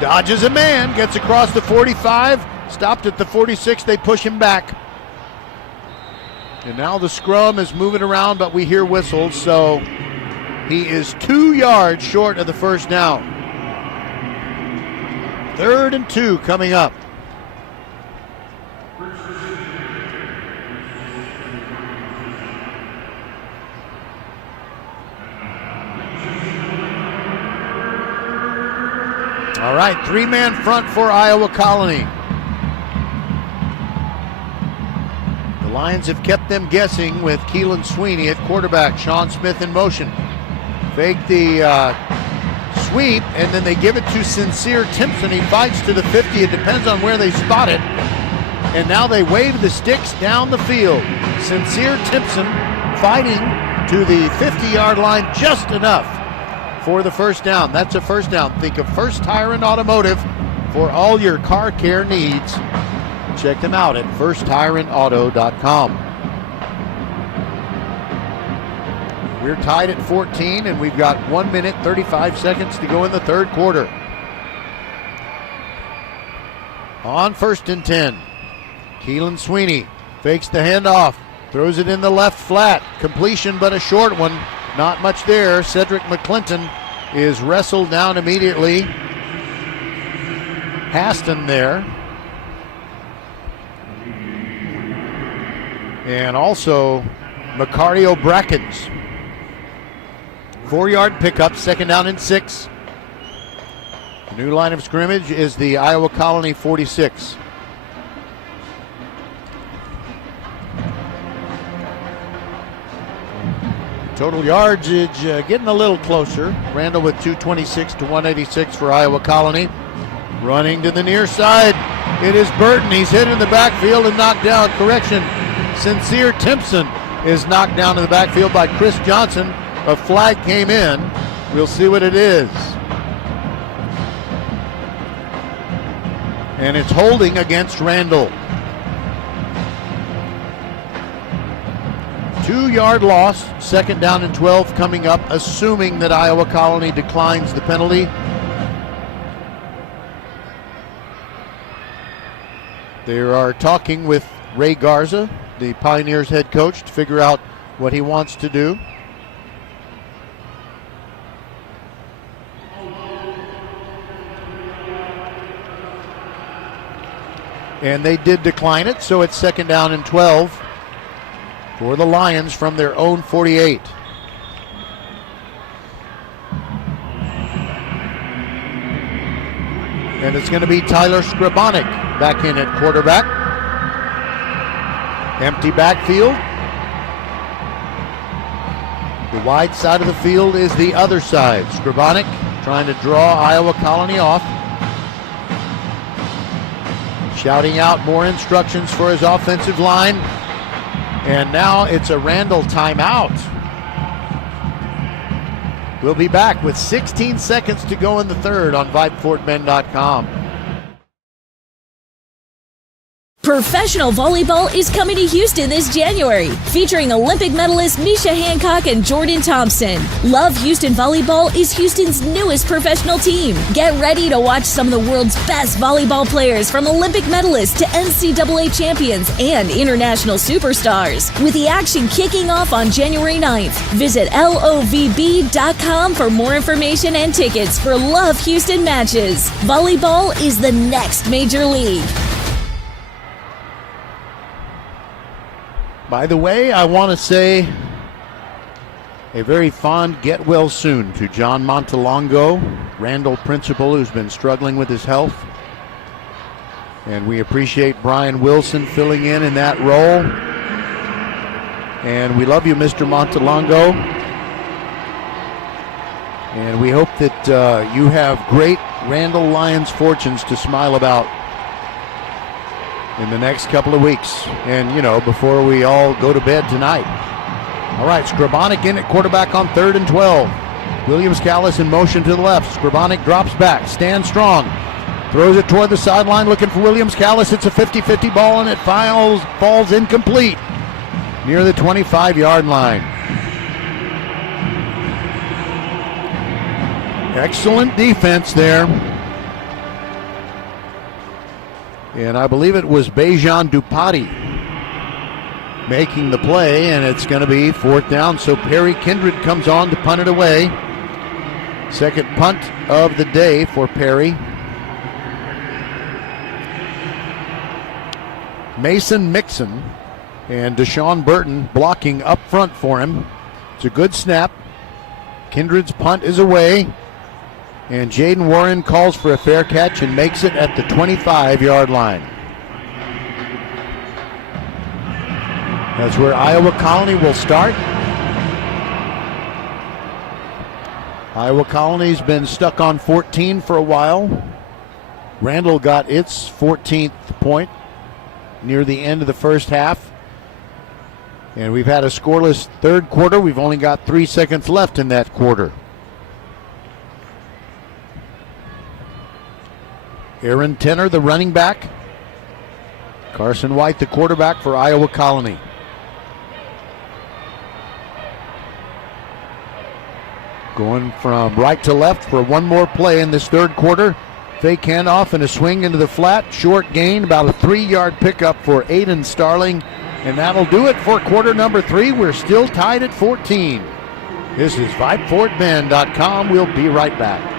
Dodges a man, gets across the 45, stopped at the 46, they push him back. And now the scrum is moving around, but we hear whistles, so he is 2 yards short of the first down. 3rd and 2 coming up. All right, 3-man front for Iowa Colony. Lions have kept them guessing with Keelan Sweeney at quarterback. Sean Smith in motion. Fake the sweep, and then they give it to Sincere Timpson. He fights to the 50. It depends on where they spot it. And now they wave the sticks down the field. Sincere Timpson fighting to the 50-yard line just enough for the first down. That's a first down. Think of First Tire and Automotive for all your car care needs. Check them out at firsttireandauto.com. We're tied at 14, and we've got 1 minute, 35 seconds to go in the third quarter. On 1st and 10, Keelan Sweeney fakes the handoff, throws it in the left flat. Completion, but a short one. Not much there. Cedric McClinton is wrestled down immediately. Haston there. And also Macario Brackens. 4-yard pickup, 2nd down and 6. The new line of scrimmage is the Iowa Colony 46. Total yardage getting a little closer. Randall with 226 to 186 for Iowa Colony. Running to the near side. It is Burton. He's hit in the backfield and knocked down. Correction. Sincere Timpson is knocked down in the backfield by Chris Johnson. A flag came in. We'll see what it is. And it's holding against Randall. 2-yard loss, 2nd down and 12 coming up, assuming that Iowa Colony declines the penalty. They are talking with Ray Garza, the Pioneers head coach, to figure out what he wants to do. And they did decline it, so it's 2nd down and 12 for the Lions from their own 48. And it's going to be Tyler Skrabonic back in at quarterback. Empty backfield. The wide side of the field is the other side. Skrabonic trying to draw Iowa Colony off. Shouting out more instructions for his offensive line. And now it's a Randall timeout. We'll be back with 16 seconds to go in the third on VypeFortBend.com. Professional volleyball is coming to Houston this January, featuring Olympic medalists Misha Hancock and Jordan Thompson. Love Houston Volleyball is Houston's newest professional team. Get ready to watch some of the world's best volleyball players, from Olympic medalists to NCAA champions and international superstars, with the action kicking off on January 9th. Visit lovb.com for more information and tickets for Love Houston matches. Volleyball is the next major league. By the way, I want to say a very fond get well soon to John Montalongo, Randall principal, who's been struggling with his health. And we appreciate Brian Wilson filling in that role. And we love you, Mr. Montalongo. And we hope that you have great Randall Lions fortunes to smile about in the next couple of weeks, and before we all go to bed tonight. All right, Skrabonic in at quarterback on 3rd and 12. Williams Callis in motion to the left. Skrabonic drops back, stands strong, throws it toward the sideline looking for Williams Callis. It's a 50-50 ball, and it falls incomplete near the 25-yard line. Excellent defense there. And I believe it was Bejan Dupati making the play, and it's going to be 4th down. So Perry Kindred comes on to punt it away. Second punt of the day for Perry. Mason Mixon and Deshaun Burton blocking up front for him. It's a good snap. Kindred's punt is away. And Jaden Warren calls for a fair catch and makes it at the 25-yard line. That's where Iowa Colony will start. Iowa Colony's been stuck on 14 for a while. Randall got its 14th point near the end of the first half. And we've had a scoreless third quarter. We've only got 3 seconds left in that quarter. Aaron Tenner, the running back. Carson White, the quarterback for Iowa Colony. Going from right to left for one more play in this third quarter. Fake handoff and a swing into the flat. Short gain, about a 3-yard pickup for Aiden Starling. And that'll do it for quarter number 3. We're still tied at 14. This is VypeFortBend.com. We'll be right back.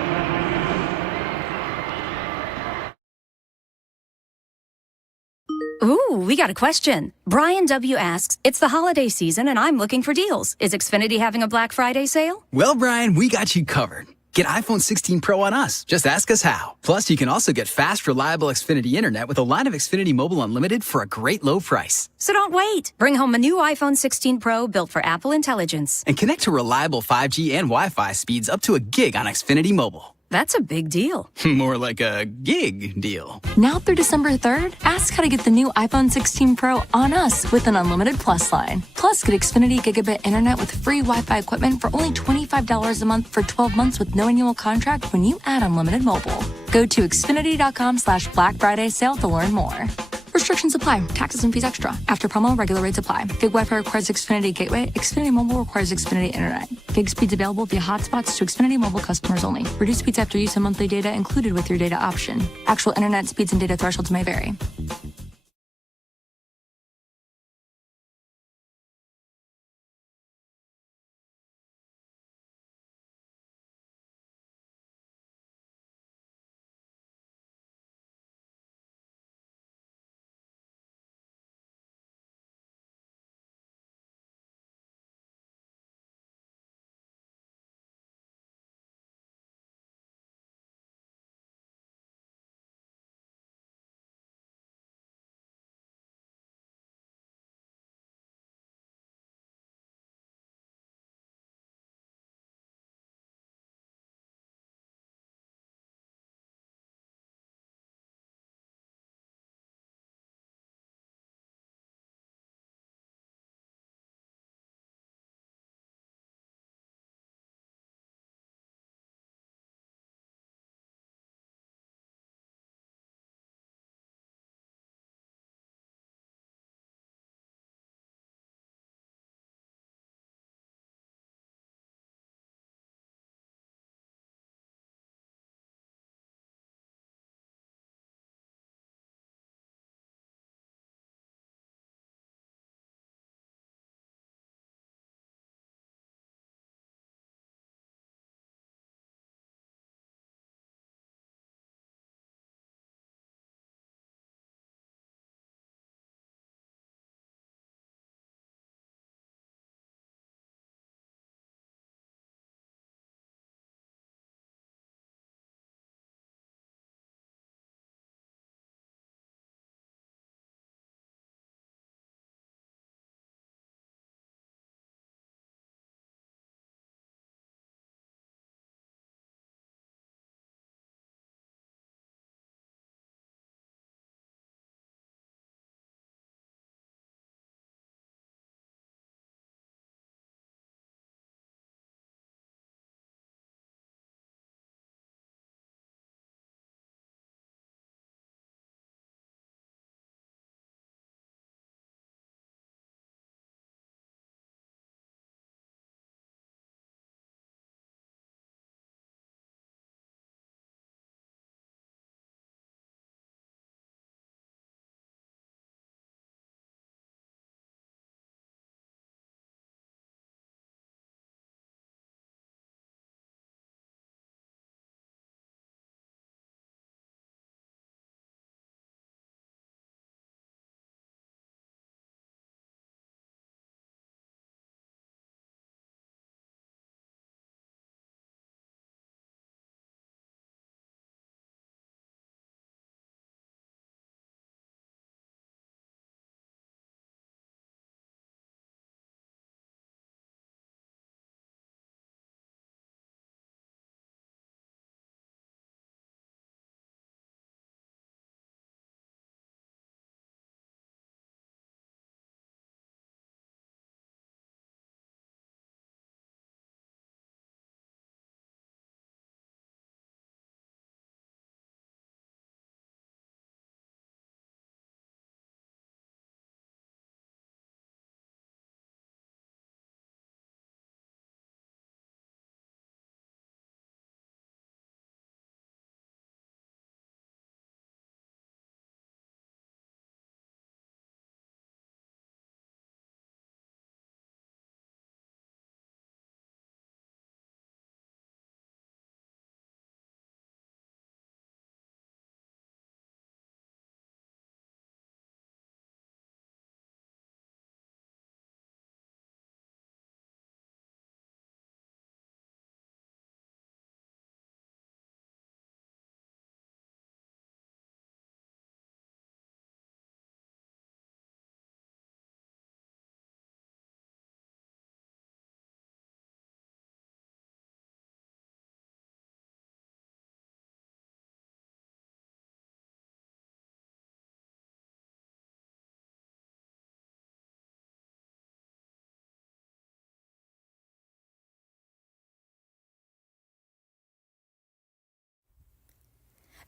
Ooh, we got a question. Brian W. asks, it's the holiday season and I'm looking for deals. Is Xfinity having a Black Friday sale? Well, Brian, we got you covered. Get iPhone 16 Pro on us. Just ask us how. Plus, you can also get fast, reliable Xfinity Internet with a line of Xfinity Mobile Unlimited for a great low price. So don't wait. Bring home a new iPhone 16 Pro built for Apple Intelligence. And connect to reliable 5G and Wi-Fi speeds up to a gig on Xfinity Mobile. That's a big deal. More like a gig deal. Now through December 3rd, ask how to get the new iPhone 16 Pro on us with an unlimited Plus line. Plus, get Xfinity Gigabit Internet with free Wi-Fi equipment for only $25 a month for 12 months with no annual contract when you add unlimited mobile. Go to Xfinity.com/Black Friday sale to learn more. Restrictions apply. Taxes and fees extra. After promo, regular rates apply. Gig Wi-Fi requires Xfinity Gateway. Xfinity Mobile requires Xfinity Internet. Gig speeds available via hotspots to Xfinity Mobile customers only. Reduced speeds after use of monthly data included with your data option. Actual internet speeds and data thresholds may vary.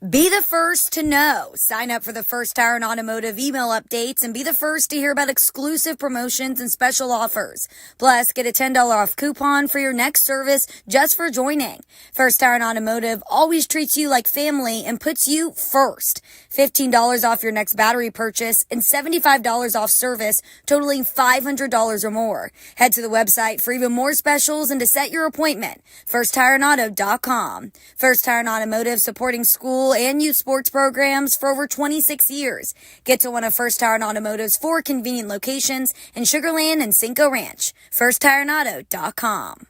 Be the first to know. Sign up for the First Tire and Automotive email updates and be the first to hear about exclusive promotions and special offers. Plus, get a $10 off coupon for your next service just for joining. First Tire and Automotive always treats you like family and puts you first. $15 off your next battery purchase and $75 off service totaling $500 or more. Head to the website for even more specials and to set your appointment. FirstTireandAuto.com. First Tire and Automotive, supporting school and youth sports programs for over 26 years. Get to one of First Tire and Automotive's 4 convenient locations in Sugar Land and Cinco Ranch. FirstTireandAuto.com.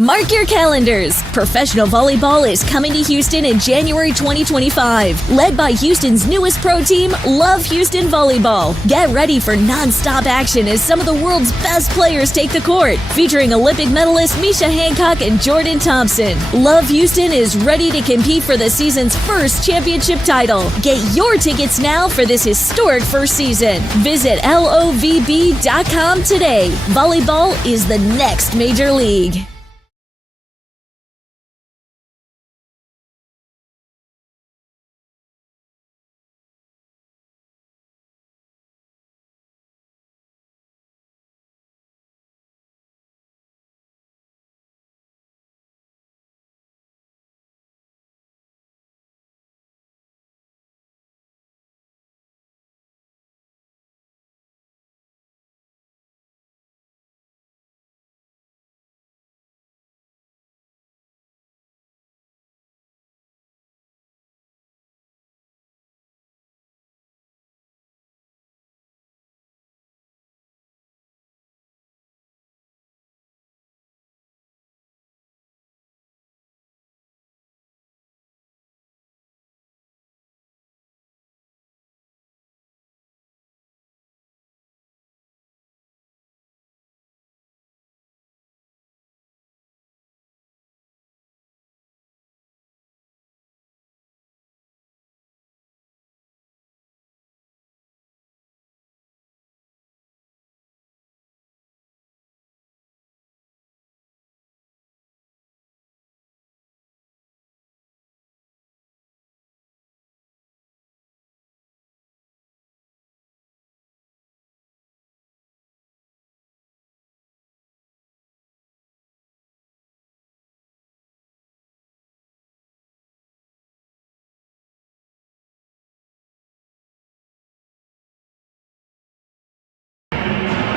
Mark your calendars. Professional volleyball is coming to Houston in January 2025. Led by Houston's newest pro team, Love Houston Volleyball. Get ready for non-stop action as some of the world's best players take the court. Featuring Olympic medalist Misha Hancock and Jordan Thompson. Love Houston is ready to compete for the season's first championship title. Get your tickets now for this historic first season. Visit lovb.com today. Volleyball is the next major league.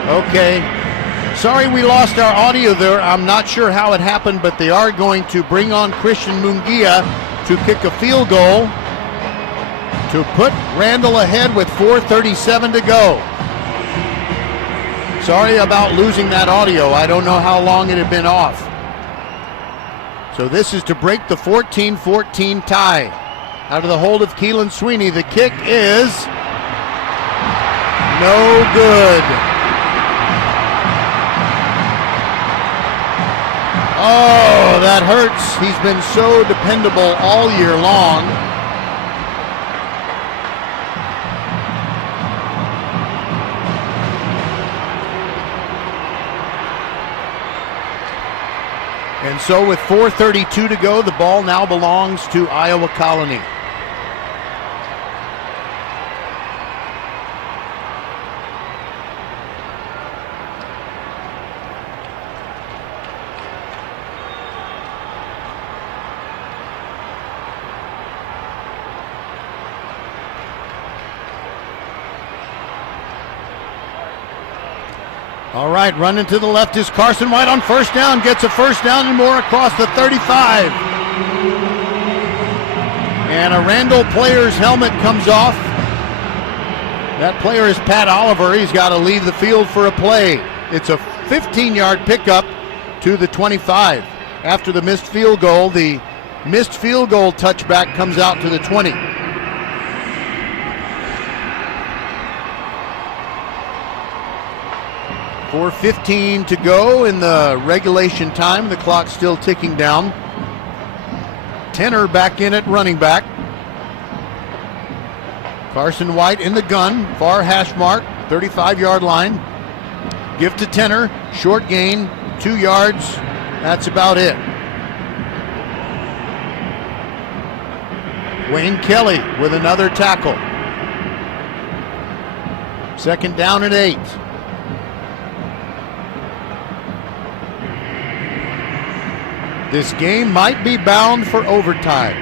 Okay. Sorry we lost our audio there. I'm not sure how it happened, but they are going to bring on Christian Munguia to kick a field goal to put Randall ahead with 4:37 to go. Sorry about losing that audio. I don't know how long it had been off. So this is to break the 14-14 tie. Out of the hold of Keelan Sweeney. The kick is no good. Oh, that hurts. He's been so dependable all year long. And so with 4:32 to go, the ball now belongs to Iowa Colony. All right, running to the left is Carson White on first down. Gets a first down and more across the 35. And a Randall player's helmet comes off. That player is Pat Oliver. He's got to leave the field for a play. It's a 15-yard pickup to the 25. After the missed field goal, the missed field goal touchback comes out to the 20. 4:15 to go in the regulation time. The clock still ticking down. Tenner back in at running back. Carson White in the gun, far hash mark, 35-yard line. Give to Tenner, short gain, 2 yards. That's about it. Wayne Kelly with another tackle. Second down and 8. This game might be bound for overtime.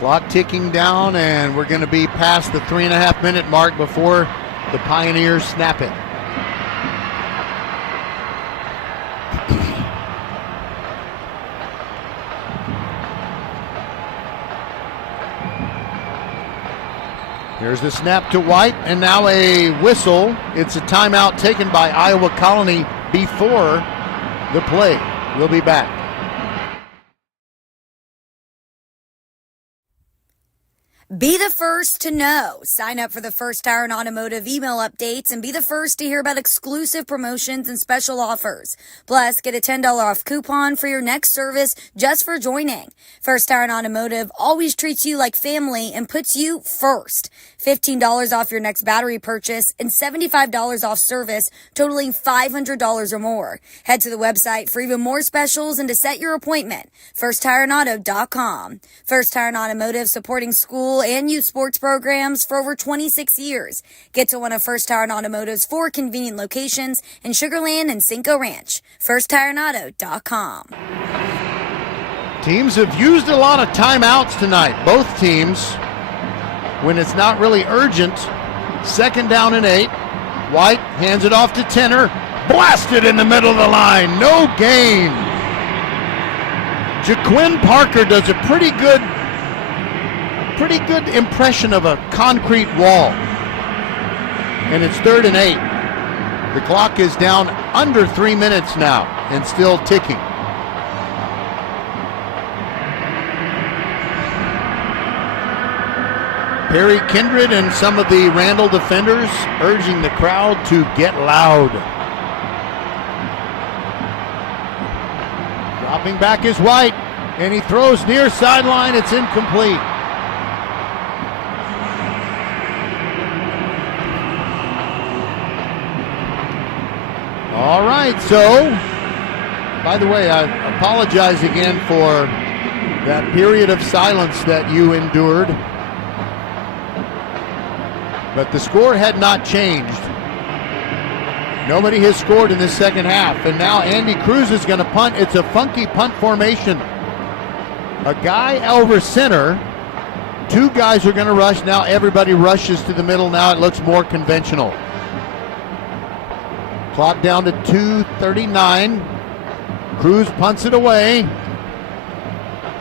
Clock ticking down, and we're going to be past the 3.5-minute mark before the Pioneers snap it. Here's the snap to White, and now a whistle. It's a timeout taken by Iowa Colony before the play. We'll be back. Be the first to know. Sign up for the First Tire and Automotive email updates and be the first to hear about exclusive promotions and special offers. Plus, get a $10 off coupon for your next service just for joining. First Tire and Automotive always treats you like family and puts you first. $15 off your next battery purchase and $75 off service totaling $500 or more. Head to the website for even more specials and to set your appointment. FirstTireandAuto.com. First Tire and Automotive, supporting school and youth sports programs for over 26 years. Get to one of First Tire and Automotive's 4 convenient locations in Sugar Land and Cinco Ranch. FirstTireandAuto.com. Teams have used a lot of timeouts tonight. Both teams, when it's not really urgent. 2nd down and 8. White hands it off to Tenner. Blasted in the middle of the line. No gain. Jaquin Parker does a pretty good impression of a concrete wall. And it's 3rd and 8. The clock is down under 3 minutes now and still ticking. Perry Kindred and some of the Randall defenders urging the crowd to get loud. Dropping back is White, and he throws near sideline. It's incomplete. All right, so, by the way, I apologize again for that period of silence that you endured. But the score had not changed. Nobody has scored in this second half. And now Andy Cruz is going to punt. It's a funky punt formation. A guy over center. 2 guys are going to rush. Now everybody rushes to the middle. Now it looks more conventional. Clock down to 2:39. Cruz punts it away.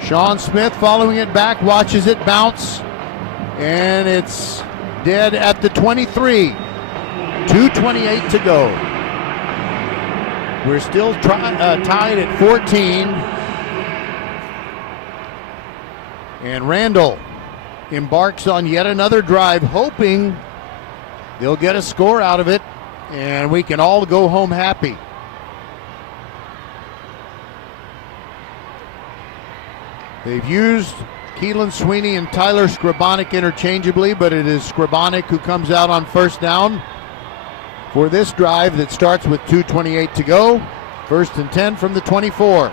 Sean Smith following it back, watches it bounce. And it's dead at the 23. 2:28 to go. We're still tied at 14. And Randall embarks on yet another drive, hoping they'll get a score out of it and we can all go home happy. They've used Keelan Sweeney and Tyler Skrabonic interchangeably, but it is Skrabonic who comes out on 1st down for this drive that starts with 2:28 to go. 1st and 10 from the 24.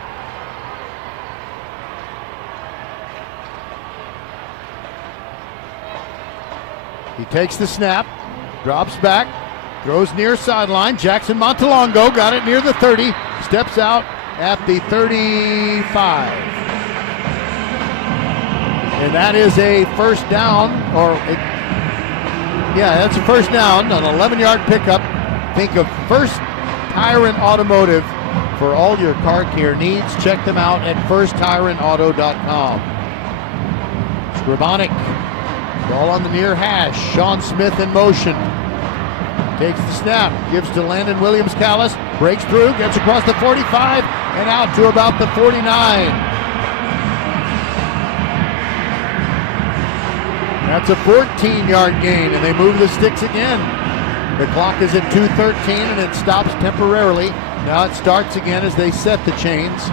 He takes the snap, drops back, throws near sideline. Jackson Montalongo got it near the 30, steps out at the 35. And that is a 1st down, that's a 1st down, an 11-yard pickup. Think of First Tire and Automotive for all your car care needs. Check them out at FirstTireandAuto.com. Skrabonic, ball on the near hash. Sean Smith in motion. Takes the snap, gives to Landon Williams-Callis, breaks through, gets across the 45, and out to about the 49. That's a 14-yard gain, and they move the sticks again. The clock is at 2:13, and it stops temporarily. Now it starts again as they set the chains.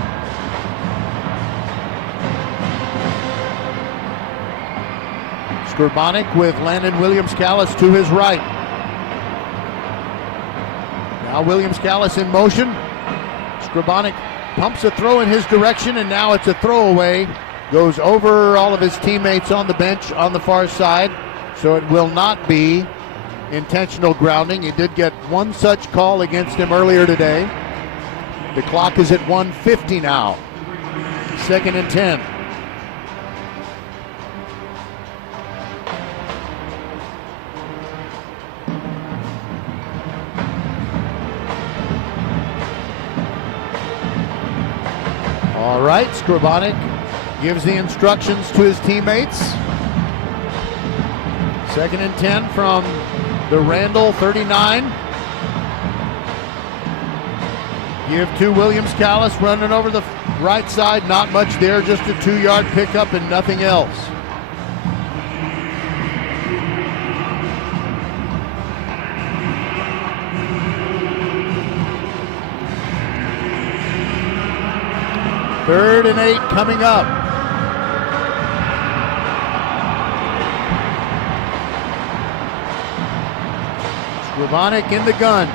Skrabonic with Landon Williams-Callis to his right. Now Williams-Callis in motion. Skrabonic pumps a throw in his direction, and now it's a throwaway. Goes over all of his teammates on the bench on the far side, so it will not be intentional grounding. He did get one such call against him earlier today. The clock is at 1:50 now. 2nd and 10. All right, Skrabonic gives the instructions to his teammates. 2nd and 10 from the Randall 39. Give to Williams Callis running over the right side. Not much there, just a 2-yard pickup and nothing else. Third and 8 coming up. Scribonic in the gun.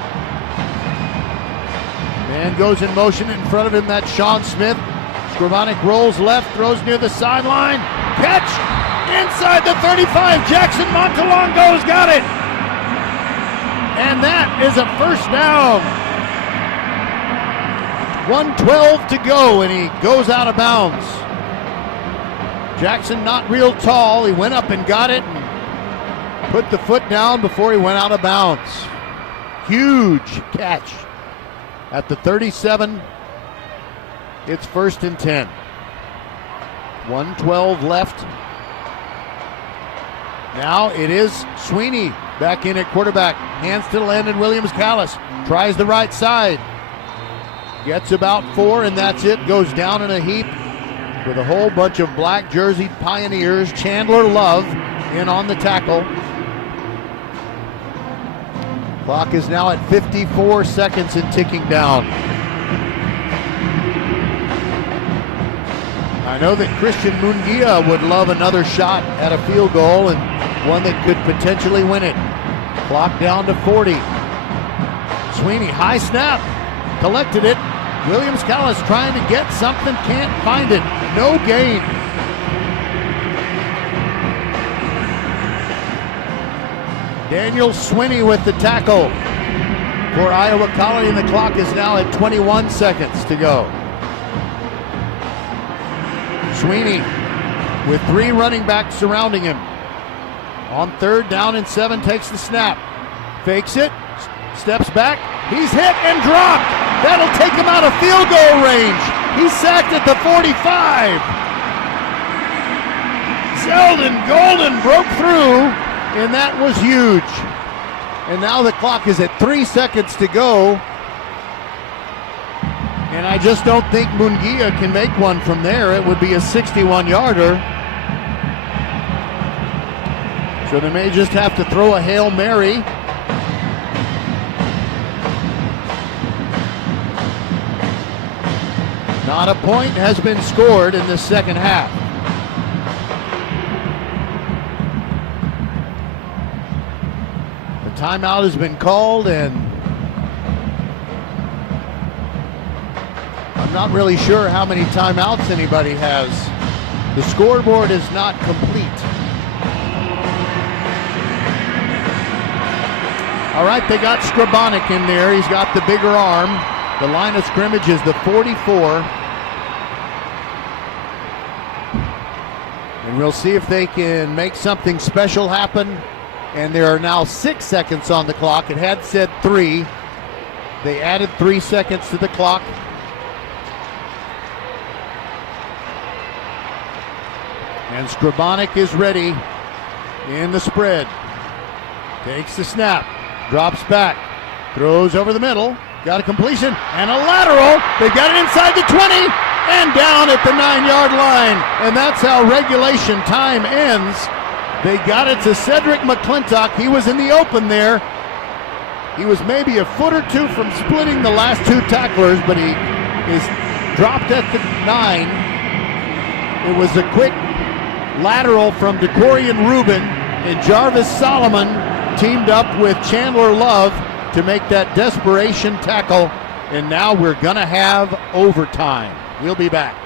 Man goes in motion in front of him. That's Sean Smith. Scribonic rolls left, throws near the sideline. Catch inside the 35. Jackson Montalongo's got it. And that is a first down. 1:12 to go, and he goes out of bounds. Jackson not real tall. He went up and got it and put the foot down before he went out of bounds. Huge catch. At the 37, it's 1st and 10. 1:12 left. Now it is Sweeney back in at quarterback. Hands to Landon Williams Callis. Tries the right side. Gets about 4, and that's it. Goes down in a heap with a whole bunch of black jerseyed Pioneers. Chandler Love in on the tackle. Clock is now at 54 seconds and ticking down. I know that Christian Munguia would love another shot at a field goal and one that could potentially win it. Clock down to 40. Sweeney, high snap, collected it. Williams Callis trying to get something, can't find it. No gain. Daniel Sweeney with the tackle for Iowa Colony, and the clock is now at 21 seconds to go. Sweeney with 3 running backs surrounding him. On 3rd down and 7, takes the snap. Fakes it, steps back. He's hit and dropped. That'll take him out of field goal range. He's sacked at the 45. Sheldon Golden broke through, and that was huge. And now the clock is at 3 seconds to go. And I just don't think Munguia can make one from there. It would be a 61-yarder. So they may just have to throw a Hail Mary. Not a point has been scored in the second half. The timeout has been called, and I'm not really sure how many timeouts anybody has. The scoreboard is not complete. All right, they got Scribonic in there. He's got the bigger arm. The line of scrimmage is the 44. And we'll see if they can make something special happen. And there are now 6 seconds on the clock. It had said 3. They added 3 seconds to the clock. And Scribonic is ready in the spread. Takes the snap, drops back, throws over the middle, got a completion and a lateral. They got it inside the 20 and down at the 9-yard line. And that's how regulation time ends. They got it to Cedric McClintock. He was in the open there. He was maybe a foot or 2 from splitting the last 2 tacklers, but he is dropped at the 9. It was a quick lateral from DeCorian Rubin, and Jarvis Solomon teamed up with Chandler Love to make that desperation tackle. And now we're going to have overtime. We'll be back.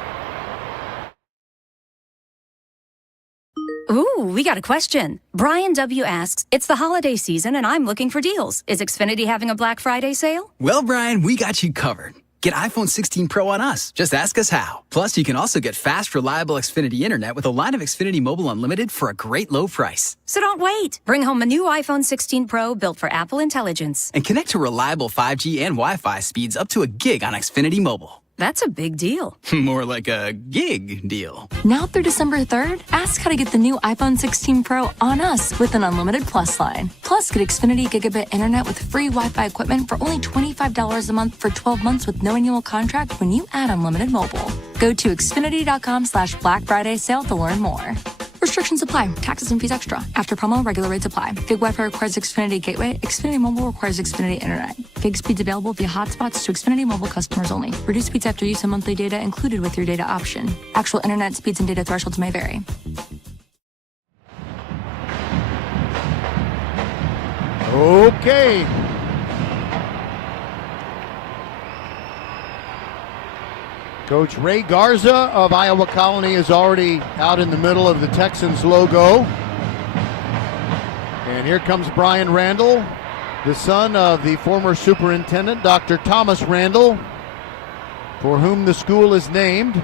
Ooh, we got a question. Brian W. asks, it's the holiday season and I'm looking for deals. Is Xfinity having a Black Friday sale? Well, Brian, we got you covered. Get iPhone 16 Pro on us. Just ask us how. Plus, you can also get fast, reliable Xfinity internet with a line of Xfinity Mobile Unlimited for a great low price. So don't wait. Bring home a new iPhone 16 Pro built for Apple Intelligence. And connect to reliable 5G and Wi-Fi speeds up to a gig on Xfinity Mobile. That's a big deal. More like a gig deal. Now through December 3rd, ask how to get the new iPhone 16 Pro on us with an unlimited Plus line. Plus, get Xfinity Gigabit Internet with free Wi-Fi equipment for only $25 a month for 12 months with no annual contract when you add unlimited mobile. Go to Xfinity.com/Black Friday sale to learn more. Restrictions apply. Taxes and fees extra. After promo, regular rates apply. Gig Wi-Fi requires Xfinity Gateway. Xfinity Mobile requires Xfinity Internet. Gig speeds available via hotspots to Xfinity Mobile customers only. Reduced speeds after use of monthly data included with your data option. Actual internet speeds and data thresholds may vary. Okay. Coach Ray Garza of Iowa Colony is already out in the middle of the Texans logo. And here comes Brian Randall, the son of the former superintendent, Dr. Thomas Randall, for whom the school is named.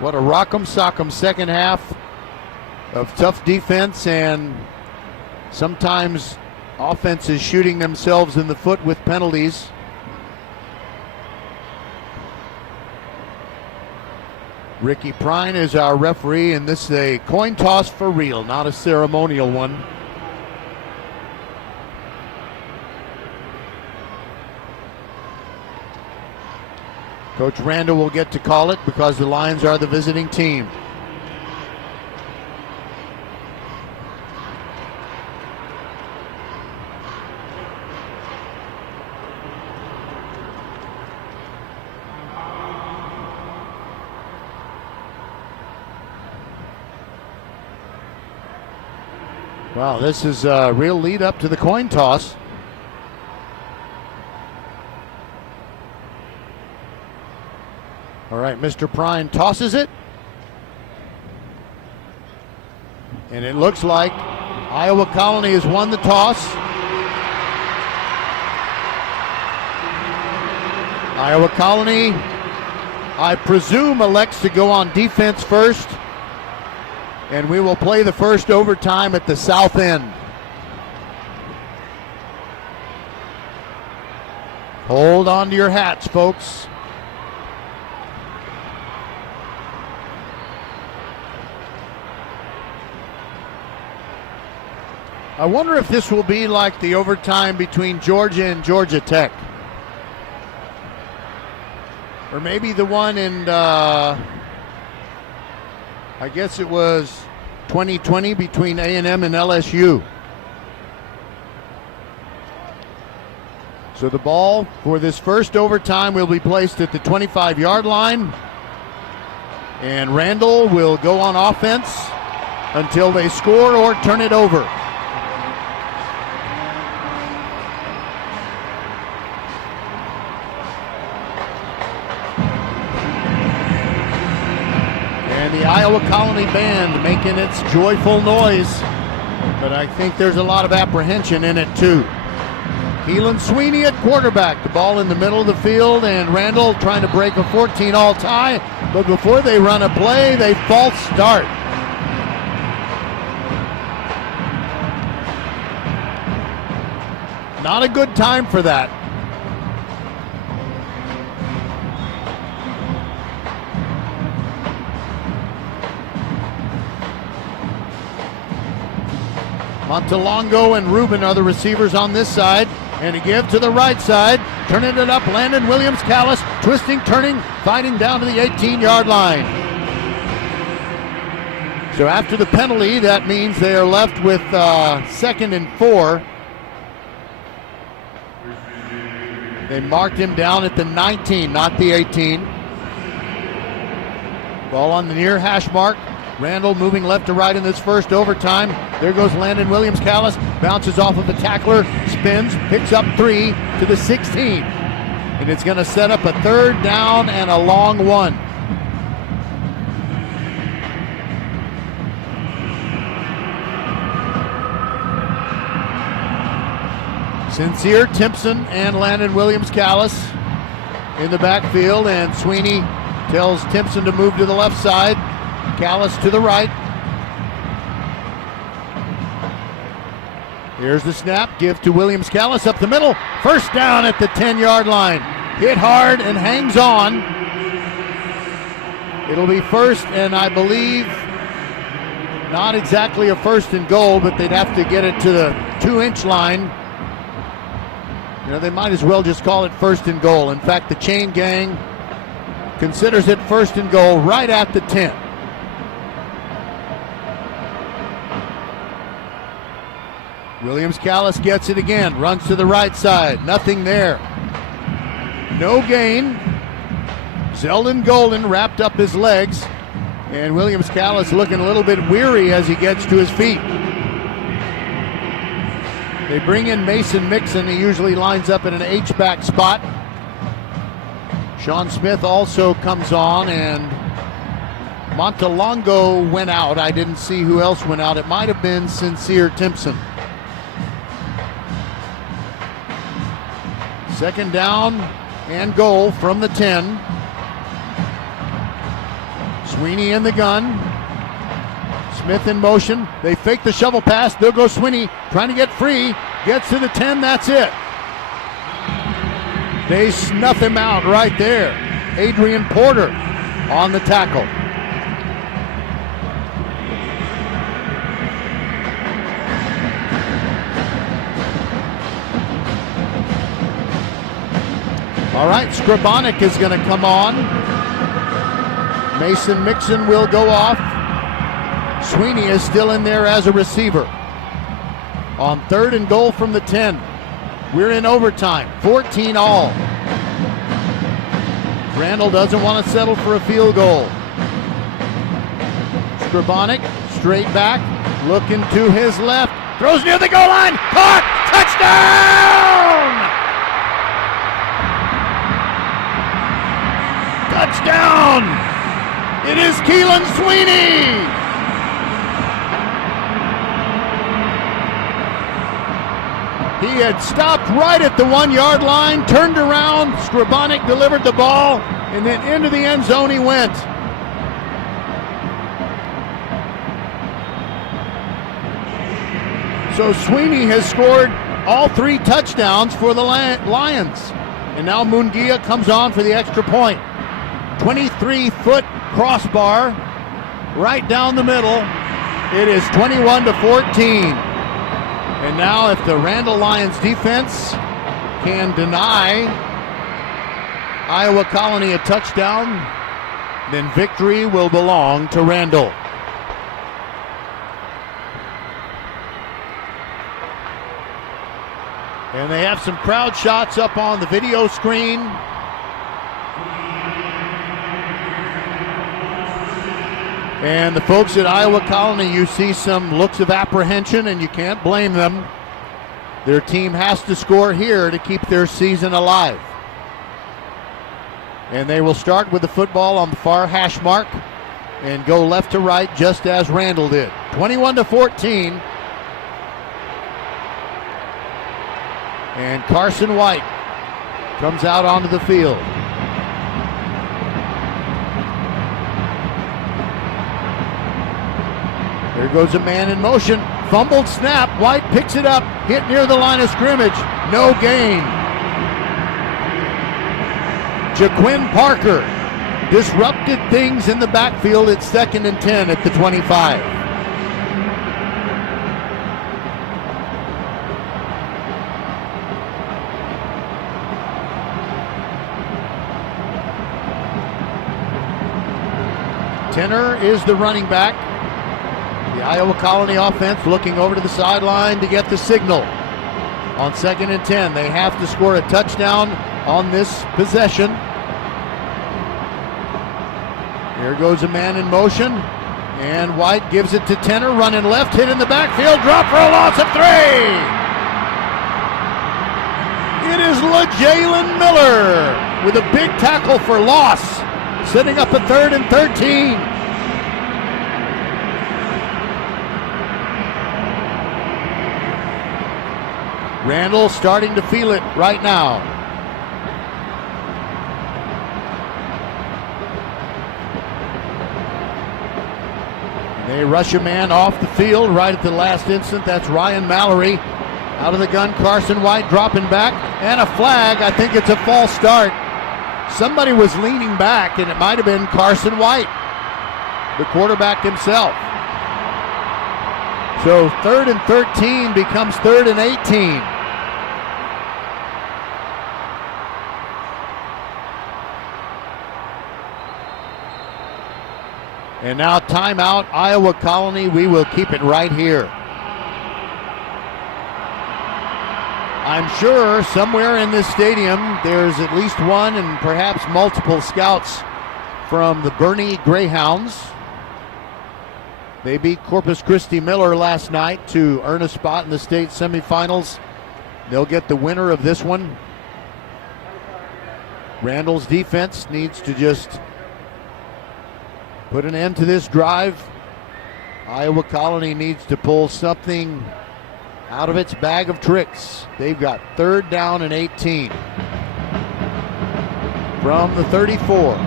What a rock'em sock'em second half of tough defense, and sometimes offenses shooting themselves in the foot with penalties. Ricky Prine is our referee, and this is a coin toss for real, not a ceremonial one. Coach Randall will get to call it because the Lions are the visiting team. Wow, this is a real lead up to the coin toss. All right, Mr. Prine tosses it. And it looks like Iowa Colony has won the toss. Iowa Colony, I presume, elects to go on defense first. And we will play the first overtime at the south end. Hold on to your hats, folks. I wonder if this will be like the overtime between Georgia and Georgia Tech. Or maybe the one in, I guess it was 2020 between A&M and LSU. So the ball for this first overtime will be placed at the 25-yard line. And Randall will go on offense until they score or turn it over. The Iowa Colony Band making its joyful noise, but I think there's a lot of apprehension in it too. Keelan Sweeney at quarterback, the ball in the middle of the field, and Randall trying to break a 14-all tie, but before they run a play, they false start. Not a good time for that. Montelongo and Rubin are the receivers on this side. And a give to the right side. Turning it up, Landon Williams-Callis. Twisting, turning, fighting down to the 18-yard line. So after the penalty, that means they are left with 2nd and 4. They marked him down at the 19, not the 18. Ball on the near hash mark. Randall moving left to right in this first overtime. There goes Landon Williams-Callis. Bounces off of the tackler. Spins. Picks up 3 to the 16. And it's going to set up a 3rd down and a long one. Sincere, Timpson, and Landon Williams-Callis in the backfield. And Sweeney tells Timpson to move to the left side. Callis to the right. Here's the snap. Give to Williams Callis up the middle. First down at the 10-yard line. Hit hard and hangs on. It'll be first, and I believe not exactly a first and goal, but they'd have to get it to the 2-inch line. You know, they might as well just call it first and goal. In fact, the chain gang considers it first and goal right at the 10. Williams Callis gets it again, runs to the right side, nothing there. No gain. Zeldin Golden wrapped up his legs, and Williams Callis looking a little bit weary as he gets to his feet. They bring in Mason Mixon. He usually lines up in an H-back spot. Sean Smith also comes on, and Montalongo went out. I didn't see who else went out. It might have been Sincere Timpson. Second down and goal from the 10. Sweeney in the gun. Smith in motion. They fake the shovel pass. They'll go Sweeney trying to get free. Gets to the 10. That's it. They snuff him out right there. Adrian Porter on the tackle. All right, Scribonic is going to come on. Mason Mixon will go off. Sweeney is still in there as a receiver. On third and goal from the 10. We're in overtime, 14 all. Randall doesn't want to settle for a field goal. Scribonic, straight back, looking to his left. Throws near the goal line. Caught! Touchdown! Touchdown! It is Keelan Sweeney! He had stopped right at the 1-yard line, turned around, Scribonic delivered the ball, and then into the end zone he went. So Sweeney has scored all 3 touchdowns for the Lions. And now Munguia comes on for the extra point. 23-foot crossbar right down the middle. It is 21-14. And now if the Randall Lions defense can deny Iowa Colony a touchdown, then victory will belong to Randall. And they have some crowd shots up on the video screen. And the folks at Iowa Colony, you see some looks of apprehension, and you can't blame them. Their team has to score here to keep their season alive. And they will start with the football on the far hash mark and go left to right just as Randall did. 21-14. And Carson White comes out onto the field. There goes a man in motion. Fumbled snap. White picks it up. Hit near the line of scrimmage. No gain. Jaquin Parker disrupted things in the backfield at 2nd and 10 at the 25. Tenor is the running back. The Iowa Colony offense looking over to the sideline to get the signal. On 2nd and 10, they have to score a touchdown on this possession. Here goes a man in motion, and White gives it to Tenor, running left, hit in the backfield, drop for a loss of 3. It is LaJalen Miller with a big tackle for loss, setting up a 3rd and 13. Randall starting to feel it right now. They rush a man off the field right at the last instant. That's Ryan Mallory. Out of the gun, Carson White dropping back, and a flag. I think it's a false start. Somebody was leaning back, and it might have been Carson White, the quarterback himself. So 3rd and 13 becomes 3rd and 18. And now timeout, Iowa Colony. We will keep it right here. I'm sure somewhere in this stadium there's at least one and perhaps multiple scouts from the Bernie Greyhounds. They beat Corpus Christi Miller last night to earn a spot in the state semifinals. They'll get the winner of this one. Randall's defense needs to just put an end to this drive. Iowa Colony needs to pull something out of its bag of tricks. They've got 3rd down and 18 from the 34.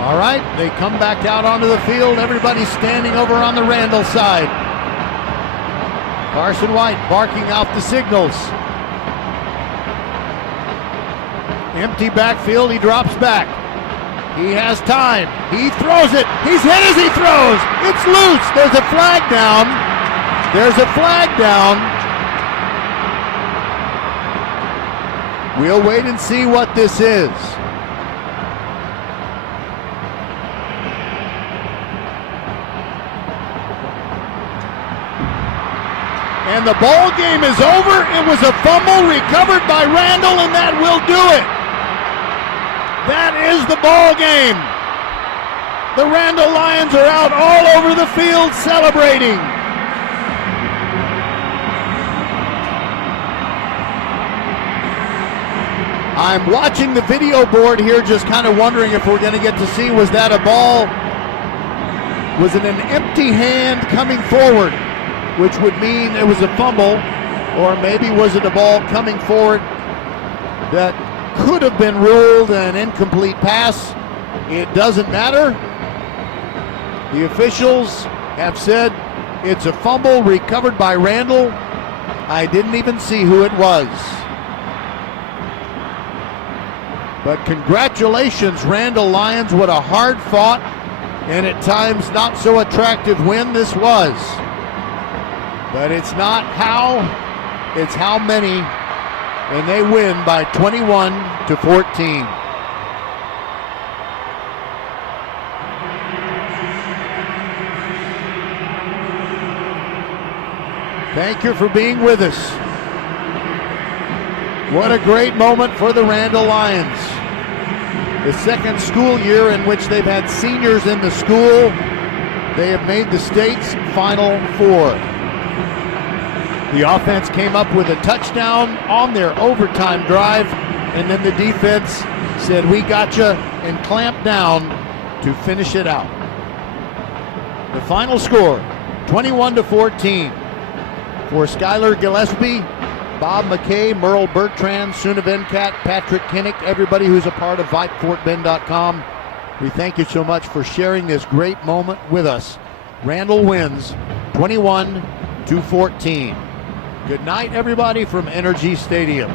All right, they come back out onto the field. Everybody's standing over on the Randall side. Carson White barking out the signals. Empty backfield, he drops back. He has time. He throws it. He's hit as he throws. It's loose. There's a flag down. There's a flag down. We'll wait and see what this is. And the ball game is over. It was a fumble recovered by Randall, and that will do it. That is the ball game. The Randall Lions are out all over the field celebrating. I'm watching the video board here, just kind of wondering if we're going to get to see, was that a ball? Was it an empty hand coming forward, which would mean it was a fumble, or maybe was it a ball coming forward that could have been ruled an incomplete pass? It doesn't matter. The officials have said it's a fumble recovered by Randall. I didn't even see who it was. But congratulations, Randall Lions. What a hard-fought and at times not so attractive win this was. But it's not how, it's how many, and they win by 21-14. Thank you for being with us. What a great moment for the Randall Lions. The second school year in which they've had seniors in the school. They have made the state's Final Four. The offense came up with a touchdown on their overtime drive, and then the defense said, "We gotcha," and clamped down to finish it out. The final score, 21-14. For Skylar Gillespie, Bob McKay, Merle Bertrand, Suna Venkat, Patrick Kinnick, everybody who's a part of VypeFortBend.com, we thank you so much for sharing this great moment with us. Randall wins 21-14. Good night, everybody, from Energy Stadium.